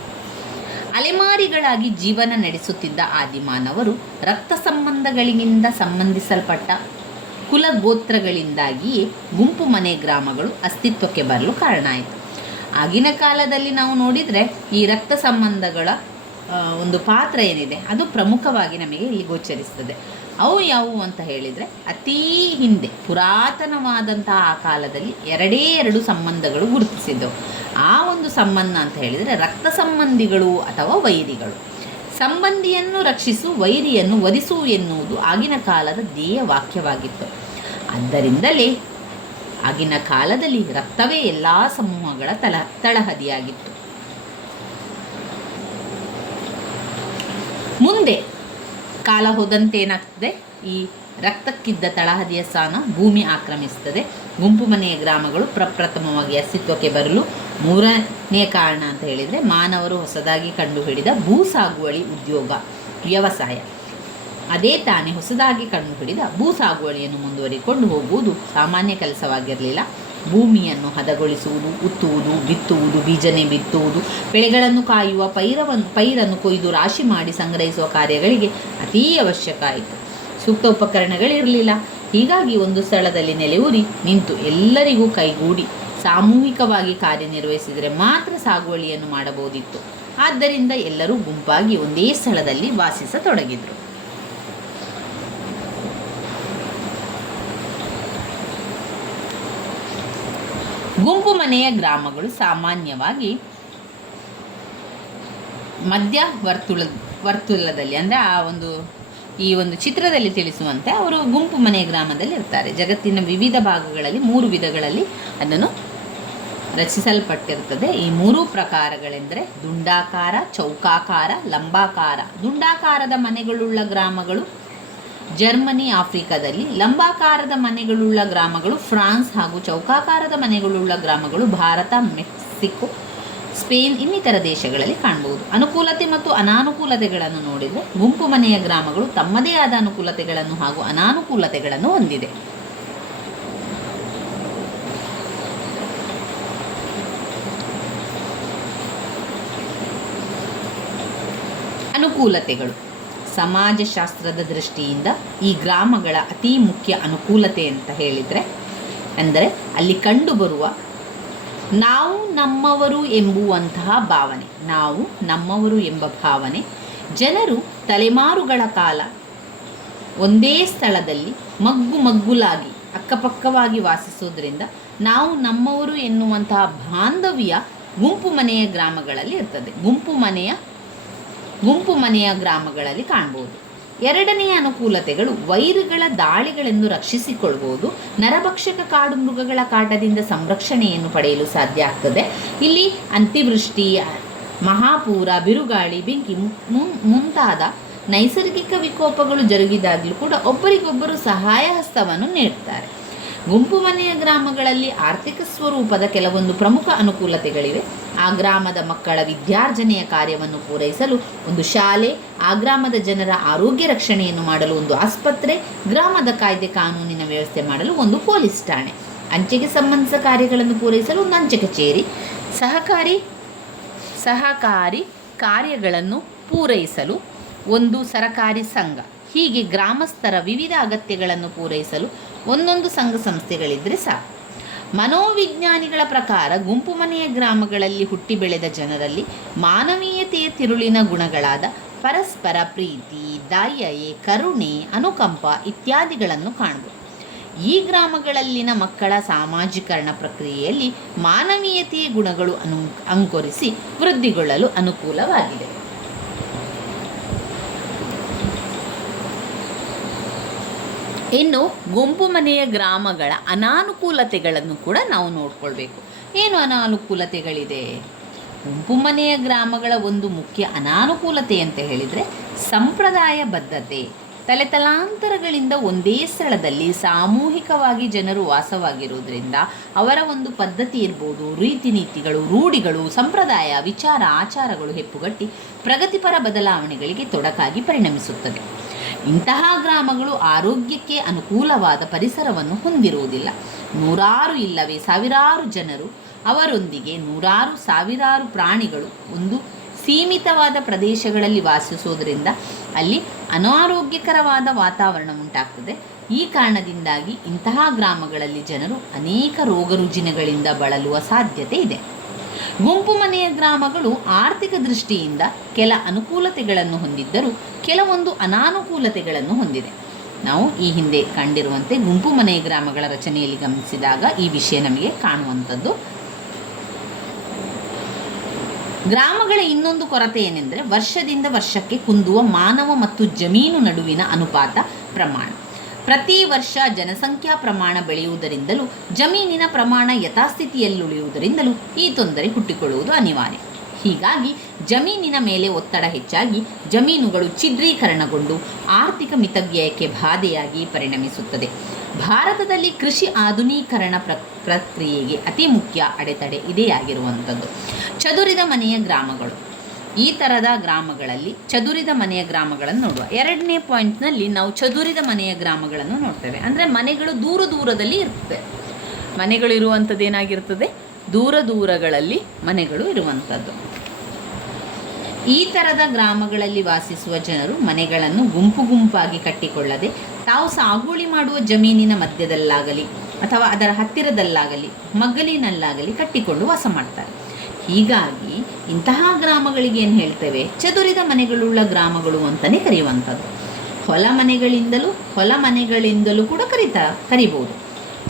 ಅಲೆಮಾರಿಗಳಾಗಿ ಜೀವನ ನಡೆಸುತ್ತಿದ್ದ ಆದಿಮಾನವರು ರಕ್ತ ಸಂಬಂಧಗಳಿಂದ ಸಂಬಂಧಿಸಲ್ಪಟ್ಟ ಕುಲಗೋತ್ರಗಳಿಂದಾಗಿಯೇ ಗುಂಪು ಮನೆ ಗ್ರಾಮಗಳು ಅಸ್ತಿತ್ವಕ್ಕೆ ಬರಲು ಕಾರಣ ಆಯಿತು. ಆಗಿನ ಕಾಲದಲ್ಲಿ ನಾವು ನೋಡಿದರೆ ಈ ರಕ್ತ ಸಂಬಂಧಗಳ ಒಂದು ಪಾತ್ರ ಏನಿದೆ ಅದು ಪ್ರಮುಖವಾಗಿ ನಮಗೆ ಇಲ್ಲಿ ಗೋಚರಿಸ್ತದೆ. ಅವು ಯಾವುವು ಅಂತ ಹೇಳಿದರೆ, ಅತೀ ಹಿಂದೆ ಪುರಾತನವಾದಂತಹ ಆ ಕಾಲದಲ್ಲಿ 2 ಸಂಬಂಧಗಳು ಗುರುತಿಸಿದ್ದವು. ಆ ಒಂದು ಸಂಬಂಧ ಅಂತ ಹೇಳಿದರೆ ರಕ್ತ ಸಂಬಂಧಿಗಳು ಅಥವಾ ವೈರಿಗಳು. ಸಂಬಂಧಿಯನ್ನು ರಕ್ಷಿಸು, ವೈರಿಯನ್ನು ವಧಿಸು ಎನ್ನುವುದು ಆಗಿನ ಕಾಲದ ಧ್ಯೇಯ ವಾಕ್ಯವಾಗಿತ್ತು. ಆದ್ದರಿಂದಲೇ ಆಗಿನ ಕಾಲದಲ್ಲಿ ರಕ್ತವೇ ಎಲ್ಲ ಸಮೂಹಗಳ ತಳಹದಿಯಾಗಿತ್ತು. ಮುಂದೆ ಕಾಲ ಹೋದಂತೆ ಏನಾಗ್ತದೆ, ಈ ರಕ್ತಕ್ಕಿದ್ದ ತಳಹದಿಯ ಸ್ಥಾನ ಭೂಮಿ ಆಕ್ರಮಿಸುತ್ತದೆ. ಗುಂಪು ಮನೆಯ ಗ್ರಾಮಗಳು ಪ್ರಪ್ರಥಮವಾಗಿ ಅಸ್ತಿತ್ವಕ್ಕೆ ಬರಲು ಮೂರನೇ ಕಾರಣ ಅಂತ ಹೇಳಿದರೆ ಮಾನವರು ಹೊಸದಾಗಿ ಕಂಡುಹಿಡಿದ ಭೂ ಸಾಗುವಳಿ ಉದ್ಯೋಗ ವ್ಯವಸಾಯ. ಅದೇ ತಾನೇ ಹೊಸದಾಗಿ ಕಂಡುಹಿಡಿದ ಭೂ ಸಾಗುವಳಿಯನ್ನು ಮುಂದುವರಿಕೊಂಡು ಹೋಗುವುದು ಸಾಮಾನ್ಯ ಕೆಲಸವಾಗಿರಲಿಲ್ಲ. ಭೂಮಿಯನ್ನು ಹದಗೊಳಿಸುವುದು, ಉತ್ತುವುದು, ಬಿತ್ತುವುದು, ಬೀಜನೆ ಬಿತ್ತುವುದು, ಬೆಳೆಗಳನ್ನು ಕಾಯುವ, ಪೈರನ್ನು ಕೊಯ್ದು ರಾಶಿ ಮಾಡಿ ಸಂಗ್ರಹಿಸುವ ಕಾರ್ಯಗಳಿಗೆ ಅತೀ ಅವಶ್ಯಕ ಆಯಿತು. ಸೂಕ್ತ ಉಪಕರಣಗಳಿರಲಿಲ್ಲ. ಹೀಗಾಗಿ ಒಂದು ಸ್ಥಳದಲ್ಲಿ ನೆಲೆಯೂರಿ ನಿಂತು ಎಲ್ಲರಿಗೂ ಕೈಗೂಡಿ ಸಾಮೂಹಿಕವಾಗಿ ಕಾರ್ಯನಿರ್ವಹಿಸಿದರೆ ಮಾತ್ರ ಸಾಗುವಳಿಯನ್ನು ಮಾಡಬಹುದಿತ್ತು. ಆದ್ದರಿಂದ ಎಲ್ಲರೂ ಗುಂಪಾಗಿ ಒಂದೇ ಸ್ಥಳದಲ್ಲಿ ವಾಸಿಸತೊಡಗಿದರು. ಗುಂಪು ಮನೆಯ ಗ್ರಾಮಗಳು ಸಾಮಾನ್ಯವಾಗಿ ಮಧ್ಯ ವರ್ತುಲದಲ್ಲಿ, ಅಂದರೆ ಈ ಒಂದು ಚಿತ್ರದಲ್ಲಿ ತಿಳಿಸುವಂತೆ ಅವರು ಗುಂಪು ಮನೆಯ ಗ್ರಾಮದಲ್ಲಿ ಇರ್ತಾರೆ. ಜಗತ್ತಿನ ವಿವಿಧ ಭಾಗಗಳಲ್ಲಿ 3 ವಿಧಗಳಲ್ಲಿ ಅದನ್ನು ರಚಿಸಲ್ಪಟ್ಟಿರುತ್ತದೆ. ಈ 3 ಪ್ರಕಾರಗಳೆಂದರೆ ದುಂಡಾಕಾರ, ಚೌಕಾಕಾರ, ಲಂಬಾಕಾರ. ದುಂಡಾಕಾರದ ಮನೆಗಳುಳ್ಳ ಗ್ರಾಮಗಳು ಜರ್ಮನಿ, ಆಫ್ರಿಕಾದಲ್ಲಿ, ಲಂಬಾಕಾರದ ಮನೆಗಳುಳ್ಳ ಗ್ರಾಮಗಳು ಫ್ರಾನ್ಸ್ ಹಾಗೂ ಚೌಕಾಕಾರದ ಮನೆಗಳುಳ್ಳ ಗ್ರಾಮಗಳು ಭಾರತ, ಮೆಕ್ಸಿಕೋ, ಸ್ಪೇನ್ ಇನ್ನಿತರ ದೇಶಗಳಲ್ಲಿ ಕಾಣಬಹುದು. ಅನುಕೂಲತೆ ಮತ್ತು ಅನಾನುಕೂಲತೆಗಳನ್ನು ನೋಡಿದರೆ ಗುಂಪು ಮನೆಯ ಗ್ರಾಮಗಳು ತಮ್ಮದೇ ಆದ ಅನುಕೂಲತೆಗಳನ್ನು ಹಾಗೂ ಅನಾನುಕೂಲತೆಗಳನ್ನು ಹೊಂದಿದೆ. ಅನುಕೂಲತೆಗಳು. ಸಮಾಜಶಾಸ್ತ್ರದ ದೃಷ್ಟಿಯಿಂದ ಈ ಗ್ರಾಮಗಳ ಅತಿ ಮುಖ್ಯ ಅನುಕೂಲತೆ ಅಂತ ಹೇಳಿದರೆ ಅಂದರೆ ಅಲ್ಲಿ ಕಂಡುಬರುವ ನಾವು ನಮ್ಮವರು ಎಂಬುವಂತಹ ಭಾವನೆ. ನಾವು ನಮ್ಮವರು ಎಂಬ ಭಾವನೆ. ಜನರು ತಲೆಮಾರುಗಳ ಕಾಲ ಒಂದೇ ಸ್ಥಳದಲ್ಲಿ ಮಗ್ಗುಲಾಗಿ ಅಕ್ಕಪಕ್ಕವಾಗಿ ವಾಸಿಸೋದ್ರಿಂದ ನಾವು ನಮ್ಮವರು ಎನ್ನುವಂತಹ ಬಾಂಧವ್ಯ ಗುಂಪು ಮನೆಯ ಗ್ರಾಮಗಳಲ್ಲಿ ಇರ್ತದೆ. ಗುಂಪು ಮನೆಯ ಗ್ರಾಮಗಳಲ್ಲಿ ಕಾಣ್ಬೋದು. ಎರಡನೆಯ ಅನುಕೂಲತೆಗಳು ವೈರಿಗಳ ದಾಳಿಗಳೆಂದು ರಕ್ಷಿಸಿಕೊಳ್ಬೋದು. ನರಭಕ್ಷಕ ಕಾಡು ಮೃಗಗಳ ಕಾಟದಿಂದ ಸಂರಕ್ಷಣೆಯನ್ನು ಪಡೆಯಲು ಸಾಧ್ಯ ಆಗ್ತದೆ. ಇಲ್ಲಿ ಅತಿವೃಷ್ಟಿ, ಮಹಾಪೂರ, ಬಿರುಗಾಳಿ, ಬೆಂಕಿ ಮುಂತಾದ ನೈಸರ್ಗಿಕ ವಿಕೋಪಗಳು ಜರುಗಿದಾಗಲೂ ಕೂಡ ಒಬ್ಬರಿಗೊಬ್ಬರು ಸಹಾಯ ಹಸ್ತವನ್ನು ನೀಡ್ತಾರೆ. ಗುಂಪು ಮನೆಯ ಗ್ರಾಮಗಳಲ್ಲಿ ಆರ್ಥಿಕ ಸ್ವರೂಪದ ಕೆಲವೊಂದು ಪ್ರಮುಖ ಅನುಕೂಲತೆಗಳಿವೆ. ಆ ಗ್ರಾಮದ ಮಕ್ಕಳ ವಿದ್ಯಾರ್ಜನೆಯ ಕಾರ್ಯವನ್ನು ಪೂರೈಸಲು ಒಂದು ಶಾಲೆ, ಆ ಗ್ರಾಮದ ಜನರ ಆರೋಗ್ಯ ರಕ್ಷಣೆಯನ್ನು ಮಾಡಲು ಒಂದು ಆಸ್ಪತ್ರೆ, ಗ್ರಾಮದ ಕಾಯ್ದೆ ಕಾನೂನಿನ ವ್ಯವಸ್ಥೆ ಮಾಡಲು ಒಂದು ಪೊಲೀಸ್ ಠಾಣೆ, ಅಂಚೆಗೆ ಸಂಬಂಧಿಸಿದ ಕಾರ್ಯಗಳನ್ನು ಪೂರೈಸಲು ಒಂದು ಅಂಚೆ ಕಚೇರಿ, ಸಹಕಾರಿ ಕಾರ್ಯಗಳನ್ನು ಪೂರೈಸಲು ಒಂದು ಸರಕಾರಿ ಸಂಘ. ಹೀಗೆ ಗ್ರಾಮಸ್ಥರ ವಿವಿಧ ಅಗತ್ಯಗಳನ್ನು ಪೂರೈಸಲು ಒಂದೊಂದು ಸಂಘ ಸಂಸ್ಥೆಗಳಿದ್ದರೆ ಸಾಕು. ಮನೋವಿಜ್ಞಾನಿಗಳ ಪ್ರಕಾರ ಗುಂಪು ಮನೆಯ ಗ್ರಾಮಗಳಲ್ಲಿ ಹುಟ್ಟಿ ಬೆಳೆದ ಜನರಲ್ಲಿ ಮಾನವೀಯತೆಯ ತಿರುಳಿನ ಗುಣಗಳಾದ ಪರಸ್ಪರ ಪ್ರೀತಿ, ದಯೆ, ಕರುಣೆ, ಅನುಕಂಪ ಇತ್ಯಾದಿಗಳನ್ನು ಕಾಣಬಹುದು. ಈ ಗ್ರಾಮಗಳಲ್ಲಿನ ಮಕ್ಕಳ ಸಾಮಾಜೀಕರಣ ಪ್ರಕ್ರಿಯೆಯಲ್ಲಿ ಮಾನವೀಯತೆಯ ಗುಣಗಳು ಅಂಕುರಿಸಿ ವೃದ್ಧಿಗೊಳ್ಳಲು ಅನುಕೂಲವಾಗಿದೆ. ಇನ್ನು ಗುಂಪು ಮನೆಯ ಗ್ರಾಮಗಳ ಅನಾನುಕೂಲತೆಗಳನ್ನು ಕೂಡ ನಾವು ನೋಡ್ಕೊಳ್ಬೇಕು. ಏನು ಅನಾನುಕೂಲತೆಗಳಿದೆ? ಗುಂಪು ಮನೆಯ ಗ್ರಾಮಗಳ ಒಂದು ಮುಖ್ಯ ಅನಾನುಕೂಲತೆ ಅಂತ ಹೇಳಿದರೆ ಸಂಪ್ರದಾಯ ಬದ್ಧತೆ. ತಲೆತಲಾಂತರಗಳಿಂದ ಒಂದೇ ಸ್ಥಳದಲ್ಲಿ ಸಾಮೂಹಿಕವಾಗಿ ಜನರು ವಾಸವಾಗಿರುವುದರಿಂದ ಅವರ ಒಂದು ಪದ್ಧತಿ ಇರ್ಬೋದು, ರೀತಿ ನೀತಿಗಳು, ರೂಢಿಗಳು, ಸಂಪ್ರದಾಯ, ವಿಚಾರ, ಆಚಾರಗಳು ಹೆಪ್ಪುಗಟ್ಟಿ ಪ್ರಗತಿಪರ ಬದಲಾವಣೆಗಳಿಗೆ ತೊಡಕಾಗಿ ಪರಿಣಮಿಸುತ್ತದೆ. ಇಂತಹ ಗ್ರಾಮಗಳು ಆರೋಗ್ಯಕ್ಕೆ ಅನುಕೂಲವಾದ ಪರಿಸರವನ್ನು ಹೊಂದಿರುವುದಿಲ್ಲ. ನೂರಾರು ಇಲ್ಲವೇ ಸಾವಿರಾರು ಜನರು, ಅವರೊಂದಿಗೆ ನೂರಾರು ಸಾವಿರಾರು ಪ್ರಾಣಿಗಳು ಒಂದು ಸೀಮಿತವಾದ ಪ್ರದೇಶಗಳಲ್ಲಿ ವಾಸಿಸುವುದರಿಂದ ಅಲ್ಲಿ ಅನಾರೋಗ್ಯಕರವಾದ ವಾತಾವರಣ ಉಂಟಾಗ್ತದೆ. ಈ ಕಾರಣದಿಂದಾಗಿ ಇಂತಹ ಗ್ರಾಮಗಳಲ್ಲಿ ಜನರು ಅನೇಕ ರೋಗ ರುಜಿನಗಳಿಂದ ಬಳಲುವ ಸಾಧ್ಯತೆ ಇದೆ. ಗುಂಪು ಮನೆಯ ಗ್ರಾಮಗಳು ಆರ್ಥಿಕ ದೃಷ್ಟಿಯಿಂದ ಕೆಲ ಅನುಕೂಲತೆಗಳನ್ನು ಹೊಂದಿದ್ದರೂ ಕೆಲವೊಂದು ಅನಾನುಕೂಲತೆಗಳನ್ನು ಹೊಂದಿದೆ. ನಾವು ಈ ಹಿಂದೆ ಕಂಡಿರುವಂತೆ ಗುಂಪು ಮನೆಯ ಗ್ರಾಮಗಳ ರಚನೆಯಲ್ಲಿ ಗಮನಿಸಿದಾಗ ಈ ವಿಷಯ ನಮಗೆ ಕಾಣುವಂಥದ್ದು. ಗ್ರಾಮಗಳ ಇನ್ನೊಂದು ಕೊರತೆ ಏನೆಂದರೆ ವರ್ಷದಿಂದ ವರ್ಷಕ್ಕೆ ಕುಂದುವ ಮಾನವ ಮತ್ತು ಜಮೀನು ನಡುವಿನ ಅನುಪಾತ ಪ್ರಮಾಣ. ಪ್ರತಿ ವರ್ಷ ಜನಸಂಖ್ಯಾ ಪ್ರಮಾಣ ಬೆಳೆಯುವುದರಿಂದಲೂ ಜಮೀನಿನ ಪ್ರಮಾಣ ಯಥಾಸ್ಥಿತಿಯಲ್ಲುಳಿಯುವುದರಿಂದಲೂ ಈ ತೊಂದರೆ ಹುಟ್ಟಿಕೊಳ್ಳುವುದು ಅನಿವಾರ್ಯ. ಹೀಗಾಗಿ ಜಮೀನಿನ ಮೇಲೆ ಒತ್ತಡ ಹೆಚ್ಚಾಗಿ ಜಮೀನುಗಳು ಛಿದ್ರೀಕರಣಗೊಂಡು ಆರ್ಥಿಕ ಮಿತವ್ಯಯಕ್ಕೆ ಬಾಧೆಯಾಗಿ ಪರಿಣಮಿಸುತ್ತದೆ. ಭಾರತದಲ್ಲಿ ಕೃಷಿ ಆಧುನೀಕರಣ ಪ್ರಕ್ರಿಯೆಗೆ ಅತಿ ಮುಖ್ಯ ಅಡೆತಡೆ ಇದೇಯಾಗಿರುವಂಥದ್ದು ಚದುರಿದ ಮನೆಯ ಗ್ರಾಮಗಳು. ಈ ಥರದ ಗ್ರಾಮಗಳಲ್ಲಿ ಚದುರಿದ ಮನೆಯ ಗ್ರಾಮಗಳನ್ನು ನೋಡುವ. 2ನೇ ಪಾಯಿಂಟ್ನಲ್ಲಿ ನಾವು ಚದುರಿದ ಮನೆಯ ಗ್ರಾಮಗಳನ್ನು ನೋಡ್ತೇವೆ. ಅಂದರೆ ಮನೆಗಳು ದೂರ ದೂರದಲ್ಲಿ ಇರ್ತದೆ. ಮನೆಗಳು ಇರುವಂಥದ್ದು ಏನಾಗಿರ್ತದೆ? ದೂರ ದೂರಗಳಲ್ಲಿ ಮನೆಗಳು ಇರುವಂಥದ್ದು. ಈ ಥರದ ಗ್ರಾಮಗಳಲ್ಲಿ ವಾಸಿಸುವ ಜನರು ಮನೆಗಳನ್ನು ಗುಂಪು ಗುಂಪಾಗಿ ಕಟ್ಟಿಕೊಳ್ಳದೆ ತಾವು ಸಾಗುವಳಿ ಮಾಡುವ ಜಮೀನಿನ ಮಧ್ಯದಲ್ಲಾಗಲಿ ಅಥವಾ ಅದರ ಹತ್ತಿರದಲ್ಲಾಗಲಿ ಮಗ್ಗಲಿನಲ್ಲಾಗಲಿ ಕಟ್ಟಿಕೊಂಡು ವಾಸ ಮಾಡ್ತಾರೆ. ಹೀಗಾಗಿ ಇಂತಹ ಗ್ರಾಮಗಳಿಗೆ ಏನು ಹೇಳ್ತೇವೆ? ಚದುರಿದ ಮನೆಗಳುಳ್ಳ ಗ್ರಾಮಗಳು ಅಂತಲೇ ಕರೆಯುವಂಥದ್ದು. ಹೊಲ ಮನೆಗಳಿಂದಲೂ ಕೂಡ ಕರಿಬೋದು.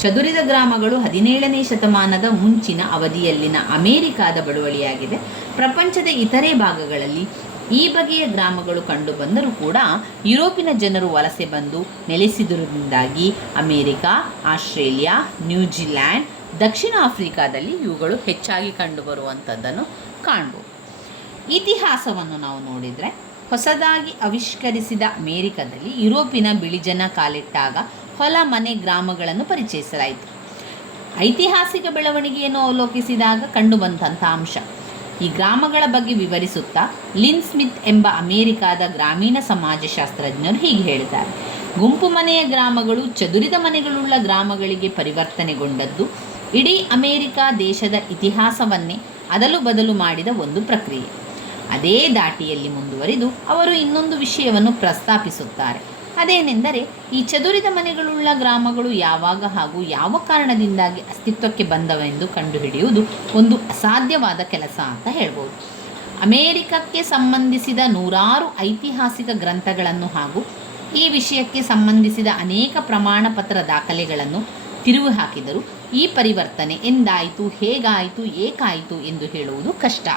ಚದುರಿದ ಗ್ರಾಮಗಳು 17ನೇ ಶತಮಾನದ ಮುಂಚಿನ ಅವಧಿಯಲ್ಲಿನ ಅಮೇರಿಕಾದ ಬಳುವಳಿಯಾಗಿದೆ. ಪ್ರಪಂಚದ ಇತರೆ ಭಾಗಗಳಲ್ಲಿ ಈ ಬಗೆಯ ಗ್ರಾಮಗಳು ಕಂಡುಬಂದರೂ ಕೂಡ ಯುರೋಪಿನ ಜನರು ವಲಸೆ ಬಂದು ನೆಲೆಸಿದುದರಿಂದಾಗಿ ಅಮೇರಿಕಾ, ಆಸ್ಟ್ರೇಲಿಯಾ, ನ್ಯೂಜಿಲ್ಯಾಂಡ್, ದಕ್ಷಿಣ ಆಫ್ರಿಕಾದಲ್ಲಿ ಇವುಗಳು ಹೆಚ್ಚಾಗಿ ಕಂಡುಬರುವಂಥದ್ದನ್ನು ಕಾಣ್ಬೋದು. ಇತಿಹಾಸವನ್ನು ನಾವು ನೋಡಿದರೆ ಹೊಸದಾಗಿ ಆವಿಷ್ಕರಿಸಿದ ಅಮೇರಿಕಾದಲ್ಲಿ ಯುರೋಪಿನ ಬಿಳಿಜನ ಕಾಲಿಟ್ಟಾಗ ಹೊಲ ಮನೆ ಗ್ರಾಮಗಳನ್ನು ಪರಿಚಯಿಸಲಾಯಿತು. ಐತಿಹಾಸಿಕ ಬೆಳವಣಿಗೆಯನ್ನು ಅವಲೋಕಿಸಿದಾಗ ಕಂಡುಬಂದಂಥ ಅಂಶ. ಈ ಗ್ರಾಮಗಳ ಬಗ್ಗೆ ವಿವರಿಸುತ್ತಾ ಲಿನ್ ಸ್ಮಿತ್ ಎಂಬ ಅಮೇರಿಕಾದ ಗ್ರಾಮೀಣ ಸಮಾಜಶಾಸ್ತ್ರಜ್ಞರು ಹೀಗೆ ಹೇಳಿದ್ದಾರೆ: ಗುಂಪು ಮನೆಯ ಗ್ರಾಮಗಳು ಚದುರಿದ ಮನೆಗಳುಳ್ಳ ಗ್ರಾಮಗಳಿಗೆ ಪರಿವರ್ತನೆಗೊಂಡದ್ದು ಇಡೀ ಅಮೇರಿಕಾ ದೇಶದ ಇತಿಹಾಸವನ್ನೇ ಅದಲು ಬದಲು ಮಾಡಿದ ಒಂದು ಪ್ರಕ್ರಿಯೆ. ಅದೇ ದಾಟಿಯಲ್ಲಿ ಮುಂದುವರಿದು ಅವರು ಇನ್ನೊಂದು ವಿಷಯವನ್ನು ಪ್ರಸ್ತಾಪಿಸುತ್ತಾರೆ. ಅದೇನೆಂದರೆ, ಈ ಚದುರಿದ ಮನೆಗಳುಳ್ಳ ಗ್ರಾಮಗಳು ಯಾವಾಗ ಹಾಗೂ ಯಾವ ಕಾರಣದಿಂದಾಗಿ ಅಸ್ತಿತ್ವಕ್ಕೆ ಬಂದವೆಂದು ಕಂಡುಹಿಡಿಯುವುದು ಒಂದು ಅಸಾಧ್ಯವಾದ ಕೆಲಸ ಅಂತ ಹೇಳ್ಬೋದು. ಅಮೇರಿಕಕ್ಕೆ ಸಂಬಂಧಿಸಿದ ನೂರಾರು ಐತಿಹಾಸಿಕ ಗ್ರಂಥಗಳನ್ನು ಹಾಗೂ ಈ ವಿಷಯಕ್ಕೆ ಸಂಬಂಧಿಸಿದ ಅನೇಕ ಪ್ರಮಾಣ ಪತ್ರ ದಾಖಲೆಗಳನ್ನು ತಿರುವು ಹಾಕಿದರೂ ಈ ಪರಿವರ್ತನೆ ಎಂದಾಯಿತು, ಹೇಗಾಯಿತು, ಏಕಾಯಿತು ಎಂದು ಹೇಳುವುದು ಕಷ್ಟ.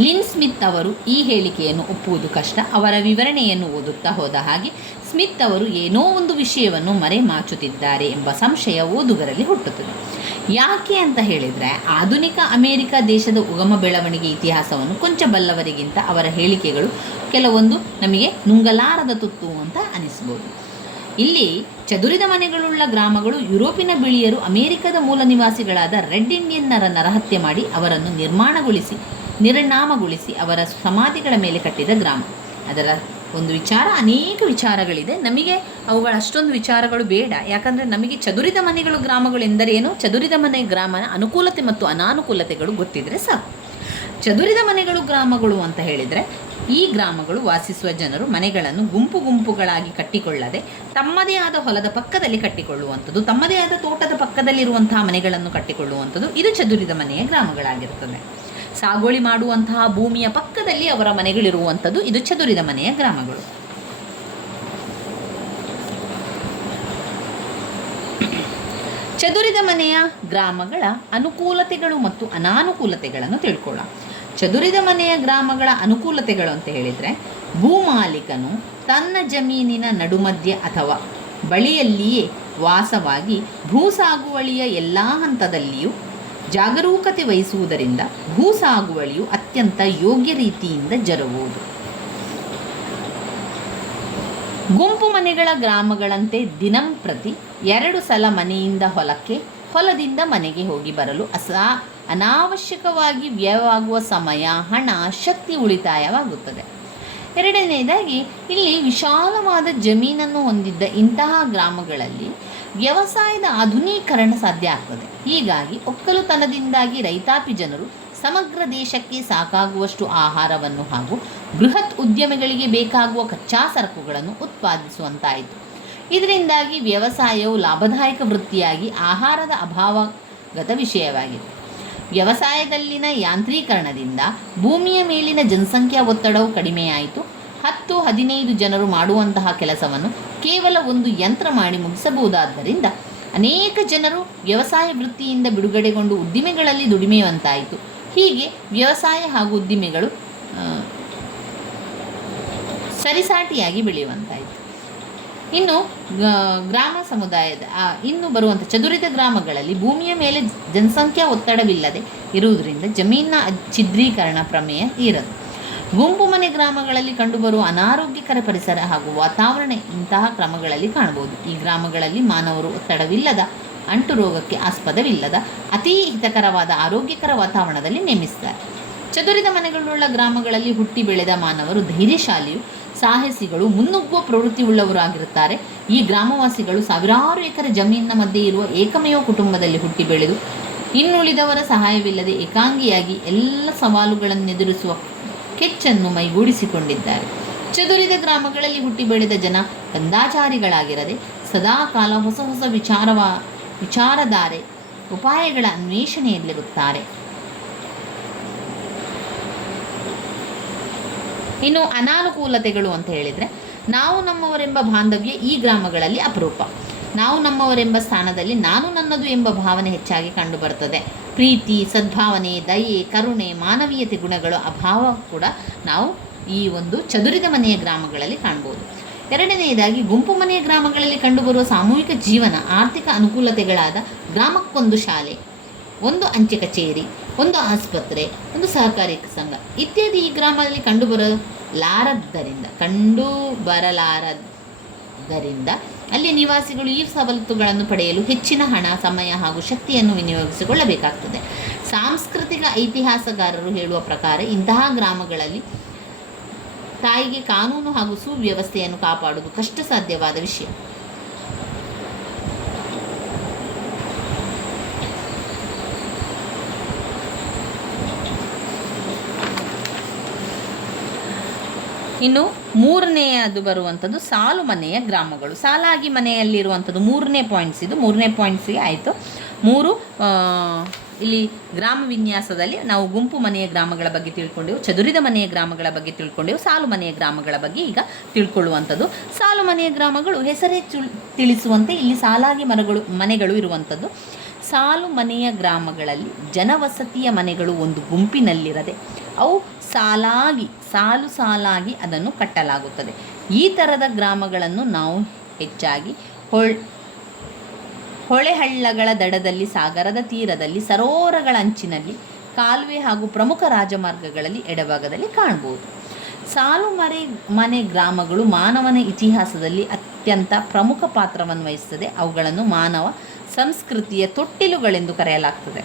ಲಿನ್ ಸ್ಮಿತ್ ಅವರು ಈ ಹೇಳಿಕೆಯನ್ನು ಒಪ್ಪುವುದು ಕಷ್ಟ. ಅವರ ವಿವರಣೆಯನ್ನು ಓದುತ್ತಾ ಹೋದ ಹಾಗೆ ಸ್ಮಿತ್ ಅವರು ಏನೋ ಒಂದು ವಿಷಯವನ್ನು ಮರೆಮಾಚುತ್ತಿದ್ದಾರೆ ಎಂಬ ಸಂಶಯ ಓದುಗರಲ್ಲಿ ಹುಟ್ಟುತ್ತದೆ. ಯಾಕೆ ಅಂತ ಹೇಳಿದರೆ, ಆಧುನಿಕ ಅಮೇರಿಕ ದೇಶದ ಉಗಮ ಬೆಳವಣಿಗೆ ಇತಿಹಾಸವನ್ನು ಕೊಂಚ ಬಲ್ಲವರಿಗಿಂತ ಅವರ ಹೇಳಿಕೆಗಳು ಕೆಲವೊಂದು ನಮಗೆ ನುಂಗಲಾರದ ತುತ್ತು ಅಂತ ಅನಿಸ್ಬೋದು. ಇಲ್ಲಿ ಚದುರಿದ ಮನೆಗಳುಳ್ಳ ಗ್ರಾಮಗಳು ಯುರೋಪಿನ ಬಿಳಿಯರು ಅಮೇರಿಕದ ಮೂಲ ನಿವಾಸಿಗಳಾದ ರೆಡ್ ಇಂಡಿಯನ್ನರ ನರಹತ್ಯೆ ಮಾಡಿ ಅವರನ್ನು ನಿರ್ನಾಮಗೊಳಿಸಿ ಅವರ ಸಮಾಧಿಗಳ ಮೇಲೆ ಕಟ್ಟಿದ ಗ್ರಾಮ. ಅದರ ಒಂದು ವಿಚಾರ, ಅನೇಕ ವಿಚಾರಗಳಿದೆ. ನಮಗೆ ಅವುಗಳ ಅಷ್ಟೊಂದು ವಿಚಾರಗಳು ಬೇಡ. ಯಾಕಂದರೆ ನಮಗೆ ಚದುರಿದ ಮನೆಗಳು ಗ್ರಾಮಗಳು ಎಂದರೇನು, ಚದುರಿದ ಮನೆ ಗ್ರಾಮನ ಅನುಕೂಲತೆ ಮತ್ತು ಅನಾನುಕೂಲತೆಗಳು ಗೊತ್ತಿದ್ದರೆ ಸಾಕು. ಚದುರಿದ ಮನೆಗಳು ಗ್ರಾಮಗಳು ಅಂತ ಹೇಳಿದರೆ, ಈ ಗ್ರಾಮಗಳು ವಾಸಿಸುವ ಜನರು ಮನೆಗಳನ್ನು ಗುಂಪು ಗುಂಪುಗಳಾಗಿ ಕಟ್ಟಿಕೊಳ್ಳದೆ ತಮ್ಮದೇ ಆದ ಹೊಲದ ಪಕ್ಕದಲ್ಲಿ ಕಟ್ಟಿಕೊಳ್ಳುವಂಥದ್ದು, ತಮ್ಮದೇ ಆದ ತೋಟದ ಪಕ್ಕದಲ್ಲಿರುವಂತಹ ಮನೆಗಳನ್ನು ಕಟ್ಟಿಕೊಳ್ಳುವಂಥದ್ದು, ಇದು ಚದುರಿದ ಮನೆಯ ಗ್ರಾಮಗಳಾಗಿರುತ್ತದೆ. ಸಾಗುವಳಿ ಮಾಡುವಂತಹ ಭೂಮಿಯ ಪಕ್ಕದಲ್ಲಿ ಅವರ ಮನೆಗಳಿರುವಂಥದ್ದು, ಇದು ಚದುರಿದ ಮನೆಯ ಗ್ರಾಮಗಳು. ಚದುರಿದ ಮನೆಯ ಗ್ರಾಮಗಳ ಅನುಕೂಲತೆಗಳು ಮತ್ತು ಅನಾನುಕೂಲತೆಗಳನ್ನು ತಿಳ್ಕೊಳ್ಳೋಣ. ಚದುರಿದ ಮನೆಯ ಗ್ರಾಮಗಳ ಅನುಕೂಲತೆಗಳು ಅಂತ ಹೇಳಿದರೆ, ಭೂಮಾಲೀಕನು ತನ್ನ ಜಮೀನಿನ ನಡುಮಧ್ಯ ಅಥವಾ ಬಳಿಯಲ್ಲಿಯೇ ವಾಸವಾಗಿ ಭೂಸಾಗುವಳಿಯ ಎಲ್ಲ ಹಂತದಲ್ಲಿಯೂ ಜಾಗರೂಕತೆ ವಹಿಸುವುದರಿಂದ ಭೂಸಾಗುವಳಿಯು ಅತ್ಯಂತ ಯೋಗ್ಯ ರೀತಿಯಿಂದ ಜರುಗುವುದು. ಗುಂಪು ಮನೆಗಳ ಗ್ರಾಮಗಳಂತೆ ದಿನಂಪ್ರತಿ 2 ಸಲ ಮನೆಯಿಂದ ಹೊಲಕ್ಕೆ, ಹೊಲದಿಂದ ಮನೆಗೆ ಹೋಗಿ ಬರಲು ಅನಾವಶ್ಯಕವಾಗಿ ವ್ಯಯವಾಗುವ ಸಮಯ, ಹಣ, ಶಕ್ತಿ ಉಳಿತಾಯವಾಗುತ್ತದೆ. ಎರಡನೆಯದಾಗಿ, ಇಲ್ಲಿ ವಿಶಾಲವಾದ ಜಮೀನನ್ನು ಹೊಂದಿದ್ದ ಇಂತಹ ಗ್ರಾಮಗಳಲ್ಲಿ ವ್ಯವಸಾಯದ ಆಧುನೀಕರಣ ಸಾಧ್ಯ ಆಗ್ತದೆ. ಹೀಗಾಗಿ ಒಕ್ಕಲುತನದಿಂದಾಗಿ ರೈತಾಪಿ ಜನರು ಸಮಗ್ರ ದೇಶಕ್ಕೆ ಸಾಕಾಗುವಷ್ಟು ಆಹಾರವನ್ನು ಹಾಗೂ ಬೃಹತ್ ಉದ್ಯಮಗಳಿಗೆ ಬೇಕಾಗುವ ಕಚ್ಚಾ ಸರಕುಗಳನ್ನು ಉತ್ಪಾದಿಸುವಂತಾಯಿತು. ಇದರಿಂದಾಗಿ ವ್ಯವಸಾಯವು ಲಾಭದಾಯಕ ವೃತ್ತಿಯಾಗಿ ಆಹಾರದ ಅಭಾವಗತ ವಿಷಯವಾಗಿದೆ. ವ್ಯವಸಾಯದಲ್ಲಿನ ಯಾಂತ್ರೀಕರಣದಿಂದ ಭೂಮಿಯ ಮೇಲಿನ ಜನಸಂಖ್ಯಾ ಒತ್ತಡವು ಕಡಿಮೆಯಾಯಿತು. 10-15 ಜನರು ಮಾಡುವಂತಹ ಕೆಲಸವನ್ನು ಕೇವಲ ಒಂದು ಯಂತ್ರ ಮಾಡಿ ಮುಗಿಸಬಹುದಾದ್ದರಿಂದ ಅನೇಕ ಜನರು ವ್ಯವಸಾಯ ವೃತ್ತಿಯಿಂದ ಬಿಡುಗಡೆಗೊಂಡು ಉದ್ದಿಮೆಗಳಲ್ಲಿ ದುಡಿಮೆಯುವಂತಾಯಿತು. ಹೀಗೆ ವ್ಯವಸಾಯ ಹಾಗೂ ಉದ್ದಿಮೆಗಳು ಸರಿಸಾಟಿಯಾಗಿ ಬೆಳೆಯುವಂತಾಯಿತು. ಇನ್ನು ಗ್ರಾಮ ಸಮುದಾಯದ ಇನ್ನು ಬರುವಂಥ ಚದುರಿದ ಗ್ರಾಮಗಳಲ್ಲಿ ಭೂಮಿಯ ಮೇಲೆ ಜನಸಂಖ್ಯಾ ಒತ್ತಡವಿಲ್ಲದೆ ಇರುವುದರಿಂದ ಜಮೀನಿನ ಛಿದ್ರೀಕರಣ ಪ್ರಮೇಯ ಇರದು. ಗುಂಪು ಮನೆ ಗ್ರಾಮಗಳಲ್ಲಿ ಕಂಡುಬರುವ ಅನಾರೋಗ್ಯಕರ ಪರಿಸರ ಹಾಗೂ ವಾತಾವರಣ ಇಂತಹ ಕ್ರಮಗಳಲ್ಲಿ ಕಾಣಬಹುದು. ಈ ಗ್ರಾಮಗಳಲ್ಲಿ ಮಾನವರು ಒತ್ತಡವಿಲ್ಲದ, ಅಂಟು ರೋಗಕ್ಕೆ ಆಸ್ಪದವಿಲ್ಲದ, ಅತೀ ಹಿತಕರವಾದ ಆರೋಗ್ಯಕರ ವಾತಾವರಣದಲ್ಲಿ ನೇಮಿಸುತ್ತಾರೆ. ಚದುರಿದ ಮನೆಗಳುಳ್ಳ ಗ್ರಾಮಗಳಲ್ಲಿ ಹುಟ್ಟಿ ಬೆಳೆದ ಮಾನವರು ಧೈರ್ಯಶಾಲಿಯು, ಸಾಹಸಿಗಳು, ಮುನ್ನುಗ್ಗುವ ಪ್ರವೃತ್ತಿ ಉಳ್ಳವರಾಗಿರುತ್ತಾರೆ. ಈ ಗ್ರಾಮವಾಸಿಗಳು ಸಾವಿರಾರು ಎಕರೆ ಜಮೀನಿನ ಮಧ್ಯೆ ಇರುವ ಏಕಮೇವ ಕುಟುಂಬದಲ್ಲಿ ಹುಟ್ಟಿ ಬೆಳೆದು ಇನ್ನುಳಿದವರ ಸಹಾಯವಿಲ್ಲದೆ ಏಕಾಂಗಿಯಾಗಿ ಎಲ್ಲ ಸವಾಲುಗಳನ್ನು ಎದುರಿಸುವ ಕೆಚ್ಚನ್ನು ಮೈಗೂಡಿಸಿಕೊಂಡಿದ್ದಾರೆ. ಚದುರಿದ ಗ್ರಾಮಗಳಲ್ಲಿ ಹುಟ್ಟಿ ಬೆಳೆದ ಜನ ಕಂದಾಚಾರಿಗಳಾಗಿರದೆ ಸದಾಕಾಲ ಹೊಸ ಹೊಸ ವಿಚಾರಧಾರೆ ಉಪಾಯಗಳ ಅನ್ವೇಷಣೆಯಲ್ಲಿರುತ್ತಾರೆ. ಇನ್ನು ಅನಾನುಕೂಲತೆಗಳು ಅಂತ ಹೇಳಿದರೆ, ನಾವು ನಮ್ಮವರೆಂಬ ಬಾಂಧವ್ಯ ಈ ಗ್ರಾಮಗಳಲ್ಲಿ ಅಪರೂಪ. ನಾವು ನಮ್ಮವರೆಂಬ ಸ್ಥಾನದಲ್ಲಿ ನಾನು ನನ್ನದು ಎಂಬ ಭಾವನೆ ಹೆಚ್ಚಾಗಿ ಕಂಡುಬರುತ್ತದೆ. ಪ್ರೀತಿ, ಸದ್ಭಾವನೆ, ದಯೆ, ಕರುಣೆ, ಮಾನವೀಯತೆ ಗುಣಗಳ ಅಭಾವ ಕೂಡ ನಾವು ಈ ಒಂದು ಚದುರಿದ ಮನೆಯ ಗ್ರಾಮಗಳಲ್ಲಿ ಕಾಣ್ಬೋದು. ಎರಡನೆಯದಾಗಿ, ಗುಂಪು ಮನೆಯ ಗ್ರಾಮಗಳಲ್ಲಿ ಕಂಡುಬರುವ ಸಾಮೂಹಿಕ ಜೀವನ, ಆರ್ಥಿಕ ಅನುಕೂಲತೆಗಳಾದ ಗ್ರಾಮಕ್ಕೊಂದು ಶಾಲೆ, ಒಂದು ಅಂಚೆ ಕಚೇರಿ, ಒಂದು ಆಸ್ಪತ್ರೆ, ಒಂದು ಸಹಕಾರಿ ಸಂಘ ಇತ್ಯಾದಿ ಈ ಗ್ರಾಮದಲ್ಲಿ ಕಂಡುಬರಲಾರದ್ದರಿಂದ ಅಲ್ಲಿ ನಿವಾಸಿಗಳು ಈ ಸವಲತ್ತುಗಳನ್ನು ಪಡೆಯಲು ಹೆಚ್ಚಿನ ಹಣ, ಸಮಯ ಹಾಗೂ ಶಕ್ತಿಯನ್ನು ವಿನಿಯೋಗಿಸಿಕೊಳ್ಳಬೇಕಾಗ್ತದೆ. ಸಾಂಸ್ಕೃತಿಕ ಇತಿಹಾಸಗಾರರು ಹೇಳುವ ಪ್ರಕಾರ ಇಂತಹ ಗ್ರಾಮಗಳಲ್ಲಿ ತಾಯಿಗೆ ಕಾನೂನು ಹಾಗೂ ಸುವ್ಯವಸ್ಥೆಯನ್ನು ಕಾಪಾಡುವುದು ಕಷ್ಟ ಸಾಧ್ಯವಾದ ವಿಷಯ. ಇನ್ನು ಮೂರನೆಯದು ಬರುವಂಥದ್ದು ಸಾಲು ಮನೆಯ ಗ್ರಾಮಗಳು. ಸಾಲಾಗಿ ಮನೆಯಲ್ಲಿರುವಂಥದ್ದು ಮೂರನೇ ಪಾಯಿಂಟ್ಸ್. ಇದು ಮೂರನೇ ಪಾಯಿಂಟ್ಸಿಗೆ ಆಯಿತು. ಇಲ್ಲಿ ಗ್ರಾಮ ವಿನ್ಯಾಸದಲ್ಲಿ ನಾವು ಗುಂಪು ಮನೆಯ ಗ್ರಾಮಗಳ ಬಗ್ಗೆ ತಿಳ್ಕೊಂಡೆವು, ಚದುರಿದ ಮನೆಯ ಗ್ರಾಮಗಳ ಬಗ್ಗೆ ತಿಳ್ಕೊಂಡೆವು, ಸಾಲು ಮನೆಯ ಗ್ರಾಮಗಳ ಬಗ್ಗೆ ಈಗ ತಿಳ್ಕೊಳ್ಳುವಂಥದ್ದು. ಸಾಲು ಮನೆಯ ಗ್ರಾಮಗಳು ಹೆಸರೇ ತಿಳಿಸುವಂತೆ ಇಲ್ಲಿ ಸಾಲಾಗಿ ಮನೆಗಳು ಇರುವಂಥದ್ದು. ಸಾಲು ಮನೆಯ ಗ್ರಾಮಗಳಲ್ಲಿ ಜನವಸತಿಯ ಮನೆಗಳು ಒಂದು ಗುಂಪಿನಲ್ಲಿರದೆ ಅವು ಸಾಲು ಸಾಲಾಗಿ ಅದನ್ನು ಕಟ್ಟಲಾಗುತ್ತದೆ. ಈ ಥರದ ಗ್ರಾಮಗಳನ್ನು ನಾವು ಹೆಚ್ಚಾಗಿ ಹೊಳೆಹಳ್ಳಗಳ ದಡದಲ್ಲಿ, ಸಾಗರದ ತೀರದಲ್ಲಿ, ಸರೋವರಗಳ ಅಂಚಿನಲ್ಲಿ, ಕಾಲುವೆ ಹಾಗೂ ಪ್ರಮುಖ ರಾಜಮಾರ್ಗಗಳಲ್ಲಿ ಎಡಭಾಗದಲ್ಲಿ ಕಾಣಬಹುದು. ಸಾಲು ಮನೆ ಗ್ರಾಮಗಳು ಮಾನವನ ಇತಿಹಾಸದಲ್ಲಿ ಅತ್ಯಂತ ಪ್ರಮುಖ ಪಾತ್ರವನ್ನು ವಹಿಸುತ್ತದೆ. ಅವುಗಳನ್ನು ಮಾನವ ಸಂಸ್ಕೃತಿಯ ತೊಟ್ಟಿಲುಗಳೆಂದು ಕರೆಯಲಾಗ್ತದೆ.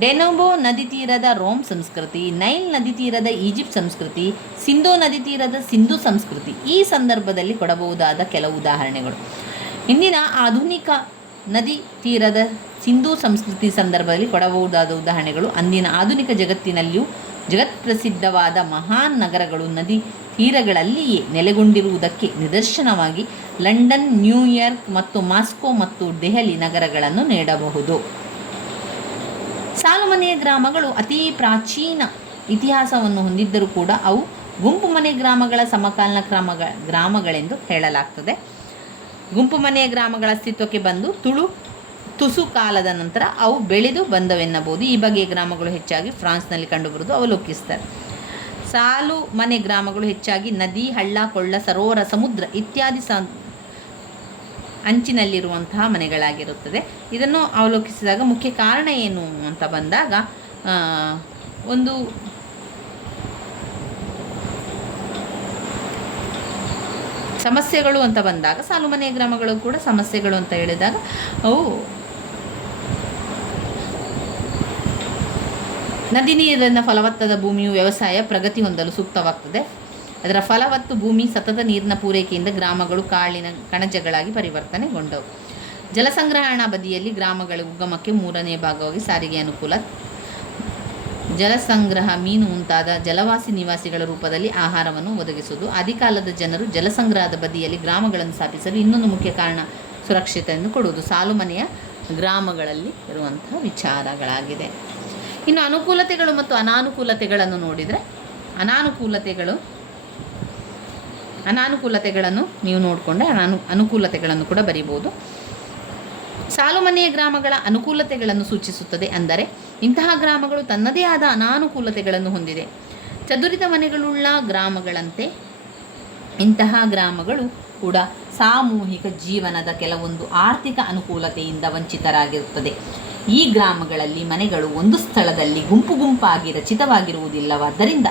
ಡೆನೋಬೋ ನದಿ ತೀರದ ರೋಮ್ ಸಂಸ್ಕೃತಿ, ನೈಲ್ ನದಿ ತೀರದ ಈಜಿಪ್ಟ್ ಸಂಸ್ಕೃತಿ, ಸಿಂಧೂ ನದಿ ತೀರದ ಸಿಂಧು ಸಂಸ್ಕೃತಿ ಈ ಸಂದರ್ಭದಲ್ಲಿ ಕೊಡಬಹುದಾದ ಕೆಲವು ಉದಾಹರಣೆಗಳು. ಇಂದಿನ ಆಧುನಿಕ ನದಿ ತೀರದ ಸಿಂಧೂ ಸಂಸ್ಕೃತಿ ಸಂದರ್ಭದಲ್ಲಿ ಕೊಡಬಹುದಾದ ಉದಾಹರಣೆಗಳು ಅಂದಿನ ಆಧುನಿಕ ಜಗತ್ತಿನಲ್ಲಿಯೂ ಜಗತ್ಪ್ರಸಿದ್ಧವಾದ ಮಹಾನ್ ನಗರಗಳು ನದಿ ತೀರಗಳಲ್ಲಿಯೇ ನೆಲೆಗೊಂಡಿರುವುದಕ್ಕೆ ನಿದರ್ಶನವಾಗಿ ಲಂಡನ್, ನ್ಯೂಯಾರ್ಕ್ ಮತ್ತು ಮಾಸ್ಕೋ ಮತ್ತು ದೆಹಲಿ ನಗರಗಳನ್ನು ನೀಡಬಹುದು. ಸಾಲು ಮನೆಯ ಗ್ರಾಮಗಳು ಅತೀ ಪ್ರಾಚೀನ ಇತಿಹಾಸವನ್ನು ಹೊಂದಿದ್ದರೂ ಕೂಡ ಅವು ಗುಂಪು ಮನೆ ಗ್ರಾಮಗಳ ಸಮಕಾಲೀನ ಗ್ರಾಮಗಳೆಂದು ಹೇಳಲಾಗ್ತದೆ. ಗುಂಪು ಮನೆಯ ಗ್ರಾಮಗಳ ಅಸ್ತಿತ್ವಕ್ಕೆ ಬಂದು ತುಸು ಕಾಲದ ನಂತರ ಅವು ಬೆಳೆದು ಬಂದವೆನ್ನಬಹುದು. ಈ ಬಗೆಯ ಗ್ರಾಮಗಳು ಹೆಚ್ಚಾಗಿ ಫ್ರಾನ್ಸ್ನಲ್ಲಿ ಕಂಡುಬರುವುದು ಅವಲೋಕಿಸ್ತಾರೆ. ಸಾಲು ಮನೆ ಗ್ರಾಮಗಳು ಹೆಚ್ಚಾಗಿ ನದಿ, ಹಳ್ಳ, ಕೊಳ್ಳ, ಸರೋವರ, ಸಮುದ್ರ ಇತ್ಯಾದಿ ಅಂಚಿನಲ್ಲಿರುವಂತಹ ಮನೆಗಳಾಗಿರುತ್ತದೆ. ಇದನ್ನು ಅವಲೋಕಿಸಿದಾಗ ಮುಖ್ಯ ಕಾರಣ ಏನು ಅಂತ ಬಂದಾಗ ಒಂದು ಸಮಸ್ಯೆಗಳು ಅಂತ ಬಂದಾಗ ಸಾಲು ಮನೆಯ ಗ್ರಾಮಗಳು ಕೂಡ ಸಮಸ್ಯೆಗಳು ಅಂತ ಹೇಳಿದಾಗ ಅವು ನದಿ ನೀರಿನ ಫಲವತ್ತಾದ ಭೂಮಿಯು ವ್ಯವಸಾಯ ಪ್ರಗತಿ ಹೊಂದಲು ಸೂಕ್ತವಾಗ್ತದೆ. ಅದರ ಫಲವತ್ತು ಭೂಮಿ ಸತತ ನೀರಿನ ಪೂರೈಕೆಯಿಂದ ಗ್ರಾಮಗಳು ಕಾಳಿನ ಕಣಜಗಳಾಗಿ ಪರಿವರ್ತನೆಗೊಂಡವು. ಜಲಸಂಗ್ರಹಣಾ ಬದಿಯಲ್ಲಿ ಗ್ರಾಮಗಳ ಉಗಮಕ್ಕೆ 3ನೇ ಭಾಗವಾಗಿ ಸಾರಿಗೆ ಅನುಕೂಲ, ಜಲಸಂಗ್ರಹ, ಮೀನು ಮುಂತಾದ ಜಲವಾಸಿ ನಿವಾಸಿಗಳ ರೂಪದಲ್ಲಿ ಆಹಾರವನ್ನು ಒದಗಿಸುವುದು. ಆದಿಕಾಲದ ಜನರು ಜಲಸಂಗ್ರಹದ ಬದಿಯಲ್ಲಿ ಗ್ರಾಮಗಳನ್ನು ಸ್ಥಾಪಿಸಲು ಇನ್ನೊಂದು ಮುಖ್ಯ ಕಾರಣ ಸುರಕ್ಷತೆಯನ್ನು ಕೊಡುವುದು ಸಾಲು ಮನೆಯ ಗ್ರಾಮಗಳಲ್ಲಿ ಇರುವಂತಹ ವಿಚಾರಗಳಾಗಿದೆ. ಇನ್ನು ಅನುಕೂಲತೆಗಳು ಮತ್ತು ಅನಾನುಕೂಲತೆಗಳನ್ನು ನೋಡಿದರೆ, ಅನಾನುಕೂಲತೆಗಳನ್ನು ನೀವು ನೋಡಿಕೊಂಡೆ ಅನುಕೂಲತೆಗಳನ್ನು ಕೂಡ ಬರಿಬೋದು. ಸಾಲುಮನೆಯ ಗ್ರಾಮಗಳ ಅನುಕೂಲತೆಗಳನ್ನು ಸೂಚಿಸುತ್ತದೆ. ಅಂದರೆ ಇಂತಹ ಗ್ರಾಮಗಳು ತನ್ನದೇ ಆದ ಅನಾನುಕೂಲತೆಗಳನ್ನು ಹೊಂದಿದೆ. ಚದುರಿದ ಮನೆಗಳುಳ್ಳ ಗ್ರಾಮಗಳಂತೆ ಇಂತಹ ಗ್ರಾಮಗಳು ಕೂಡ ಸಾಮೂಹಿಕ ಜೀವನದ ಕೆಲವೊಂದು ಆರ್ಥಿಕ ಅನುಕೂಲತೆಯಿಂದ ವಂಚಿತರಾಗಿರುತ್ತದೆ. ಈ ಗ್ರಾಮಗಳಲ್ಲಿ ಮನೆಗಳು ಒಂದು ಸ್ಥಳದಲ್ಲಿ ಗುಂಪು ಗುಂಪಾಗಿ ರಚಿತವಾಗಿರುವುದಿಲ್ಲವಾದ್ದರಿಂದ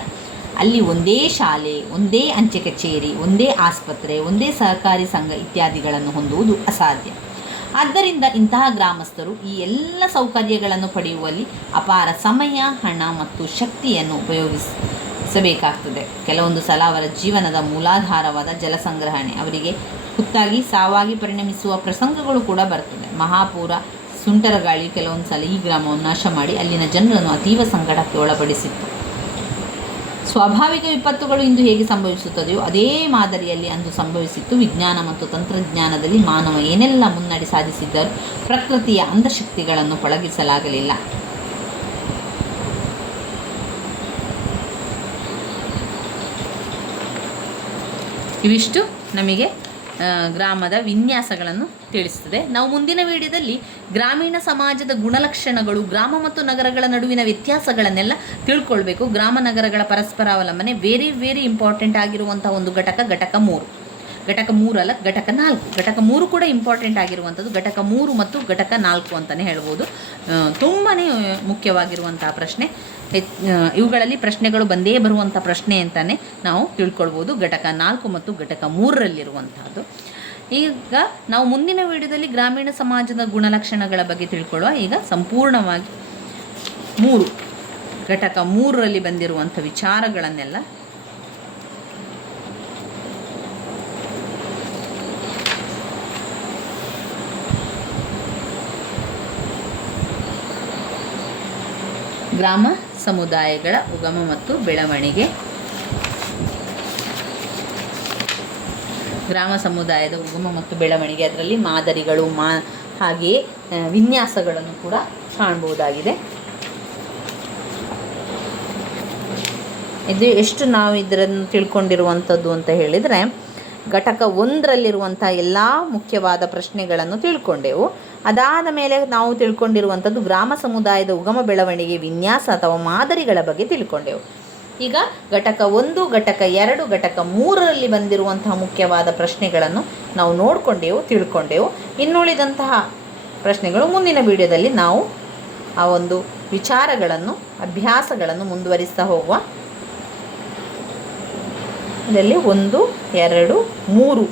ಅಲ್ಲಿ ಒಂದೇ ಶಾಲೆ, ಒಂದೇ ಅಂಚೆ ಕಚೇರಿ, ಒಂದೇ ಆಸ್ಪತ್ರೆ, ಒಂದೇ ಸಹಕಾರಿ ಸಂಘ ಇತ್ಯಾದಿಗಳನ್ನು ಹೊಂದುವುದು ಅಸಾಧ್ಯ. ಆದ್ದರಿಂದ ಇಂತಹ ಗ್ರಾಮಸ್ಥರು ಈ ಎಲ್ಲ ಸೌಕರ್ಯಗಳನ್ನು ಪಡೆಯುವಲ್ಲಿ ಅಪಾರ ಸಮಯ, ಹಣ ಮತ್ತು ಶಕ್ತಿಯನ್ನು ಉಪಯೋಗಿಸಬೇಕಾಗ್ತದೆ. ಕೆಲವೊಂದು ಸಲ ಅವರ ಜೀವನದ ಮೂಲಾಧಾರವಾದ ಜಲ ಸಂಗ್ರಹಣೆ ಅವರಿಗೆ ಹುತ್ತಾಗಿ ಸಾವಾಗಿ ಪರಿಣಮಿಸುವ ಪ್ರಸಂಗಗಳು ಕೂಡ ಬರ್ತದೆ. ಮಹಾಪೂರ, ಸುಂಟರ ಗಾಳಿ ಕೆಲವೊಂದು ಸಲ ಈ ಗ್ರಾಮವನ್ನು ನಾಶ ಮಾಡಿ ಅಲ್ಲಿನ ಜನರನ್ನು ಅತೀವ ಸಂಕಟಕ್ಕೆ ಒಳಪಡಿಸಿತ್ತು. ಸ್ವಾಭಾವಿಕ ವಿಪತ್ತುಗಳು ಇಂದು ಹೇಗೆ ಸಂಭವಿಸುತ್ತದೆಯೋ ಅದೇ ಮಾದರಿಯಲ್ಲಿ ಅಂದು ಸಂಭವಿಸಿತ್ತು. ವಿಜ್ಞಾನ ಮತ್ತು ತಂತ್ರಜ್ಞಾನದಲ್ಲಿ ಮಾನವ ಏನೆಲ್ಲ ಮುನ್ನಡೆ ಸಾಧಿಸಿದ್ದರೂ ಪ್ರಕೃತಿಯ ಅಂಧಶಕ್ತಿಗಳನ್ನು ಪಳಗಿಸಲಾಗಲಿಲ್ಲ. ಇವಿಷ್ಟು ನಮಗೆ ಗ್ರಾಮದ ವಿನ್ಯಾಸಗಳನ್ನು ತಿಳಿಸ್ತದೆ. ನಾವು ಮುಂದಿನ ವಿಡಿಯೋದಲ್ಲಿ ಗ್ರಾಮೀಣ ಸಮಾಜದ ಗುಣಲಕ್ಷಣಗಳು, ಗ್ರಾಮ ಮತ್ತು ನಗರಗಳ ನಡುವಿನ ವ್ಯತ್ಯಾಸಗಳನ್ನೆಲ್ಲ ತಿಳ್ಕೊಳ್ಬೇಕು. ಗ್ರಾಮ ನಗರಗಳ ಪರಸ್ಪರ ಅವಲಂಬನೆ ವೆರಿ ಇಂಪಾರ್ಟೆಂಟ್ ಆಗಿರುವಂಥ ಒಂದು ಘಟಕ 3. ಘಟಕ 3 ಅಲ್ಲ, ಘಟಕ 4. ಘಟಕ 3 ಕೂಡ ಇಂಪಾರ್ಟೆಂಟ್ ಆಗಿರುವಂಥದ್ದು. ಘಟಕ 3 ಮತ್ತು ಘಟಕ 4 ಅಂತಲೇ ಹೇಳ್ಬೋದು. ತುಂಬಾ ಮುಖ್ಯವಾಗಿರುವಂತಹ ಪ್ರಶ್ನೆ. ಇವುಗಳಲ್ಲಿ ಪ್ರಶ್ನೆಗಳು ಬಂದೇ ಬರುವಂಥ ಪ್ರಶ್ನೆ ಅಂತಲೇ ನಾವು ತಿಳ್ಕೊಳ್ಬೋದು. ಘಟಕ 4 ಮತ್ತು ಘಟಕ 3ರಲ್ಲಿರುವಂಥದ್ದು. ಈಗ ನಾವು ಮುಂದಿನ ವಿಡಿಯೋದಲ್ಲಿ ಗ್ರಾಮೀಣ ಸಮಾಜದ ಗುಣಲಕ್ಷಣಗಳ ಬಗ್ಗೆ ತಿಳ್ಕೊಳ್ಳುವ. ಈಗ ಸಂಪೂರ್ಣವಾಗಿ ಘಟಕ 3ರಲ್ಲಿ ಬಂದಿರುವಂಥ ವಿಚಾರಗಳನ್ನೆಲ್ಲ ಗ್ರಾಮ ಸಮುದಾಯಗಳ ಉಗಮ ಮತ್ತು ಬೆಳವಣಿಗೆ. ಗ್ರಾಮ ಸಮುದಾಯದ ಉಗಮ ಮತ್ತು ಬೆಳವಣಿಗೆ, ಅದರಲ್ಲಿ ಮಾದರಿಗಳು ಹಾಗೆಯೇ ವಿನ್ಯಾಸಗಳನ್ನು ಕೂಡ ಕಾಣಬಹುದಾಗಿದೆ. ಇದು ಎಷ್ಟು ನಾವು ಇದನ್ನು ತಿಳ್ಕೊಂಡಿರುವಂಥದ್ದು ಅಂತ ಹೇಳಿದರೆ, ಘಟಕ 1ರಲ್ಲಿರುವಂಥ ಎಲ್ಲ ಮುಖ್ಯವಾದ ಪ್ರಶ್ನೆಗಳನ್ನು ತಿಳ್ಕೊಂಡೆವು. ಅದಾದ ಮೇಲೆ ನಾವು ತಿಳ್ಕೊಂಡಿರುವಂಥದ್ದು ಗ್ರಾಮ ಸಮುದಾಯದ ಉಗಮ, ಬೆಳವಣಿಗೆ, ವಿನ್ಯಾಸ ಅಥವಾ ಮಾದರಿಗಳ ಬಗ್ಗೆ ತಿಳ್ಕೊಂಡೆವು. ಈಗ ಘಟಕ 1, ಘಟಕ 2, ಘಟಕ 3ರಲ್ಲಿ ಬಂದಿರುವಂತಹ ಮುಖ್ಯವಾದ ಪ್ರಶ್ನೆಗಳನ್ನು ನಾವು ನೋಡಿಕೊಂಡೆವು, ತಿಳ್ಕೊಂಡೆವು. ಇನ್ನುಳಿದಂತಹ ಪ್ರಶ್ನೆಗಳು ಮುಂದಿನ ವಿಡಿಯೋದಲ್ಲಿ ನಾವು ಆ ಒಂದು ವಿಚಾರಗಳನ್ನು, ಅಭ್ಯಾಸಗಳನ್ನು ಮುಂದುವರಿಸ್ತಾ ಹೋಗುವ. ಇದರಲ್ಲಿ 1, 2, 3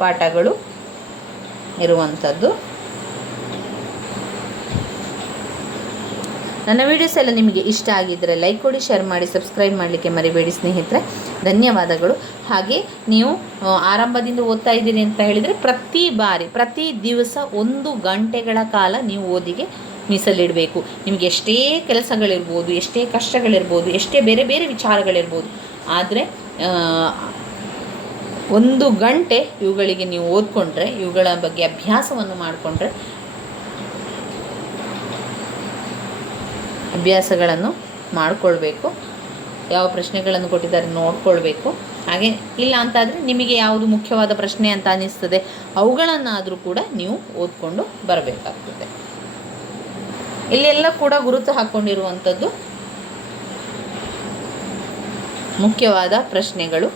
ಪಾಠಗಳು ಇರುವಂಥದ್ದು. ನನ್ನ ವೀಡಿಯೋಸ್ ಎಲ್ಲ ನಿಮಗೆ ಇಷ್ಟ ಆಗಿದ್ದರೆ ಲೈಕ್ ಕೊಡಿ, ಶೇರ್ ಮಾಡಿ, ಸಬ್ಸ್ಕ್ರೈಬ್ ಮಾಡಲಿಕ್ಕೆ ಮರಿಬೇಡಿ ಸ್ನೇಹಿತರೆ. ಧನ್ಯವಾದಗಳು. ಹಾಗೆ ನೀವು ಆರಂಭದಿಂದ ಓದ್ತಾ ಇದ್ದೀರಿ ಅಂತ ಹೇಳಿದರೆ ಪ್ರತಿ ದಿವಸ 1 ಗಂಟೆಗಳ ಕಾಲ ನೀವು ಓದಿಗೆ ಮೀಸಲಿಡಬೇಕು. ನಿಮಗೆ ಎಷ್ಟೇ ಕೆಲಸಗಳಿರ್ಬೋದು, ಎಷ್ಟೇ ಕಷ್ಟಗಳಿರ್ಬೋದು, ಎಷ್ಟೇ ಬೇರೆ ಬೇರೆ ವಿಚಾರಗಳಿರ್ಬೋದು, ಆದರೆ 1 ಗಂಟೆ ಇವುಗಳಿಗೆ ನೀವು ಓದ್ಕೊಂಡ್ರೆ, ಇವುಗಳ ಬಗ್ಗೆ ಅಭ್ಯಾಸವನ್ನು ಮಾಡಿಕೊಂಡ್ರೆ, ಅಭ್ಯಾಸಗಳನ್ನು ಮಾಡಿಕೊಳ್ಬೇಕು. ಯಾವ ಪ್ರಶ್ನೆಗಳನ್ನು ಕೊಟ್ಟಿದ್ದಾರೆ ನೋಡ್ಕೊಳ್ಬೇಕು. ಹಾಗೆ ಇಲ್ಲ ಅಂತಾದರೆ ನಿಮಗೆ ಯಾವುದು ಮುಖ್ಯವಾದ ಪ್ರಶ್ನೆ ಅಂತ ಅನ್ನಿಸ್ತದೆ ಅವುಗಳನ್ನಾದರೂ ಕೂಡ ನೀವು ಓದ್ಕೊಂಡು ಬರಬೇಕಾಗ್ತದೆ. ಇಲ್ಲೆಲ್ಲ ಕೂಡ ಗುರುತು ಹಾಕ್ಕೊಂಡಿರುವಂಥದ್ದು ಮುಖ್ಯವಾದ ಪ್ರಶ್ನೆಗಳು.